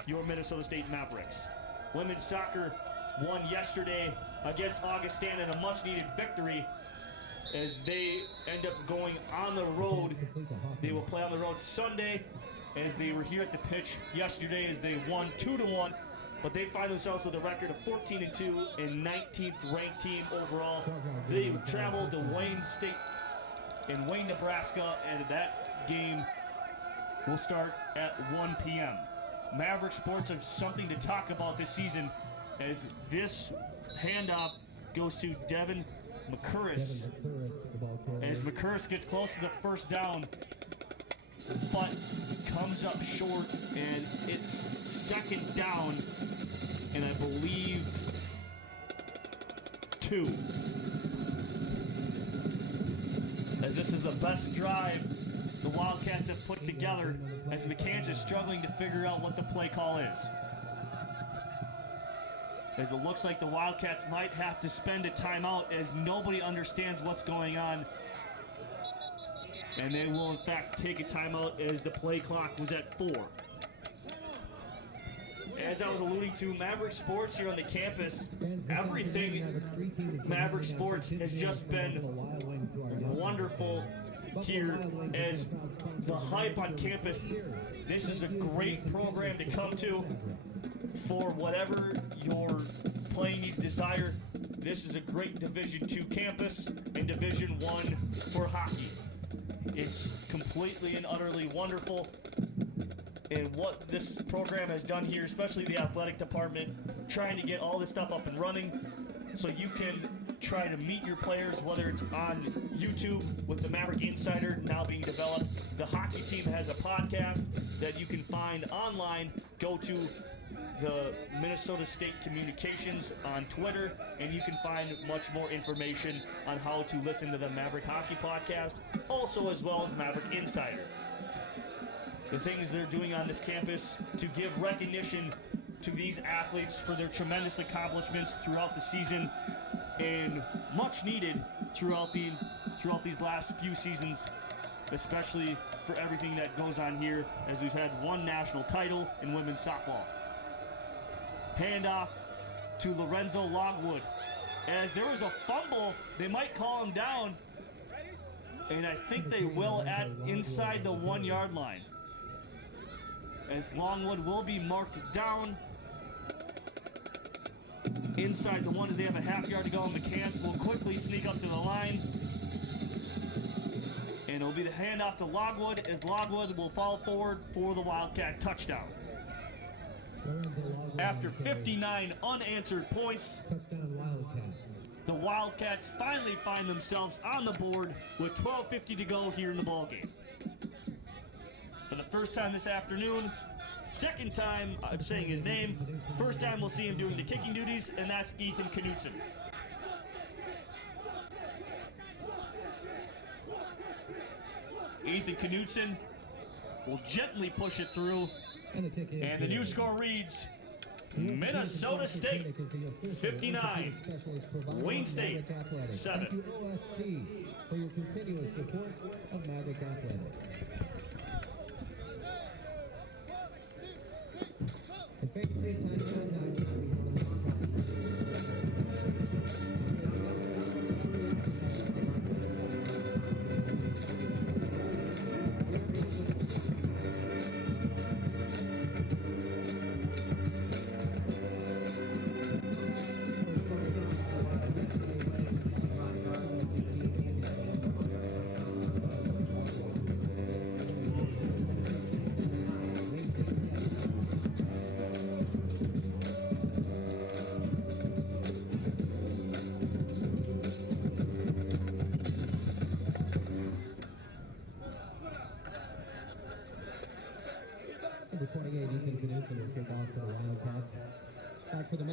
your Minnesota State Mavericks. Women's soccer won yesterday against Augustana in a much-needed victory as they end up going on the road. They will play on the road Sunday as they were here at the pitch yesterday as they won 2-1. But they find themselves with a record of 14-2 and 19th ranked team overall. They traveled to Wayne State in Wayne, Nebraska, and that game will start at 1 p.m. Maverick Sports have something to talk about this season as this handoff goes to Devin McCurris. As McCurris gets close to the first down, but comes up short, and it's second down, and I believe 2. As this is the best drive the Wildcats have put together, as McCants is struggling to figure out what the play call is. As it looks like the Wildcats might have to spend a timeout as nobody understands what's going on. And they will, in fact, take a timeout as the play clock was at 4. As I was alluding to, Maverick Sports here on the campus, everything Maverick Sports has just been wonderful here as the hype on campus. This is a great program to come to for whatever your playing needs desire. This is a great Division II campus and Division I for hockey. It's completely and utterly wonderful. And what this program has done here, especially the athletic department, trying to get all this stuff up and running so you can try to meet your players, whether it's on YouTube with the Maverick Insider now being developed. The hockey team has a podcast that you can find online. Go to the Minnesota State Communications on Twitter, and you can find much more information on how to listen to the Maverick Hockey Podcast, also as well as Maverick Insider. The things they're doing on this campus to give recognition to these athletes for their tremendous accomplishments throughout the season, and much needed throughout these last few seasons, especially for everything that goes on here, as we've had one national title in women's softball. Handoff to Lorenzo Logwood. As there was a fumble, they might call him down, and I think they will at inside the 1 yard line. As Longwood will be marked down inside the 1 as they have a half yard to go, and McCants will quickly sneak up to the line. And it'll be the handoff to Logwood as Logwood will fall forward for the Wildcat touchdown. After 59 unanswered points, the Wildcats finally find themselves on the board with 12:50 to go here in the ballgame. For the first time this afternoon, second time I'm saying his name, first time we'll see him doing the kicking duties, and that's Ethan Knutson. Ethan Knutson will gently push it through, and the new score reads Minnesota State 59, Wayne State 7. For your continuous support of Maverick Athletics.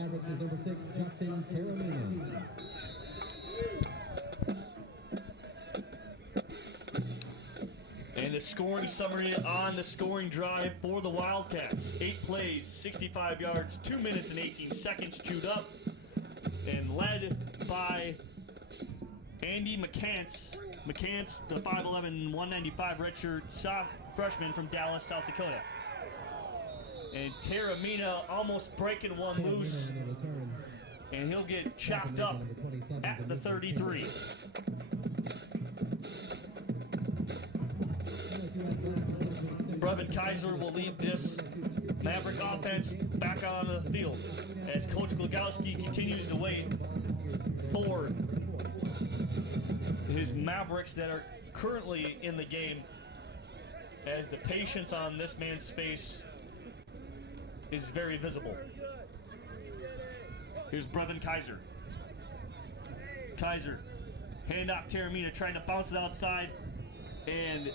Mavericks is number 6, Justin Terramina. And the scoring summary on the scoring drive for the Wildcats. 8 plays, 65 yards, 2 minutes and 18 seconds chewed up. And led by Andy McCants. McCants, the 5'11", 195 redshirt freshman from Dallas, South Dakota. And Terramina almost breaking one loose. And he'll get chopped up at the 33. Brevin Kaiser will lead this Maverick offense back out on the field as Coach Glogowski continues to wait for his Mavericks that are currently in the game, as the patience on this man's face is very visible. Here's Brevin Kaiser. Kaiser, handoff Terramina, trying to bounce it outside, and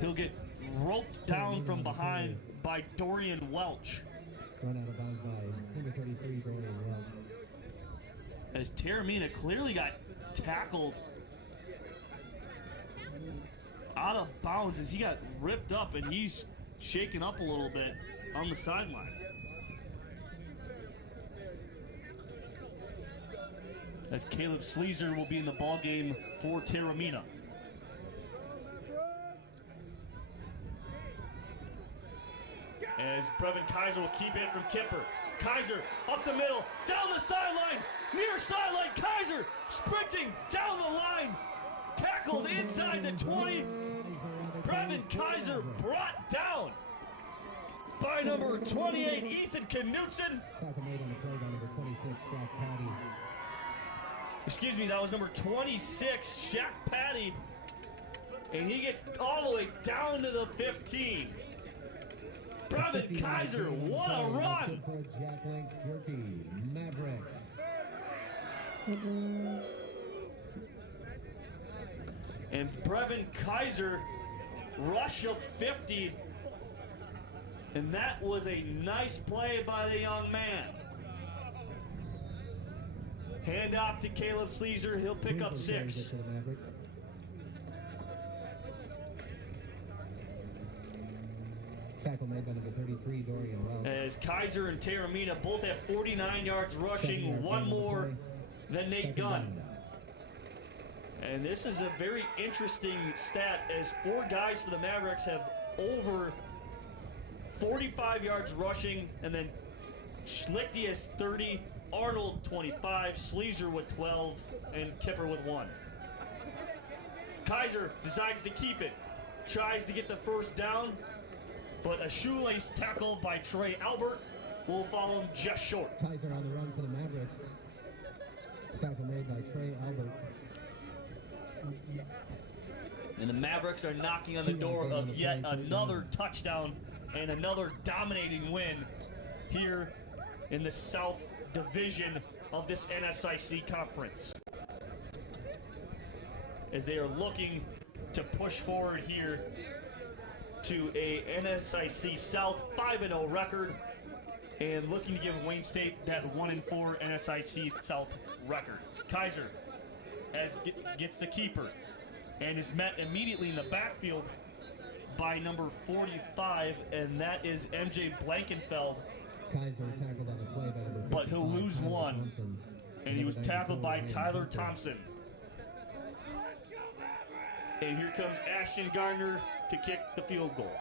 he'll get roped down from behind by Dorian Welch. Run out of bounds by number 33, Dorian Welch. As Terramina clearly got tackled out of bounds as he got ripped up, and he's shaken up a little bit on the sideline. As Caleb Sleezer will be in the ball game for Terramina. As Brevin Kaiser will keep it from Kipper. Kaiser up the middle, down the sideline, near sideline. Kaiser sprinting down the line, tackled inside the 20. Brevin Kaiser brought down by number 28, Ethan Knutson. Excuse me, that was number 26, Shaq Patty. And he gets all the way down to the 15. Brevin Kaiser, what a run! Maverick. And Brevin Kaiser, rush of 50. And that was a nice play by the young man. Hand off to Caleb Sleezer, he'll pick up 6. Tackle made by number 33, Dorian Welch. As Kaiser and Terramina both have 49 yards rushing, one more than Nate Gunn. And this is a very interesting stat, as 4 guys for the Mavericks have over 45 yards rushing, and then Schlichty has 30, Arnold 25, Sleezer with 12, and Kipper with 1. Kaiser decides to keep it, tries to get the first down, but a shoelace tackle by Trey Albert will fall him just short. Kaiser on the run for the Mavericks. Tackle made by Trey Albert. And the Mavericks are knocking on the door of yet another touchdown and another dominating win here in the South Division of this NSIC conference, as they are looking to push forward here to a NSIC South 5-0 record, and looking to give Wayne State that 1-4 NSIC South record. Kaiser gets the keeper and is met immediately in the backfield by number 45, and that is MJ Blankenfeld. Kaiser tackled on the play by number 55, but he'll lose one, Thompson. and he was tackled by Tyler Thompson. And here comes Ashton Gardner to kick the field goal.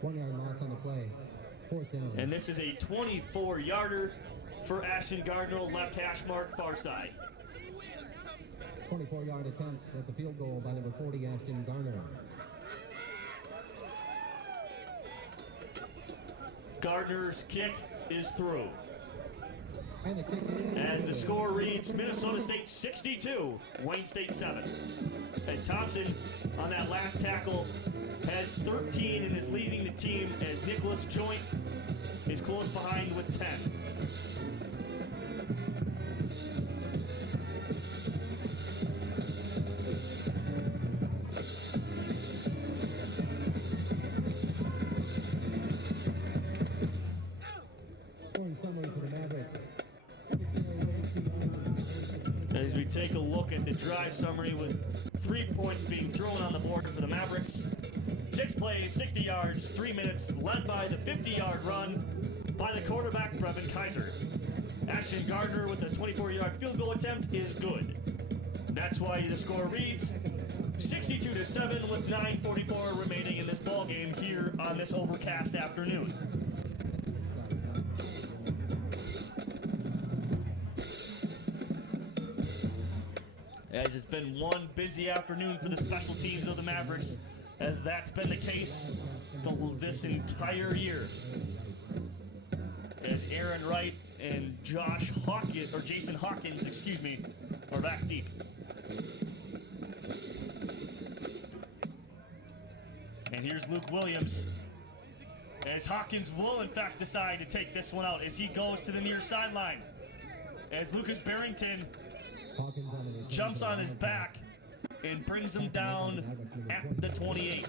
1 yard loss on the play. 4th down. And this is a 24-yarder for Ashton Gardner, left hash mark, far side. 24-yard attempt at the field goal by number 40, Ashton Garner. Gardner's kick is through. And the kick is As the score reads, Minnesota State 62, Wayne State 7. As Thompson on that last tackle has 13 and is leading the team, as Nicholas Joint is close behind with 10. we take a look at the drive summary with 3 points being thrown on the board for the Mavericks. 6 plays, 60 yards, 3 minutes, led by the 50-yard run by the quarterback, Brevin Kaiser. Ashton Gardner with a 24-yard field goal attempt is good. That's why the score reads 62-7 with 9:44 remaining in this ball game here on this overcast afternoon. As it's been one busy afternoon for the special teams of the Mavericks, as that's been the case this entire year. As Aaron Wright and Jason Hawkins, are back deep. And here's Luke Williams, as Hawkins will in fact decide to take this one out as he goes to the near sideline. As Lucas Barrington jumps on his back and brings him down at the 28.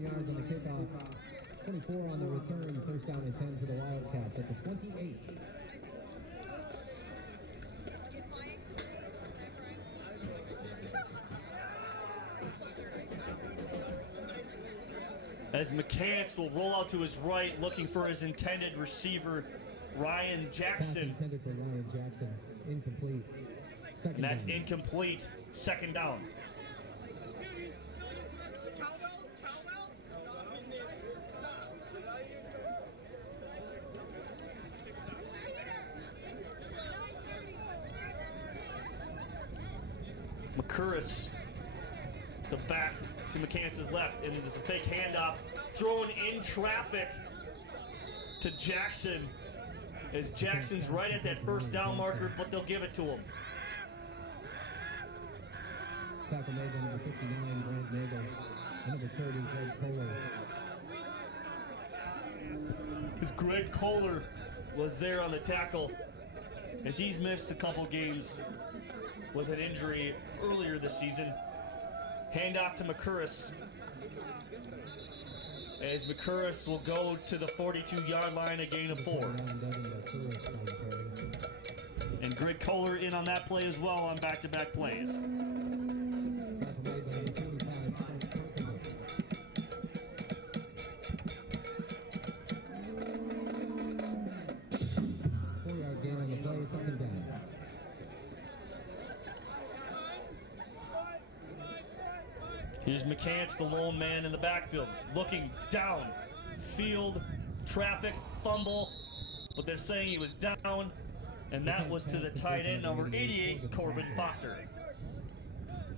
Yards on the kickoff, 24 on the return, first down and 10 for the Wildcats at the 28. As McCants will roll out to his right, looking for his intended receiver, Ryan Jackson. Pass intended for Ryan Jackson, incomplete. And that's incomplete, second down. McCurris, the back to McCants' left, and there's a fake handoff thrown in traffic to Jackson, as Jackson's right at that first down marker, but they'll give it to him. Tackle made by number 59, Grant Nagel, and number 30, Greg Kohler. Because Greg Kohler was there on the tackle, as he's missed a couple games with an injury earlier this season. Handoff to McCurris, as McCurris will go to the 42-yard line, a gain of 4. And Greg Kohler in on that play as well on back-to-back plays. Here's McCants, the lone man in the backfield, looking down, field, traffic, fumble, but they're saying he was down, and that was to the tight end, number 88, Corbin Foster.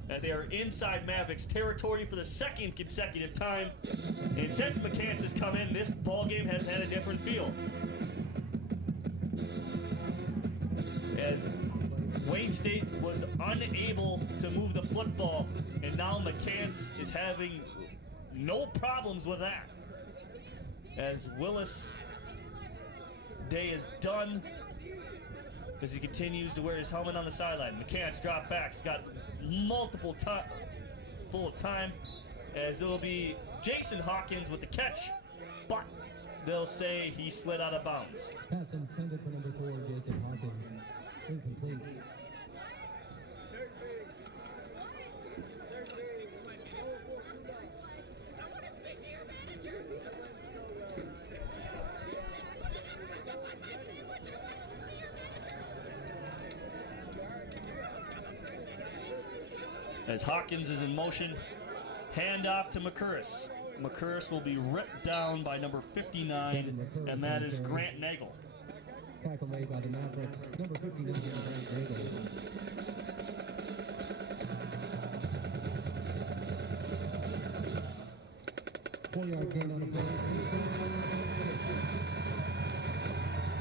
As they are inside Mavericks territory for the second consecutive time, and since McCants has come in, this ball game has had a different feel. As Wayne State was unable to move the football, and now McCants is having no problems with that. As Willis Day is done, as he continues to wear his helmet on the sideline. McCants drop back. He's got multiple full of time, as it'll be Jason Hawkins with the catch, but they'll say he slid out of bounds. Pass intended for number 4, Jason Hawkins. Incomplete. As Hawkins is in motion, handoff to McCurris. McCurris will be ripped down by number 59, and that is Grant Nagel. Tackle made by the Mavericks, number 59, Grant Nagel. Four-yard gain on the play.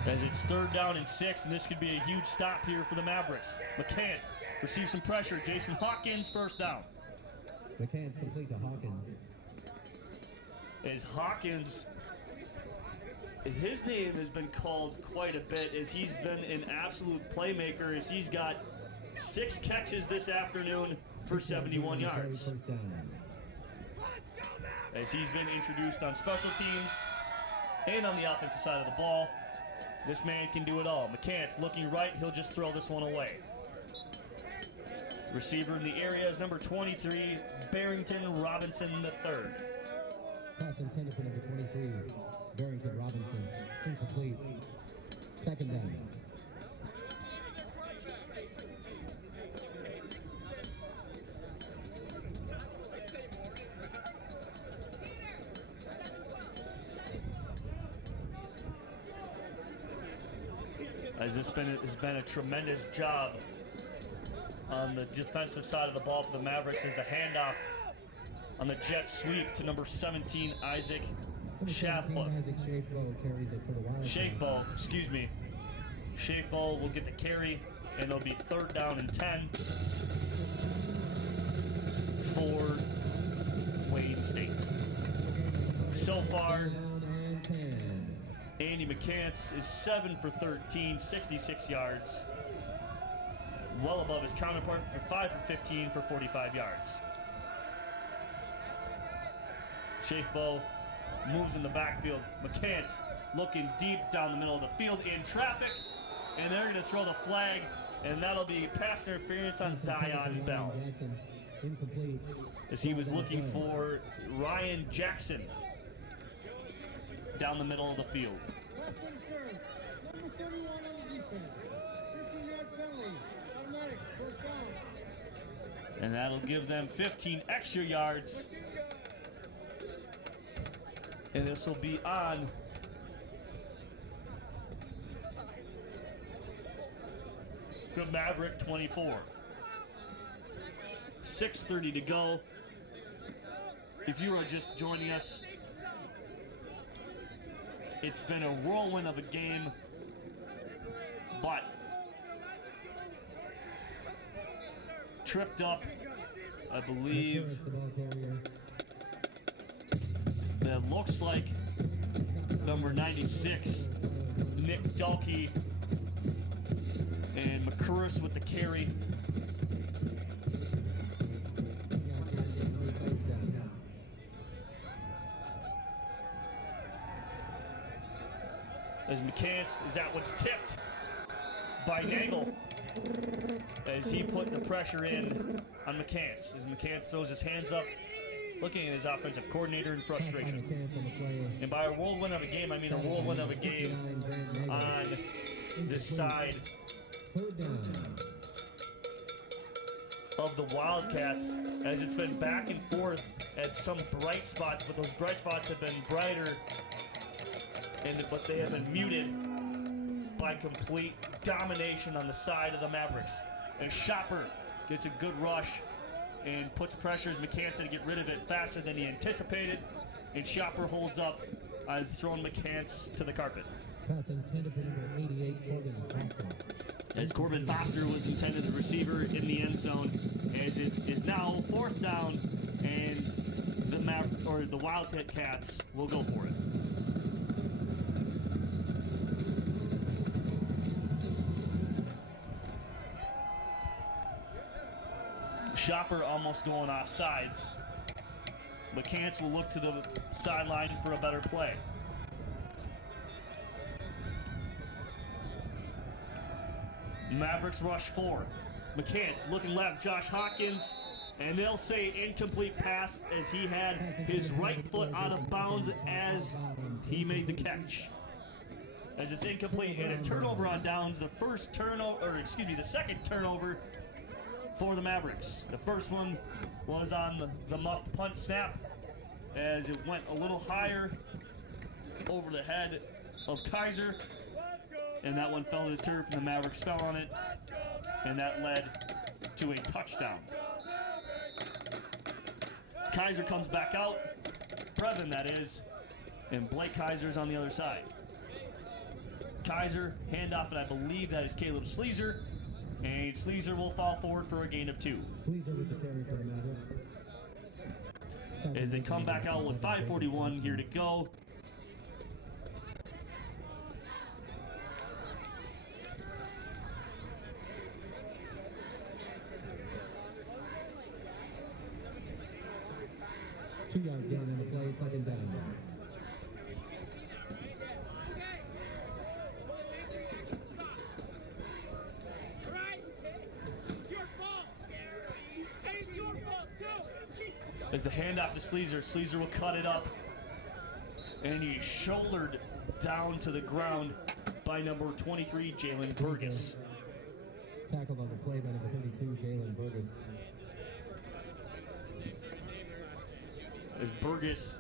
As it's 3rd down and 6, and this could be a huge stop here for the Mavericks. McCants receives some pressure. Jason Hawkins, first down. McCants complete to Hawkins. As Hawkins his name has been called quite a bit as he's been an absolute playmaker as he's got 6 catches this afternoon for 71 yards. As he's been introduced on special teams and on the offensive side of the ball. This man can do it all. McCants looking right, he'll just throw this one away. Receiver in the area is number 23, Barrington Robinson III. Pass intended for number 23, Barrington Robinson. Incomplete. Second down. As this has been a tremendous job on the defensive side of the ball for the Mavericks as the handoff on the jet sweep to number 17, Isaac Shafbo. Shafbo, excuse me. Shafbo will get the carry, and it'll be 3rd down and 10 for Wayne State. So far, Andy McCants is 7 for 13, 66 yards. Well above his counterpart for 5 for 15 for 45 yards. Shafbo moves in the backfield. McCants looking deep down the middle of the field in traffic. And they're going to throw the flag, and that'll be pass interference on Zion Bell. As he was looking for Ryan Jackson down the middle of the field. Number 71 on the defense. 15-yard penalty. Automatic. First down. And that'll give them 15 extra yards. And this will be on the Maverick 24. 6:30 to go. If you are just joining us, it's been a whirlwind of a game, but tripped up, I believe. It looks like number 96, Nick Dalkey, and McCurris with the carry. As McCants is that one's tipped by Nagel as he put the pressure in on McCants. As McCants throws his hands up, looking at his offensive coordinator in frustration. And by a whirlwind of a game, I mean a whirlwind of a game on this side of the Wildcats, as it's been back and forth at some bright spots, but those bright spots have been brighter, but they have been muted by complete domination on the side of the Mavericks. And Shopper gets a good rush and puts pressure as McCants to get rid of it faster than he anticipated. And Shopper holds up on throwing McCants to the carpet. As Corbin Foster was intended the receiver in the end zone, as it is now 4th down, and the Wildcat Cats will go for it. Shopper almost going off sides. McCants will look to the sideline for a better play. Mavericks rush 4. McCants looking left, Josh Hawkins, and they'll say incomplete pass as he had his right foot out of bounds as he made the catch. As it's incomplete and a turnover on downs, the second turnover for the Mavericks. The first one was on the muffed punt snap as it went a little higher over the head of Kaiser, and that one fell to the turf and the Mavericks fell on it, and that led to a touchdown. Kaiser comes back out, Previn that is, and Blake Kaiser's on the other side. Kaiser, handoff, and I believe that is Caleb Sleazer. And Sleazer will fall forward for a gain of 2. As they come back out with 5:41 here to go. 2-yard gain on the play, second down. As the handoff to Sleezer, Sleezer will cut it up. And he's shouldered down to the ground by number 23, Jalen Burgess. Tackled on the play by number 32, Jalen Burgess. As Burgess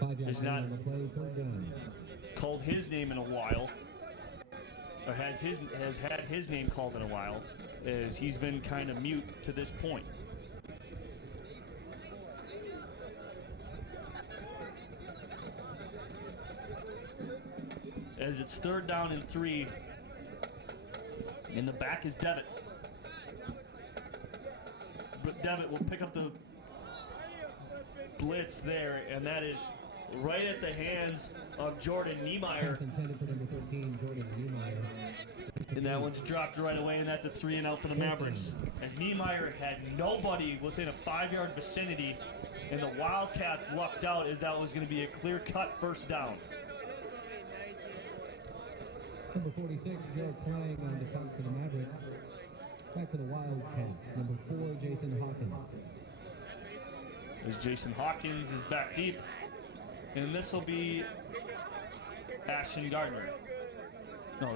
5-yard is gain not on the play, third down. called his name in a while, or has had his name called in a while, as he's been kind of mute to this point. As it's third down and 3. In the back is Devitt. But Devitt will pick up the blitz there, and that is right at the hands of Jordan Niemeyer. Intended for number 13, Jordan Niemeyer. And that one's dropped right away, and that's a 3 and out for the Mavericks. As Niemeyer had nobody within a 5-yard vicinity, and the Wildcats lucked out as that was going to be a clear-cut first down. Number 46, Jared Prying on the punt for the Mavericks. Back to the Wildcats. Number 4, Jason Hawkins. As Jason Hawkins is back deep. And this will be Ashton Gardner. No,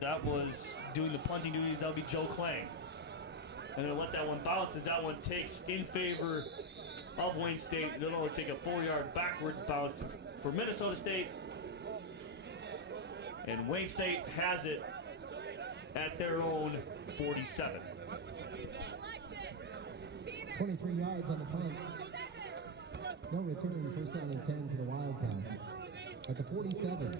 that was doing the punting duties. That'll be Joe Klang. And they'll let that one bounce as that one takes in favor of Wayne State. And it'll take a 4-yard backwards bounce for Minnesota State. And Wayne State has it at their own 47. 23 yards on the punt. No return, first down and 10 to the Wildcats. At the 47.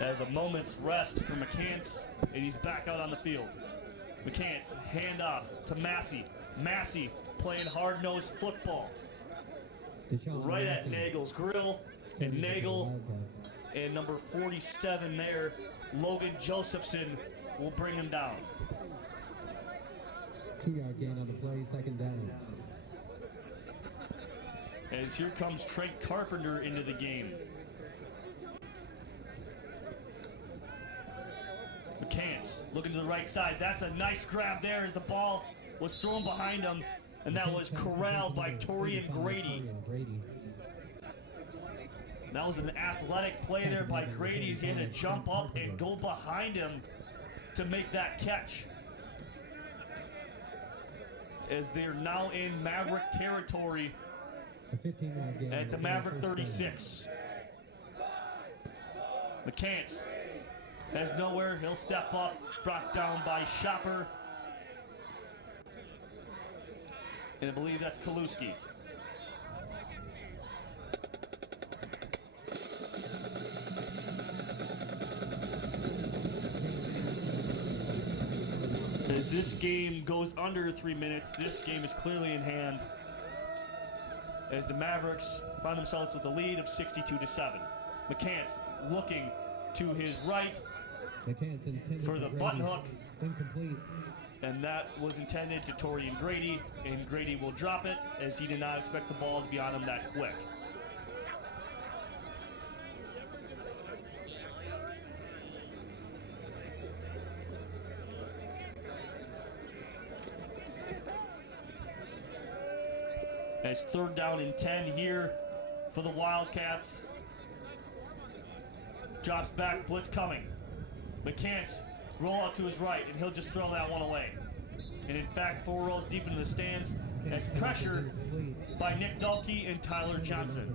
As a moment's rest for McCants, and he's back out on the field. McCants, handoff to Massey. Massey playing hard-nosed football. Right at Nagel's grill, and Nagel and number 47 there, Logan Josephson, will bring him down. 2-yard gain on the play, second down. As here comes Trent Carpenter into the game. McCants looking to the right side. That's a nice grab there as the ball was thrown behind him, and that was corralled by Torian Grady. That was an athletic play there by Grady. He's going to jump up and go behind him to make that catch. As they're now in Maverick territory at the Maverick 36. McCants has nowhere. He'll step up, brought down by Shopper. And I believe that's Kaluski. As this game goes under 3 minutes, this game is clearly in hand as the Mavericks find themselves with a lead of 62-7. McCants looking to his right for the button hook. Incomplete. And that was intended to Torian Grady, and Grady will drop it as he did not expect the ball to be on him that quick. It's third down and 10 here for the Wildcats. Drops back, blitz coming. McCants roll out to his right, and he'll just throw that one away. And in fact, 4 rows deep into the stands as pressure by Nick Dalkey and Tyler Johnson.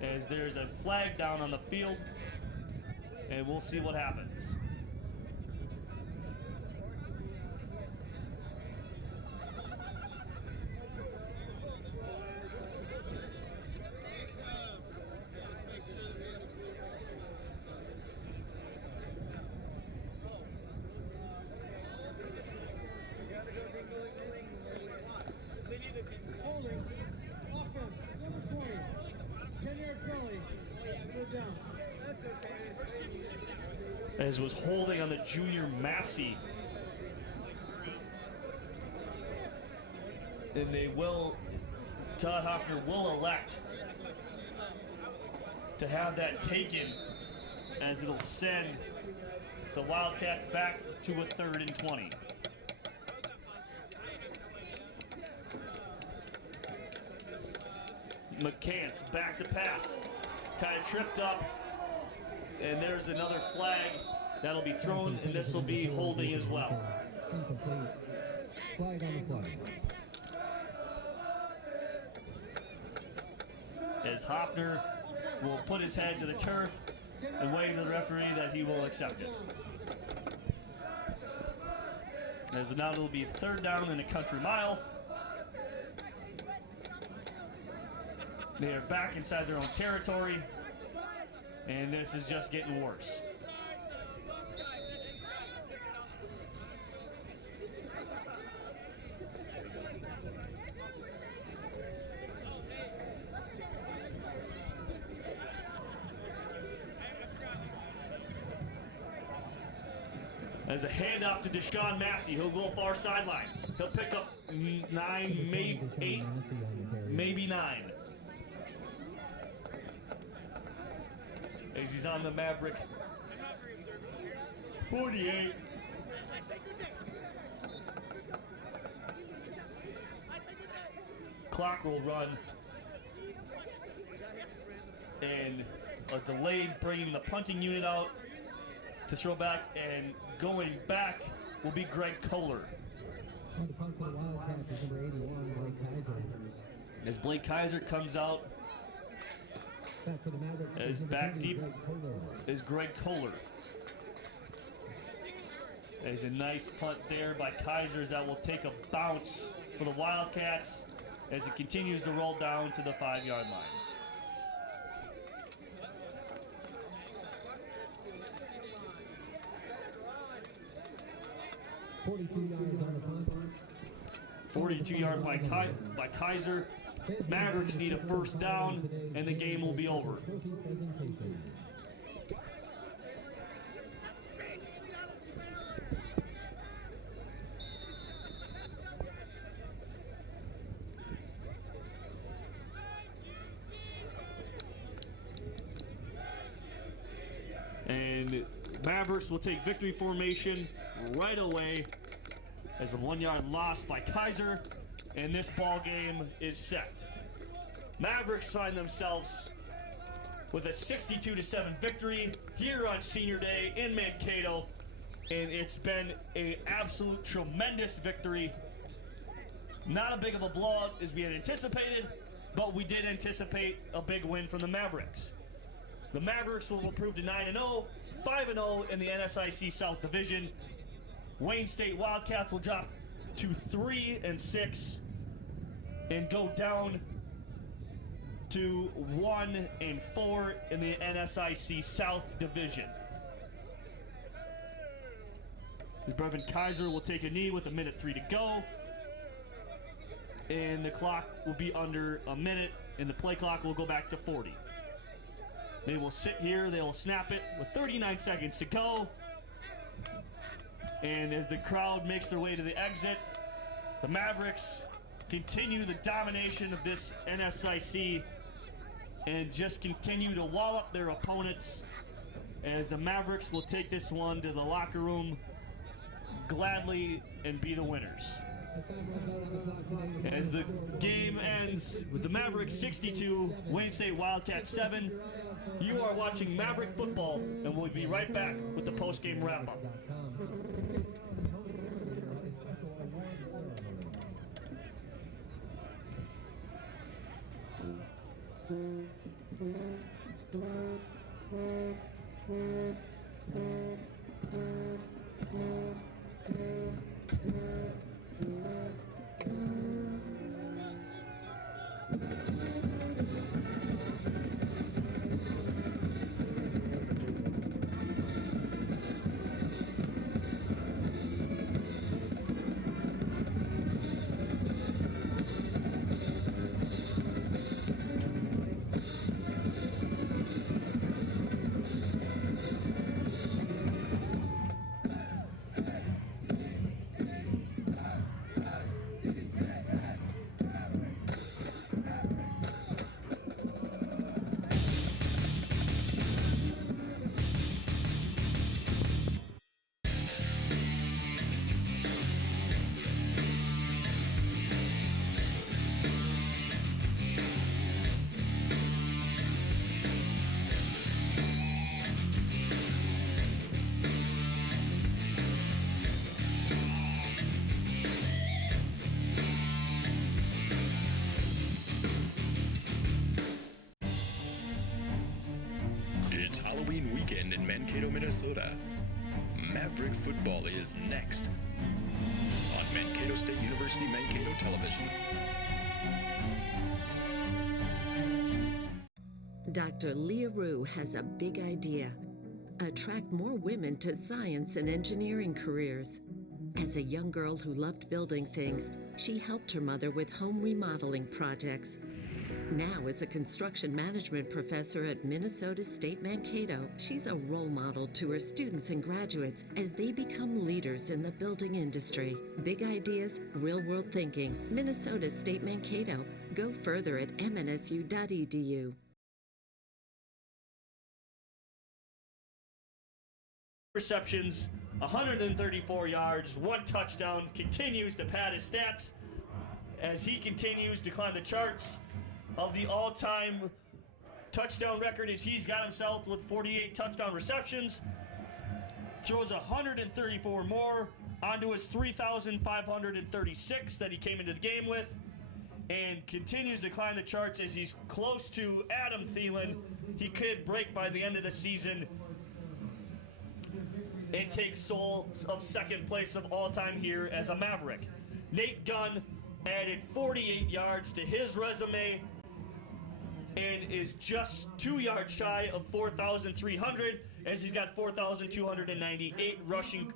As there's a flag down on the field, and we'll see what happens. as was holding on the junior Massey. And Todd Hoffner will elect to have that taken, as it'll send the Wildcats back to a 3rd and 20. McCants back to pass, kind of tripped up, and there's another flag that'll be thrown, and this will be holding as well. Incomplete. Flag on the flag. As Hoffner will put his head to the turf and wave to the referee that he will accept it. As now it'll be 3rd down in a country mile. They are back inside their own territory, and this is just getting worse. As a handoff to Deshaun Massey, he'll go far sideline. He'll pick up 9, maybe 8, maybe 9. As he's on the Maverick 48. Clock will run. And a delayed bringing the punting unit out to throw back, and going back will be Greg Kohler. On the punt for the Wildcats is number 81, Blake Kaiser. As Blake Kaiser comes out, Back for the Mavericks as number back 30, deep Greg Kohler. is Greg Kohler. There's a nice punt there by Kaiser that will take a bounce for the Wildcats as it continues to roll down to the 5-yard line. On the punt. 42-yard by Kaiser. Mavericks need a 1st down, and the game will be over. Coaching presentation. And Mavericks will take victory formation right away as a 1-yard loss by Kaiser, and this ball game is set. Mavericks find themselves with a 62-7 victory here on Senior Day in Mankato, and it's been an absolute tremendous victory. Not a big of a blowout as we had anticipated, but we did anticipate a big win from the Mavericks. The Mavericks will improve to 9-0, 5-0 in the NSIC South Division. Wayne State Wildcats will drop to 3-6 and go down to 1-4 in the NSIC South Division. As Brevin Kaiser will take a knee with 1:03 to go. And the clock will be under a minute, and the play clock will go back to 40. They will sit here, they will snap it with 39 seconds to go. And as the crowd makes their way to the exit, the Mavericks continue the domination of this NSIC and just continue to wall up their opponents, as the Mavericks will take this one to the locker room gladly and be the winners. As the game ends with the Mavericks 62, Wayne State Wildcats 7, you are watching Maverick football, and we'll be right back with the post-game wrap-up. Mankato, Minnesota. Maverick football is next on Mankato State University Mankato Television. Dr. Leah Rue has a big idea. Attract more women to science and engineering careers. As a young girl who loved building things, she helped her mother with home remodeling projects. Now, as a construction management professor at Minnesota State Mankato, she's a role model to her students and graduates as they become leaders in the building industry. Big ideas, real-world thinking. Minnesota State Mankato. Go further at mnsu.edu. Receptions, 134 yards, 1 touchdown, continues to pad his stats as he continues to climb the charts of the all-time touchdown record as he's got himself with 48 touchdown receptions, throws 134 more onto his 3,536 that he came into the game with, and continues to climb the charts as he's close to Adam Thielen. He could break by the end of the season and take sole of second place of all time here as a Maverick. Nate Gunn added 48 yards to his resume and is just 2 yards shy of 4,300 as he's got 4,298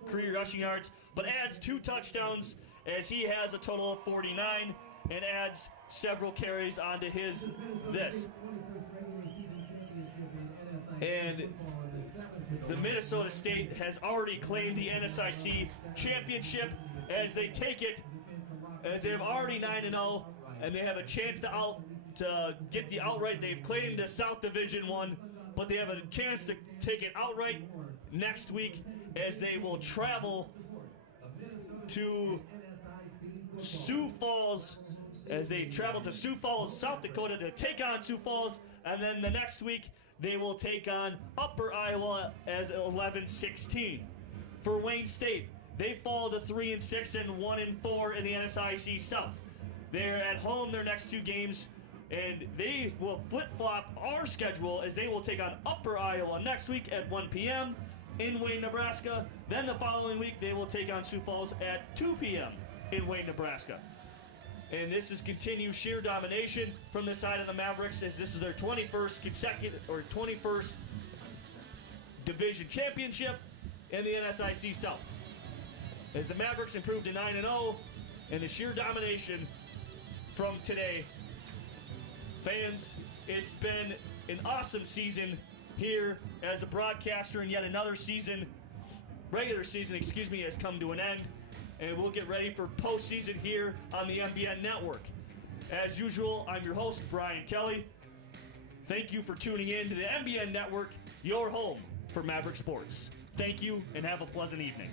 career rushing yards, but adds 2 touchdowns as he has a total of 49 and adds several carries onto his this. And the Minnesota State has already claimed the NSIC championship as they take it, as they're already 9-0, and they have a chance to get the outright. They've claimed the South Division one, but they have a chance to take it outright next week as they will travel to Sioux Falls, South Dakota to take on Sioux Falls, and then the next week they will take on Upper Iowa as 11-16. For Wayne State, they fall to 3-6 and 1-4 in the NSIC South. They're at home their next 2 games, and they will flip-flop our schedule as they will take on Upper Iowa next week at 1 p.m. in Wayne, Nebraska. Then the following week, they will take on Sioux Falls at 2 p.m. in Wayne, Nebraska. And this is continued sheer domination from the side of the Mavericks as this is their 21st division championship in the NSIC South. As the Mavericks improve to 9-0 and the sheer domination from today. Fans, it's been an awesome season here as a broadcaster, and yet another regular season, has come to an end. And we'll get ready for postseason here on the MBN Network. As usual, I'm your host, Brian Kelly. Thank you for tuning in to the MBN Network, your home for Maverick Sports. Thank you, and have a pleasant evening.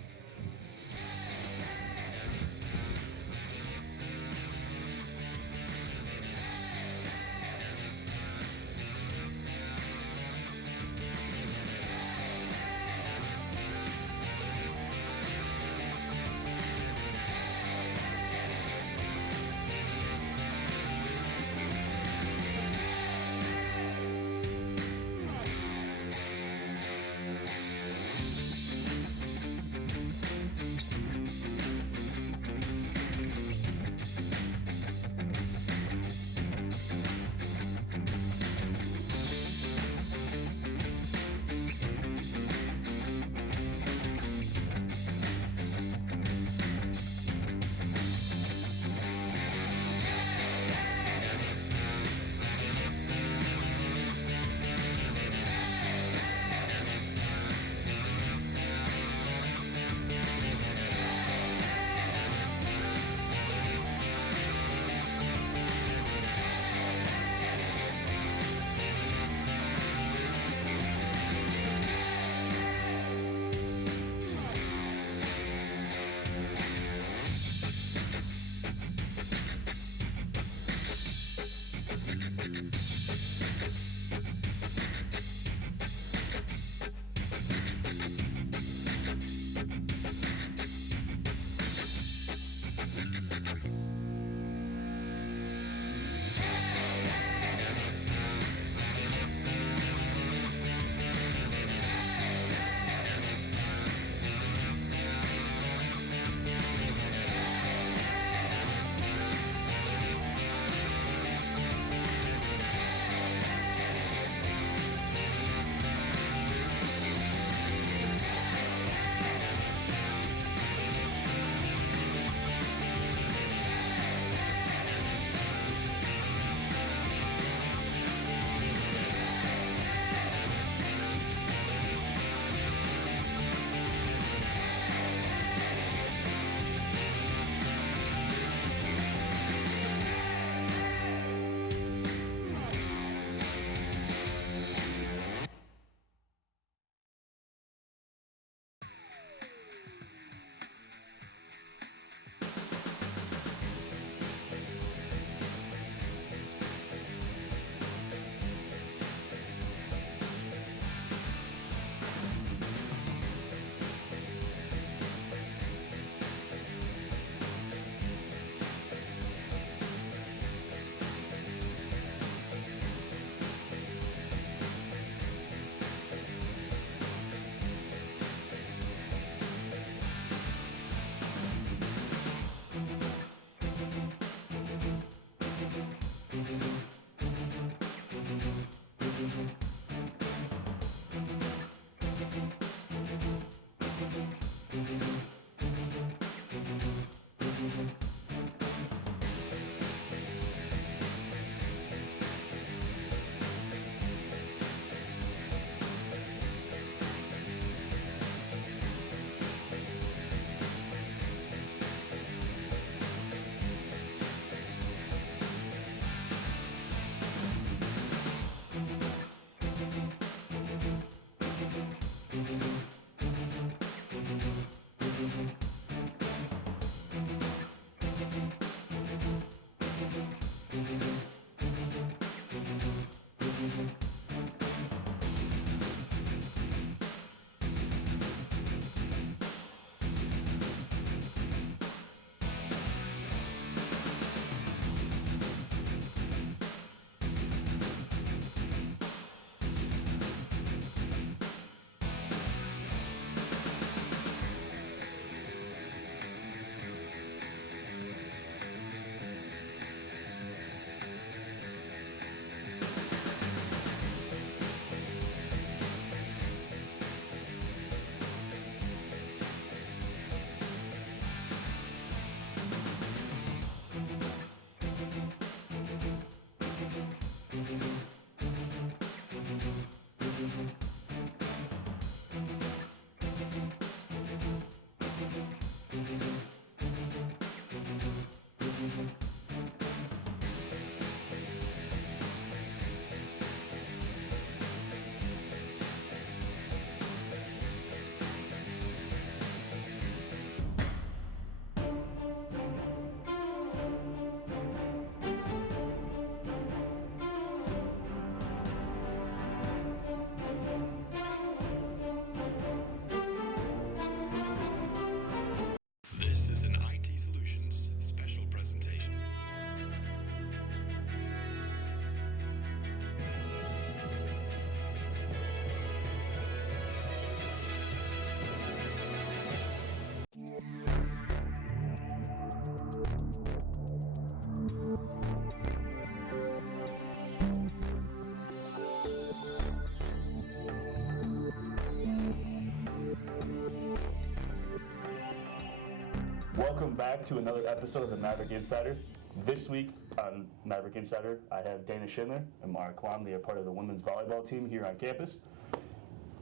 Welcome back to another episode of the Maverick Insider. This week on Maverick Insider, I have Dana Schindler and Mara Kwam. They are part of the women's volleyball team here on campus.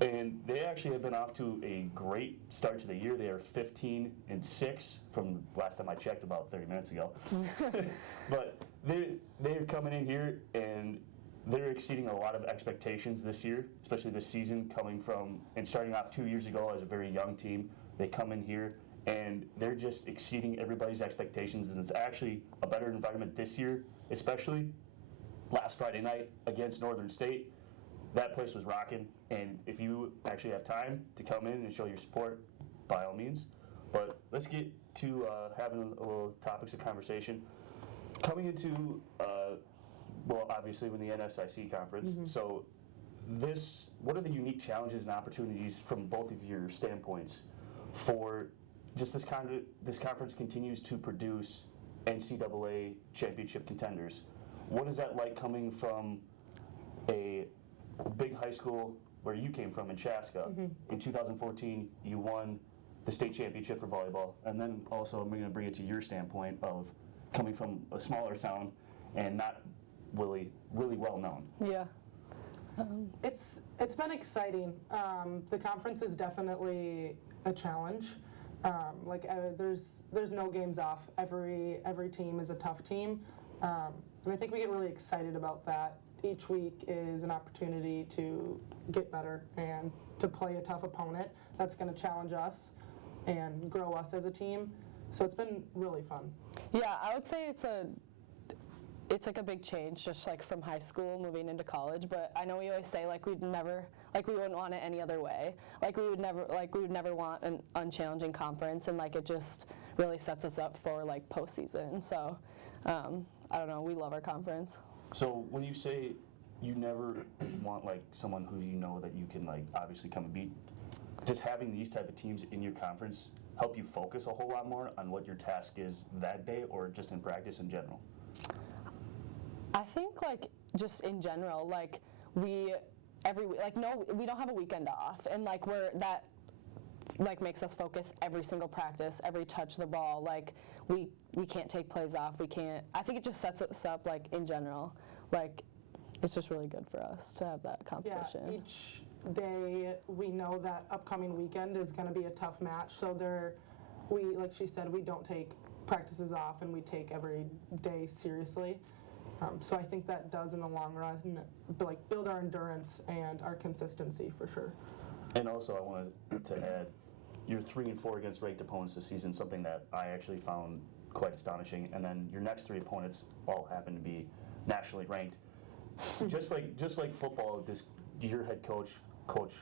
And they actually have been off to a great start to the year. They are 15-6 from last time I checked about 30 minutes ago. But they're coming in here and they're exceeding a lot of expectations this year, especially this season, coming from and starting off 2 years ago as a very young team. They come in here and they're just exceeding everybody's expectations, and it's actually a better environment this year, especially last Friday night against Northern State. That place was rocking, and if you actually have time to come in and show your support, by all means. But let's get to having a little topics of conversation. Coming into, well, obviously, with the NSIC conference, so what are the unique challenges and opportunities from both of your standpoints for just this conference continues to produce NCAA championship contenders? What is that like coming from a big high school where you came from in Chaska? In 2014, you won the state championship for volleyball, and then also I'm going to bring it to your standpoint of coming from a smaller town and not really well known. Yeah. It's been exciting. The conference is definitely a challenge. There's no games off. Every team is a tough team, and I think we get really excited about that. Each week is an opportunity to get better and to play a tough opponent that's going to challenge us and grow us as a team. So it's been really fun. Yeah, I would say it's like a big change, just like from high school moving into college. But I know we always say we wouldn't want it any other way. We would never want an unchallenging conference, and it just really sets us up for postseason. So I don't know, we love our conference. So when you say you never want someone who you know that you can obviously come and beat, does having these type of teams in your conference help you focus a whole lot more on what your task is that day, or just in practice in general? I think just in general, we don't have a weekend off, and makes us focus every single practice, every touch of the ball. We can't take plays off. We can't. I think it just sets us up in general. It's just really good for us to have that competition. Yeah, each day we know that upcoming weekend is going to be a tough match. So like she said, we don't take practices off, and we take every day seriously. So I think that does in the long run build our endurance and our consistency for sure. And also I wanted to add, you're 3-4 against ranked opponents this season, something that I actually found quite astonishing. And then your next 3 opponents all happen to be nationally ranked. just like football, your head coach, Coach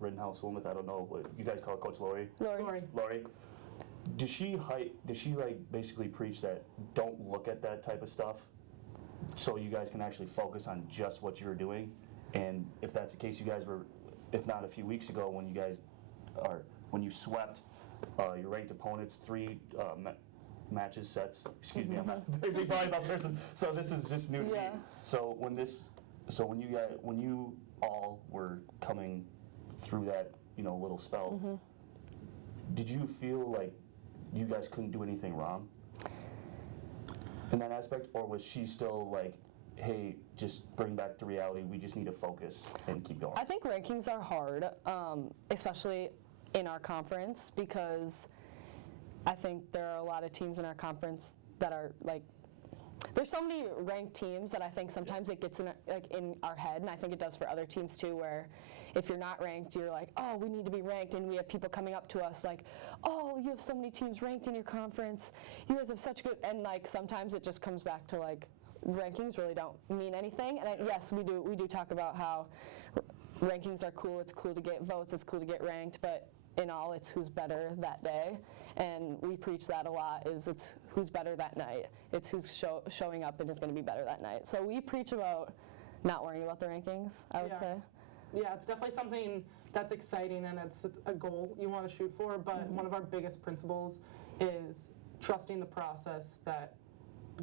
Rittenhouse Wilmuth, I don't know what you guys call Coach Lori. Lori. Does she basically preach that don't look at that type of stuff, so you guys can actually focus on just what you're doing? And if that's the case, you guys were, if not a few weeks ago, when you swept your ranked opponents 3 sets. Excuse me, I'm not a big volleyball person, so this is just new to me. So when you all were coming through that little spell, did you feel like you guys couldn't do anything wrong in that aspect, or was she still hey, just bring back to reality, we just need to focus and keep going? I think rankings are hard, especially in our conference, because I think there are a lot of teams in our conference that are there's so many ranked teams that I think sometimes it gets in our head, and I think it does for other teams too, where if you're not ranked, you're oh, we need to be ranked, and we have people coming up to us oh, you have so many teams ranked in your conference, you guys have such good, and sometimes it just comes back to rankings really don't mean anything. And yes, we do talk about how rankings are cool, it's cool to get votes, it's cool to get ranked, but in all, it's who's better that day, and we preach that a lot, it's who's better that night. It's who's showing up and is going to be better that night. So we preach about not worrying about the rankings, I would say. Yeah, it's definitely something that's exciting, and it's a goal you want to shoot for, but one of our biggest principles is trusting the process that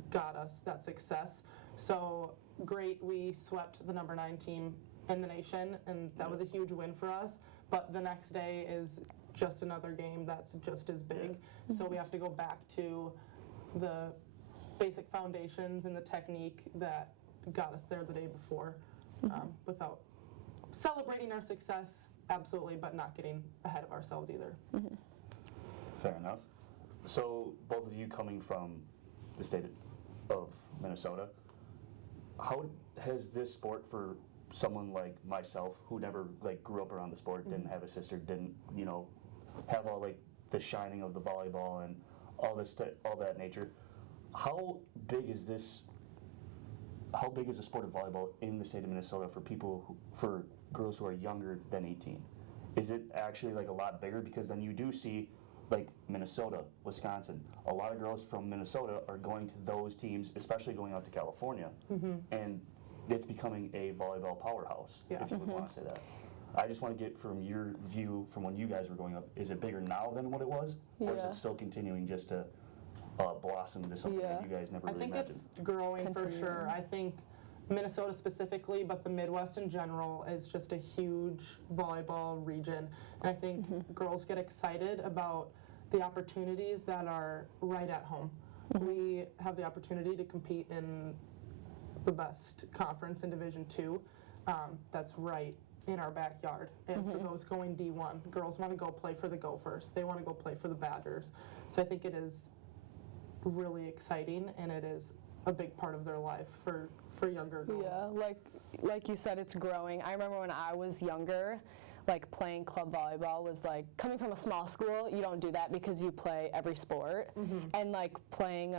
got us that success. So great, we swept the #9 team in the nation, and that was a huge win for us. But the next day is just another game that's just as big. So we have to go back to the basic foundations and the technique that got us there the day before, without celebrating our success, absolutely, but not getting ahead of ourselves either. Fair enough. So both of you coming from the state of Minnesota, how has this sport for someone like myself who never like grew up around the sport, didn't have a sister, didn't have all like the shining of the volleyball and all this all that nature, how big is the sport of volleyball in the state of Minnesota for for girls who are younger than 18? Is it actually like a lot bigger? Because then you do see like Minnesota, Wisconsin, a lot of girls from Minnesota are going to those teams, especially going out to California, and it's becoming a volleyball powerhouse, if you would want to say that. I just want to get from your view from when you guys were growing up, is it bigger now than what it was? Or is it still continuing just to blossom into something that you guys never really imagined? I think it's growing for sure. I think Minnesota specifically, but the Midwest in general, is just a huge volleyball region. And I think girls get excited about the opportunities that are right at home. We have the opportunity to compete in the best conference in Division II. That's right in our backyard. And for those going D1, girls want to go play for the Gophers. They want to go play for the Badgers. So I think it is really exciting, and it is a big part of their life for younger girls. Yeah, like you said, it's growing. I remember when I was younger, like playing club volleyball was like, coming from a small school, you don't do that because you play every sport. And like playing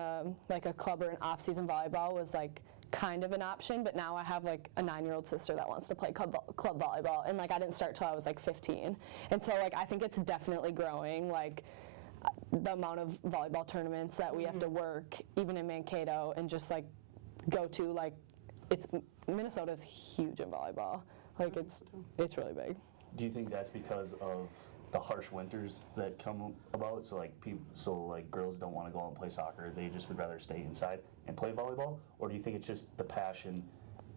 like a club or an off-season volleyball was like kind of an option, but now I have like a 9-year-old sister that wants to play club volleyball, and like I didn't start till I was like 15. And so like I think it's definitely growing, like the amount of volleyball tournaments that we have to work, even in Mankato, and just like go to, like Minnesota's huge in volleyball. Like it's really big. Do you think that's because of the harsh winters that come about? So like girls don't want to go out and play soccer; they just would rather stay inside and play volleyball. Or do you think it's just the passion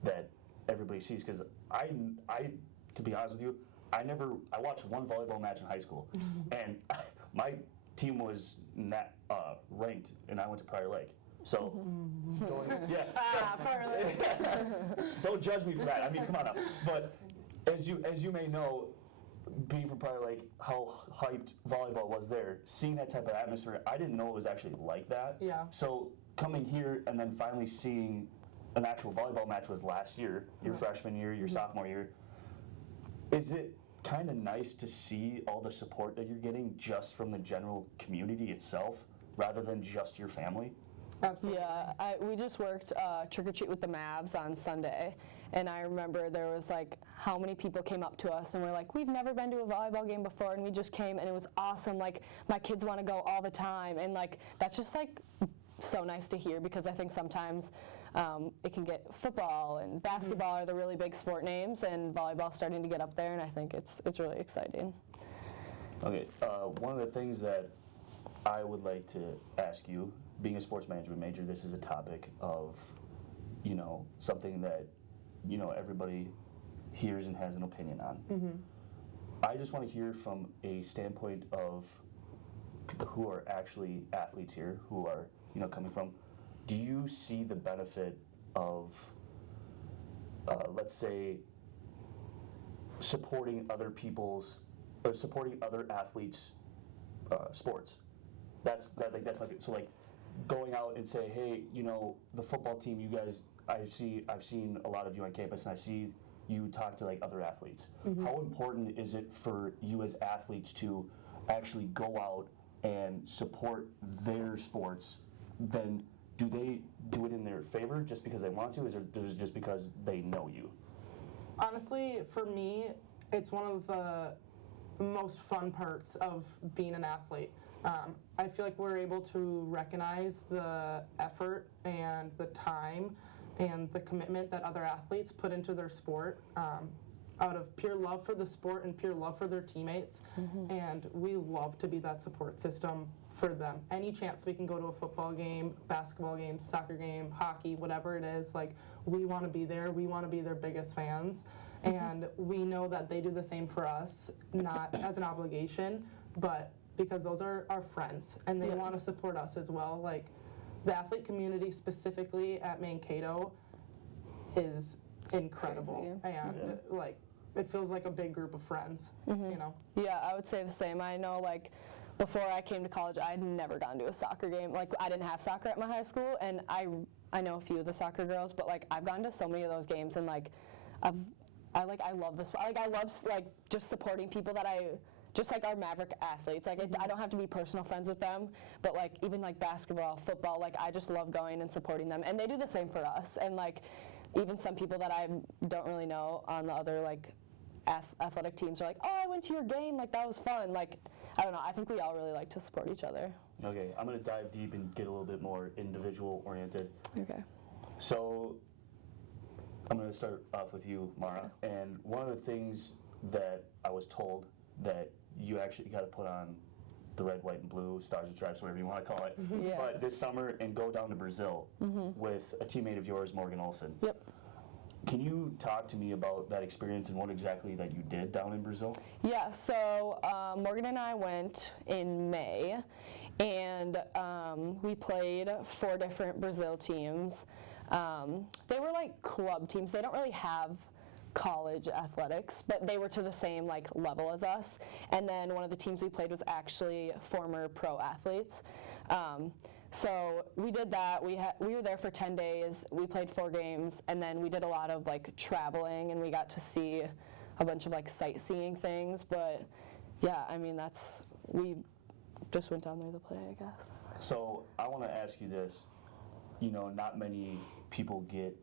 that everybody sees? Because I, to be honest with you, I watched one volleyball match in high school, and my team was not ranked, and I went to Prior Lake. So, Prior Lake. Don't judge me for that. I mean, come on up. But as you may know, being from Prior Lake, how hyped volleyball was there, seeing that type of atmosphere, I didn't know it was actually like that. Yeah. So coming here and then finally seeing an actual volleyball match was last year, your freshman year, your sophomore year. Is it kind of nice to see all the support that you're getting just from the general community itself, rather than just your family? Absolutely. Yeah, we just worked Trick or Treat with the Mavs on Sunday, and I remember there was like how many people came up to us and were like, we've never been to a volleyball game before, and we just came and it was awesome. Like my kids want to go all the time, and like that's just like so nice to hear, because I think sometimes it can get football and basketball are the really big sport names, and volleyball's starting to get up there, and I think it's really exciting. Okay, one of the things that I would like to ask you, being a sports management major, this is a topic of, something that, everybody hears and has an opinion on. I just want to hear from a standpoint of people who are actually athletes here, who are, coming from, do you see the benefit of, let's say, supporting other athletes' sports? That's my thing. So like, going out and say, hey, the football team, you guys, I've seen a lot of you on campus, and I see you talk to like other athletes. How important is it for you as athletes to actually go out and support their sports? Then do they do it in their favor just because they want to, or is it just because they know you? Honestly, for me, it's one of the most fun parts of being an athlete. I feel like we're able to recognize the effort and the time and the commitment that other athletes put into their sport out of pure love for the sport and pure love for their teammates. And we love to be that support system for them. Any chance we can go to a football game, basketball game, soccer game, hockey, whatever it is, like we want to be there. We want to be their biggest fans. And we know that they do the same for us, not as an obligation, but because those are our friends and they want to support us as well. Like, the athlete community specifically at Mankato is incredible. Crazy. And like, it feels like a big group of friends, you know? Yeah, I would say the same. I know, like, before I came to college, I had never gone to a soccer game. Like, I didn't have soccer at my high school, and I know a few of the soccer girls, but like, I've gone to so many of those games, and like, I love this. Like, I love like just supporting people that just like our Maverick athletes. Like, I don't have to be personal friends with them, but like, even like basketball, football, like, I just love going and supporting them, and they do the same for us. And like, even some people that I don't really know on the other like athletic teams are like, oh, I went to your game, like, that was fun. Like, I don't know, I think we all really like to support each other. Okay, I'm going to dive deep and get a little bit more individual oriented. Okay. So I'm going to start off with you, Mara. Okay. And one of the things that I was told that you actually got to put on the red, white, and blue, stars and stripes, whatever you want to call it, Yeah. but this summer and go down to Brazil with a teammate of yours, Morgan Olson. Yep. Can you talk to me about that experience and what exactly that you did down in Brazil? Yeah, so Morgan and I went in May, and we played 4 different Brazil teams. They were like club teams. They don't really have college athletics, but they were to the same like level as us. And then one of the teams we played was actually former pro athletes. So we did that. We were there for 10 days. We played 4 games, and then we did a lot of like traveling, and we got to see a bunch of like sightseeing things. But yeah, I mean, we just went down there to play, I guess. So I want to ask you this. You know, not many people get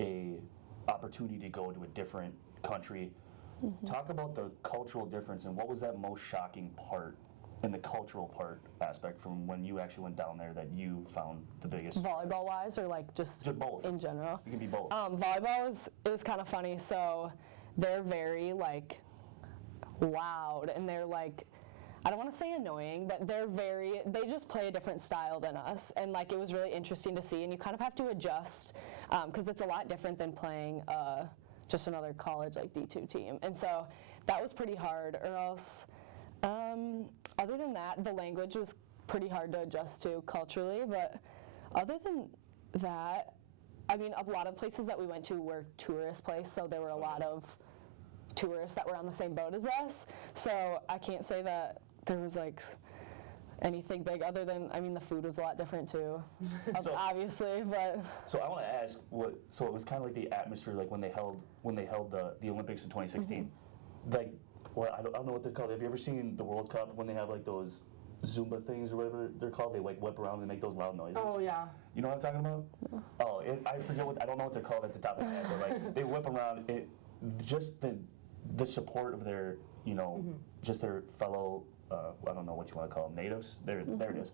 a opportunity to go to a different country. Talk about the cultural difference, and what was that most shocking part in the cultural part aspect from when you actually went down there that you found the biggest? Volleyball wise, or like just both in general? It can be both. Volleyball it was kind of funny. So they're very like loud, and they're like, I don't want to say annoying, but they just play a different style than us. And like, it was really interesting to see, and you kind of have to adjust because it's a lot different than playing just another college like D2 team. And so that was pretty hard, or else other than that, the language was pretty hard to adjust to culturally. But other than that, I mean, a lot of places that we went to were tourist places, so there were a lot of tourists that were on the same boat as us. So I can't say that there was like anything big other than, I mean, the food was a lot different too, obviously, but. So I want to ask, so it was kind of like the atmosphere, like when they held the Olympics in 2016. Like, well, I don't know what they're called. Have you ever seen the World Cup when they have like those Zumba things or whatever they're called? They like whip around and make those loud noises. Oh, yeah. You know what I'm talking about? Oh, I forget I don't know what they're called at the top of my head, but like they whip around. Just the support of their, you know, just their fellow, I don't know what you want to call them, natives. There it is.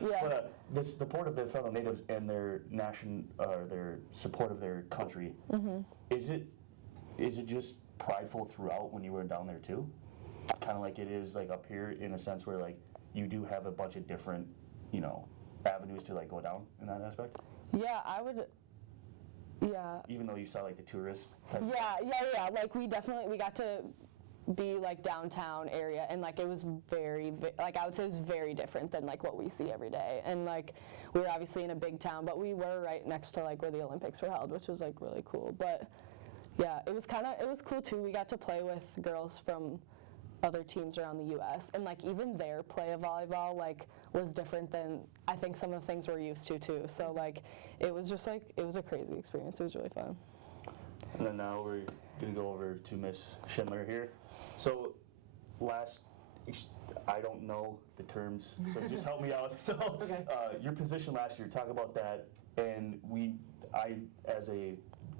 Yeah. But the support of their fellow natives and their their support of their country. Is it just prideful throughout when you were down there too? Kind of like it is like up here in a sense where like you do have a bunch of different, you know, avenues to like go down in that aspect? Yeah, I would. Yeah. Even though you saw like the tourists type of Yeah. Like we got to be like downtown area, and like it was very, like I would say it was very different than like what we see every day. And like we were obviously in a big town, but we were right next to like where the Olympics were held, which was like really cool. But yeah, it was cool too. We got to play with girls from other teams around the U.S. and like even their play of volleyball like was different than I think some of the things we're used to too. So like it was just like it was a crazy experience. It was really fun. And then now we're gonna go over to Miss Schindler here. So I don't know the terms, so just help me out. So Okay. Your position last year, talk about that. And I as a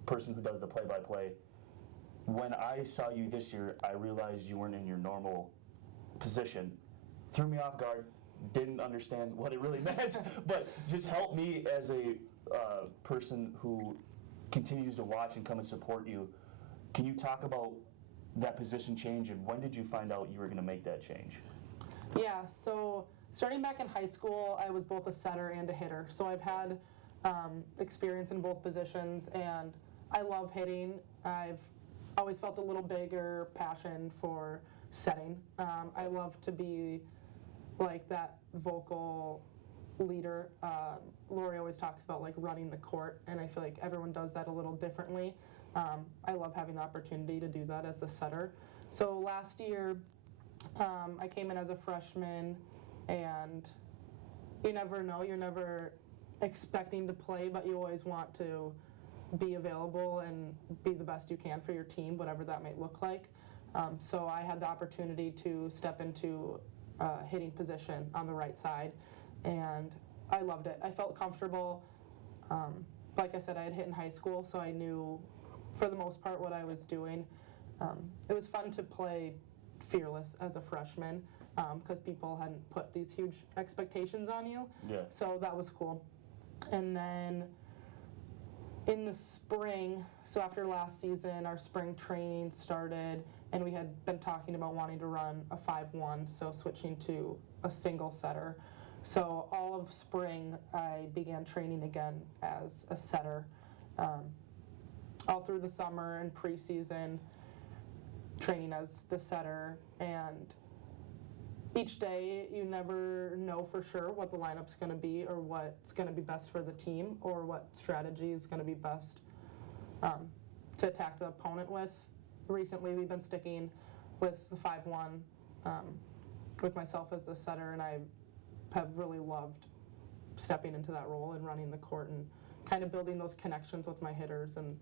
person who does the play-by-play, when I saw you this year, I realized you weren't in your normal position. Threw me off guard, didn't understand what it really meant, but just help me as a person who continues to watch and come and support you. Can you talk about that position change, and when did you find out you were going to make that change? Yeah, so starting back in high school, I was both a setter and a hitter. So I've had experience in both positions, and I love hitting. I've always felt a little bigger passion for setting. I love to be like that vocal leader. Lori always talks about like running the court, and I feel like everyone does that a little differently. I love having the opportunity to do that as the setter. So last year, I came in as a freshman, and you never know, you're never expecting to play, but you always want to be available and be the best you can for your team, whatever that might look like. So I had the opportunity to step into hitting position on the right side, and I loved it. I felt comfortable. Like I said, I had hit in high school, so I knew for the most part what I was doing. It was fun to play fearless as a freshman because people hadn't put these huge expectations on you. Yeah. So that was cool. And then in the spring, so after last season, our spring training started, and we had been talking about wanting to run a 5-1, so switching to a single setter. So all of spring, I began training again as a setter. All through the summer and preseason, training as the setter, and each day you never know for sure what the lineup's going to be or what's going to be best for the team or what strategy is going to be best to attack the opponent with. Recently we've been sticking with the 5-1 with myself as the setter, and I have really loved stepping into that role and running the court and kind of building those connections with my hitters and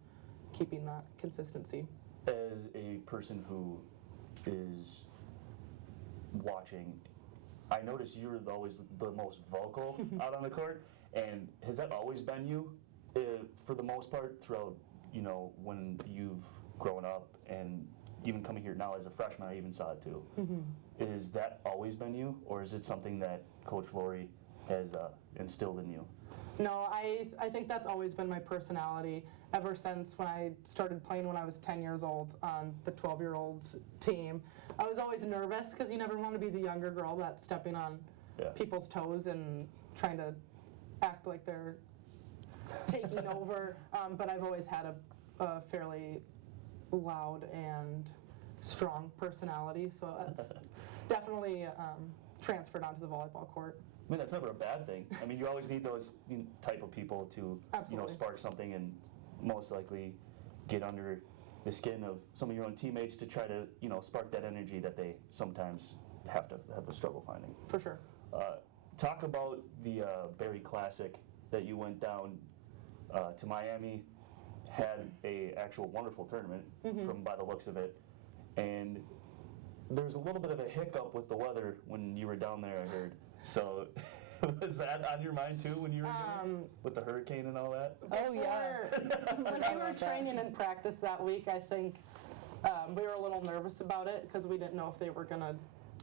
keeping that consistency. As a person who is watching, I noticed you're always the most vocal out on the court, and has that always been you for the most part throughout, when you've grown up, and even coming here now as a freshman, I even saw it too. Mm-hmm. Is that always been you, or is it something that Coach Lori has instilled in you? No, I think that's always been my personality ever since when I started playing when I was 10 years old on the 12-year-olds team. I was always nervous because you never want to be the younger girl that's stepping on people's toes and trying to act like they're taking over. But I've always had a fairly loud and strong personality, so that's definitely transferred onto the volleyball court. I mean, that's never a bad thing. I mean, you always need those type of people to, spark something and most likely get under the skin of some of your own teammates to try to, spark that energy that they sometimes have a struggle finding. For sure. Talk about the Barry Classic that you went down to Miami, had a actual wonderful tournament from by the looks of it, and there's a little bit of a hiccup with the weather when you were down there, I heard. So, was that on your mind too when you were with the hurricane and all that? Oh yeah. When we were training and practice that week, I think we were a little nervous about it because we didn't know if they were going to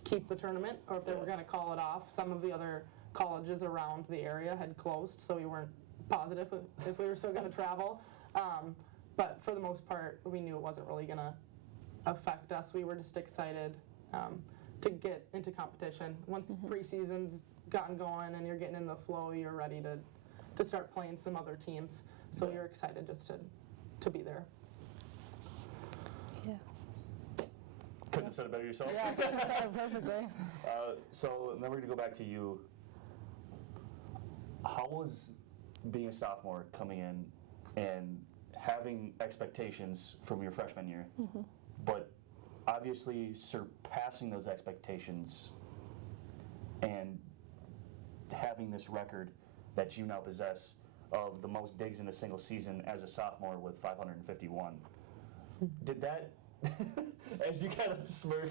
keep the tournament or if they were going to call it off. Some of the other colleges around the area had closed, so we weren't positive if we were still going to travel. But for the most part, we knew it wasn't really going to affect us. We were just excited to get into competition. Once preseason's gotten going and you're getting in the flow, you're ready to start playing some other teams. So you're excited just to be there. Yeah. Couldn't have said it better yourself. Yeah, I couldn't have said it perfectly. So then we're going to go back to you. How was being a sophomore coming in and having expectations from your freshman year, but obviously surpassing those expectations and having this record that you now possess of the most digs in a single season as a sophomore with 551. Did that, as you kind of smirk,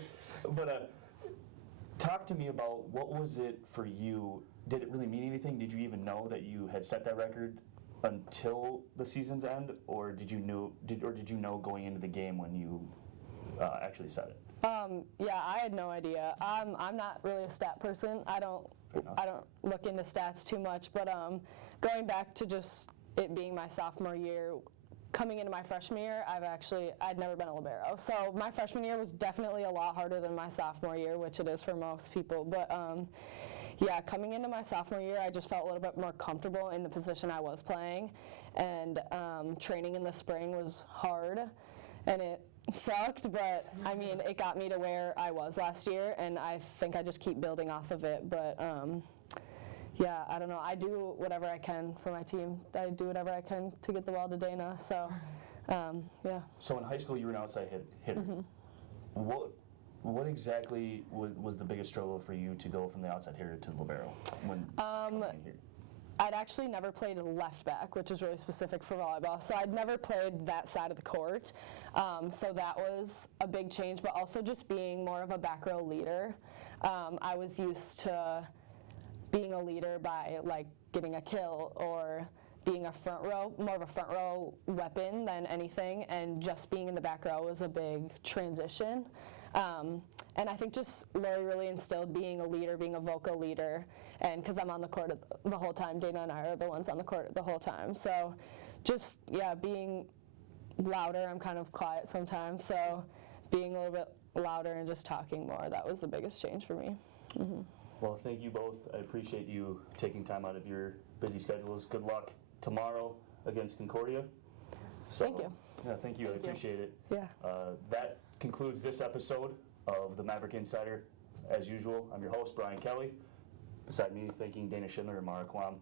but talk to me about what was it for you? Did it really mean anything? Did you even know that you had set that record until the season's end, or did you know going into the game when you actually said it? Yeah, I had no idea. I'm not really a stat person. I don't look into stats too much, but going back to just it being my sophomore year, coming into my freshman year, I'd never been a libero. So my freshman year was definitely a lot harder than my sophomore year, which it is for most people. But yeah, coming into my sophomore year, I just felt a little bit more comfortable in the position I was playing, and training in the spring was hard, and sucked, but I mean, it got me to where I was last year, and I think I just keep building off of it. But yeah, I don't know. I do whatever I can for my team. I do whatever I can to get the ball to Dana. So, yeah. So in high school, you were an outside hitter. What exactly was the biggest struggle for you to go from the outside hitter to the libero when coming in here? I'd actually never played left back, which is really specific for volleyball. So I'd never played that side of the court. So that was a big change, but also just being more of a back row leader. I was used to being a leader by like getting a kill or being a front row, more of a front row weapon than anything, and just being in the back row was a big transition. And I think just Lori really instilled being a leader, being a vocal leader, and because I'm on the court the whole time, Dana and I are the ones on the court the whole time. So just, yeah, being louder. I'm kind of quiet sometimes, so being a little bit louder and just talking more, that was the biggest change for me. Well, thank you both. I appreciate you taking time out of your busy schedules. Good luck tomorrow against Concordia. So, thank you. Yeah, thank you. I appreciate it. Yeah. That concludes this episode of the Maverick Insider. As usual, I'm your host, Brian Kelly. Beside me, thanking Dana Schindler and Mara Kwam.